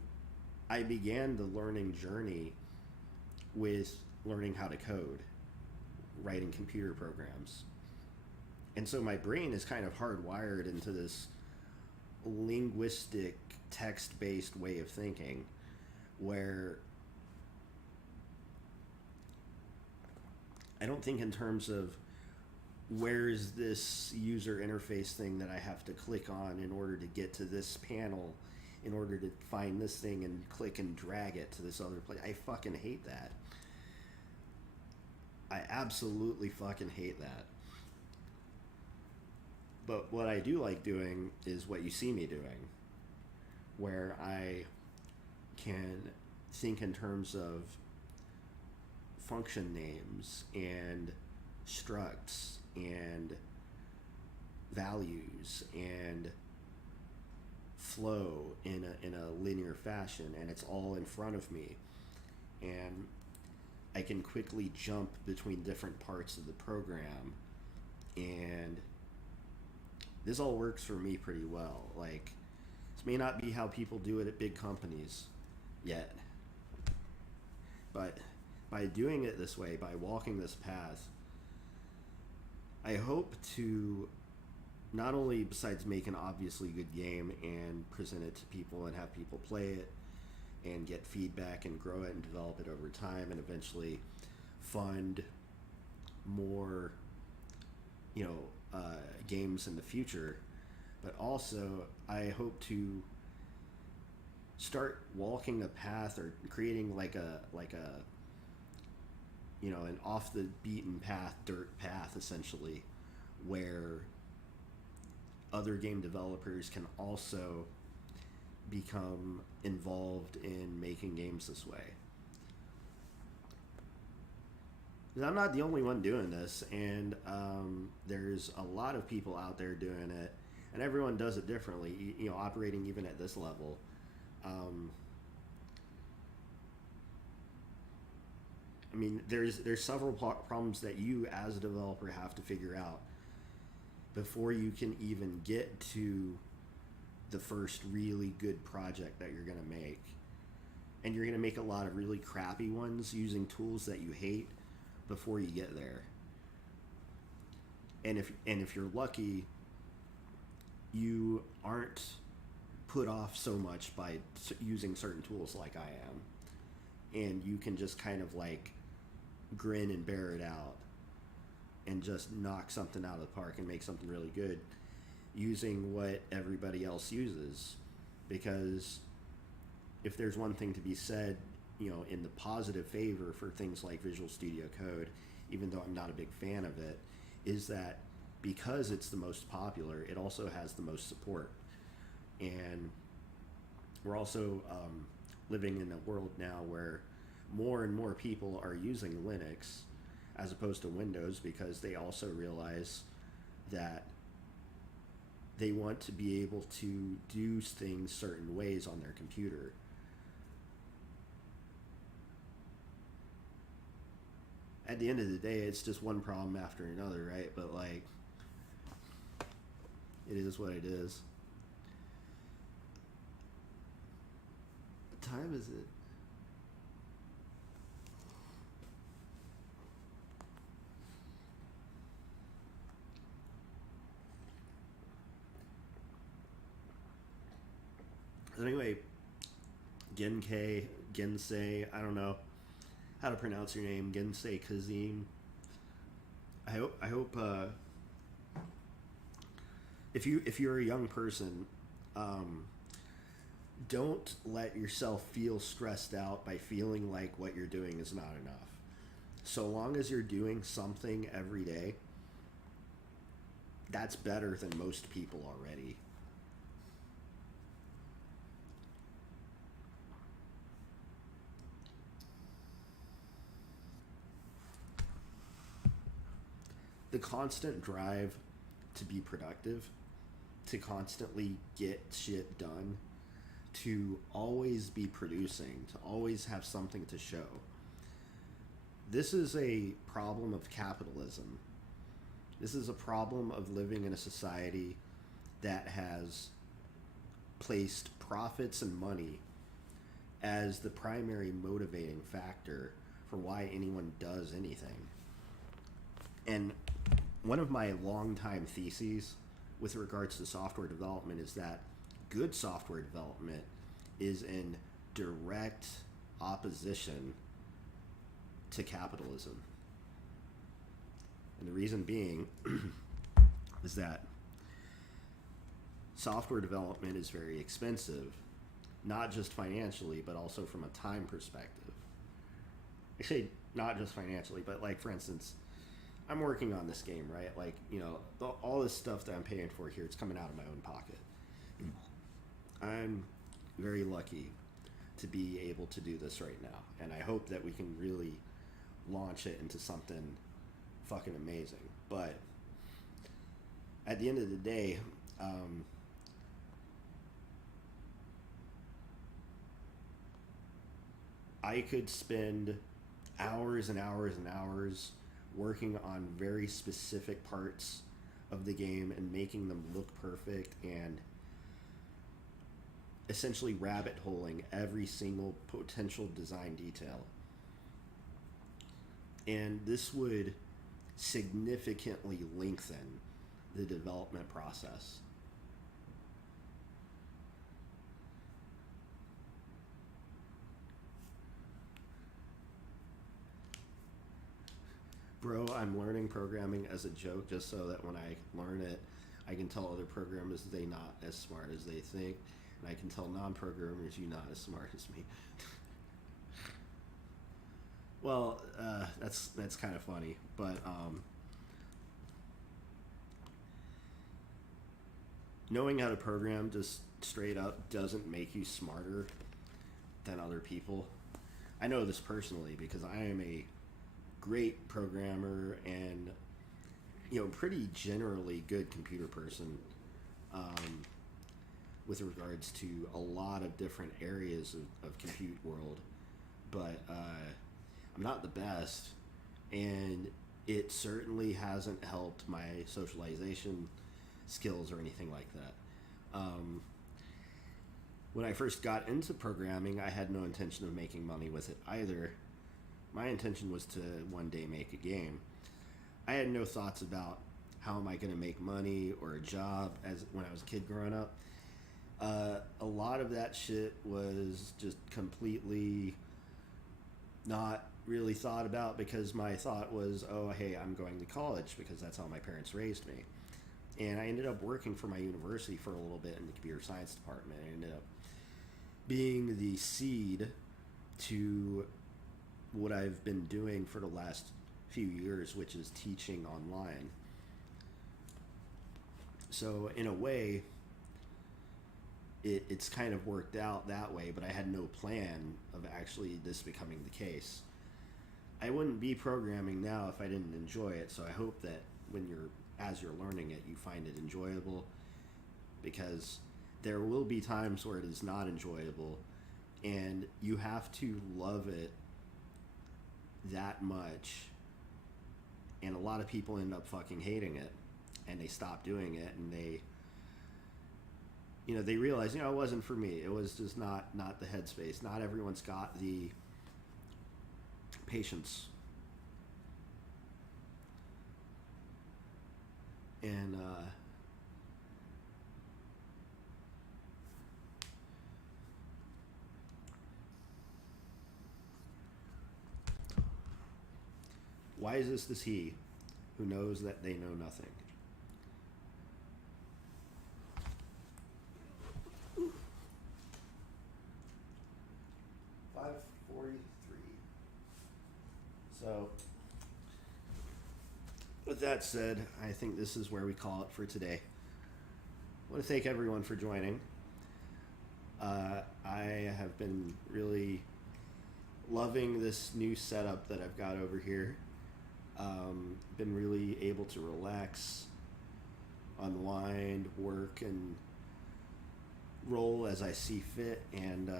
I began the learning journey with learning how to code, writing computer programs. And so my brain is kind of hardwired into this linguistic, text-based way of thinking, where I don't think in terms of where's this user interface thing that I have to click on in order to get to this panel, in order to find this thing and click and drag it to this other place. I fucking hate that. I absolutely fucking hate that. But what I do like doing is what you see me doing, where I can think in terms of function names and structs and values and flow in a linear fashion, and it's all in front of me, and I can quickly jump between different parts of the program, and this all works for me pretty well. Like, this may not be how people do it at big companies yet, but by doing it this way, by walking this path, I hope to not only, besides make an obviously good game and present it to people and have people play it and get feedback and grow it and develop it over time and eventually fund more, games in the future, but also I hope to start walking a path or creating like a an off the beaten path, dirt path essentially, where other game developers can also become involved in making games this way. 'Cause I'm not the only one doing this, and there's a lot of people out there doing it, and everyone does it differently, operating even at this level. I mean, there's several problems that you as a developer have to figure out before you can even get to the first really good project that you're going to make. And you're going to make a lot of really crappy ones using tools that you hate before you get there. And if you're lucky, you aren't put off so much by using certain tools like I am. And you can just kind of like grin and bear it out and just knock something out of the park and make something really good using what everybody else uses. Because if there's one thing to be said, in the positive favor for things like Visual Studio Code, even though I'm not a big fan of it, is that because it's the most popular, it also has the most support. And we're also living in a world now where more and more people are using Linux as opposed to Windows, because they also realize that they want to be able to do things certain ways on their computer. At the end of the day, it's just one problem after another, right? But like, it is what it is. What time is it? Anyway, Gensei, I don't know how to pronounce your name, Gensei Kazim. I hope if you're a young person, don't let yourself feel stressed out by feeling like what you're doing is not enough. So long as you're doing something every day, that's better than most people already. The constant drive to be productive, to constantly get shit done, to always be producing, to always have something to show. This is a problem of capitalism. This is a problem of living in a society that has placed profits and money as the primary motivating factor for why anyone does anything. And one of my longtime theses with regards to software development is that good software development is in direct opposition to capitalism. And the reason being is that software development is very expensive, not just financially, but also from a time perspective. I say not just financially, but like, for instance, I'm working on this game, right? Like, all this stuff that I'm paying for here, it's coming out of my own pocket. I'm very lucky to be able to do this right now. And I hope that we can really launch it into something fucking amazing. But at the end of the day, I could spend hours and hours and hours working on very specific parts of the game and making them look perfect and essentially rabbit holing every single potential design detail. And this would significantly lengthen the development process. Bro, I'm learning programming as a joke just so that when I learn it, I can tell other programmers they not as smart as they think, and I can tell non-programmers you not as smart as me. Well, that's kind of funny, but knowing how to program just straight up doesn't make you smarter than other people. I know this personally because I am a great programmer and pretty generally good computer person with regards to a lot of different areas of compute world, but I'm not the best, and it certainly hasn't helped my socialization skills or anything like that. When I first got into programming, I had no intention of making money with it either. My intention was to one day make a game. I had no thoughts about how am I going to make money or a job as when I was a kid growing up. A lot of that shit was just completely not really thought about because my thought was, oh, hey, I'm going to college because that's how my parents raised me. And I ended up working for my university for a little bit in the computer science department. I ended up being the seed to what I've been doing for the last few years, which is teaching online. So in a way, it's kind of worked out that way, but I had no plan of actually this becoming the case. I wouldn't be programming now if I didn't enjoy it, so I hope that as you're learning it, you find it enjoyable, because there will be times where it is not enjoyable, and you have to love it that much, and a lot of people end up fucking hating it, and they stop doing it, and they realize, it wasn't for me. It was just not the headspace. Not everyone's got the patience. And why is this he who knows that they know nothing? So, with that said, I think this is where we call it for today. I want to thank everyone for joining. I have been really loving this new setup that I've got over here. Been really able to relax, unwind, work, and roll as I see fit, and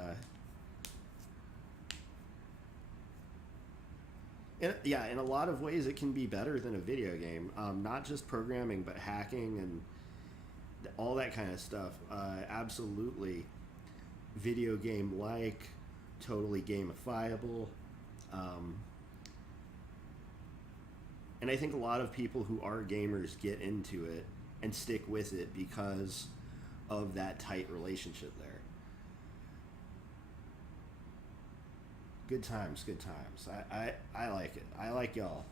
in a lot of ways it can be better than a video game. Not just programming, but hacking and all that kind of stuff. Absolutely video game-like, totally gamifiable. And I think a lot of people who are gamers get into it and stick with it because of that tight relationship there. Good times, good times. I like it. I like y'all.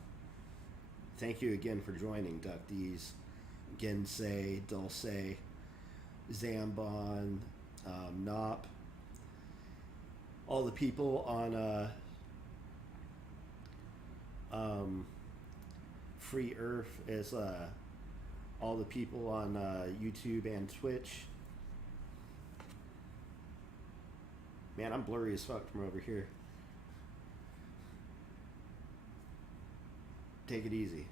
Thank you again for joining, Ducties, Gensei, Dulce, Zambon, Nop, all the people on Free Earth, as all the people on YouTube and Twitch. Man, I'm blurry as fuck from over here. Take it easy.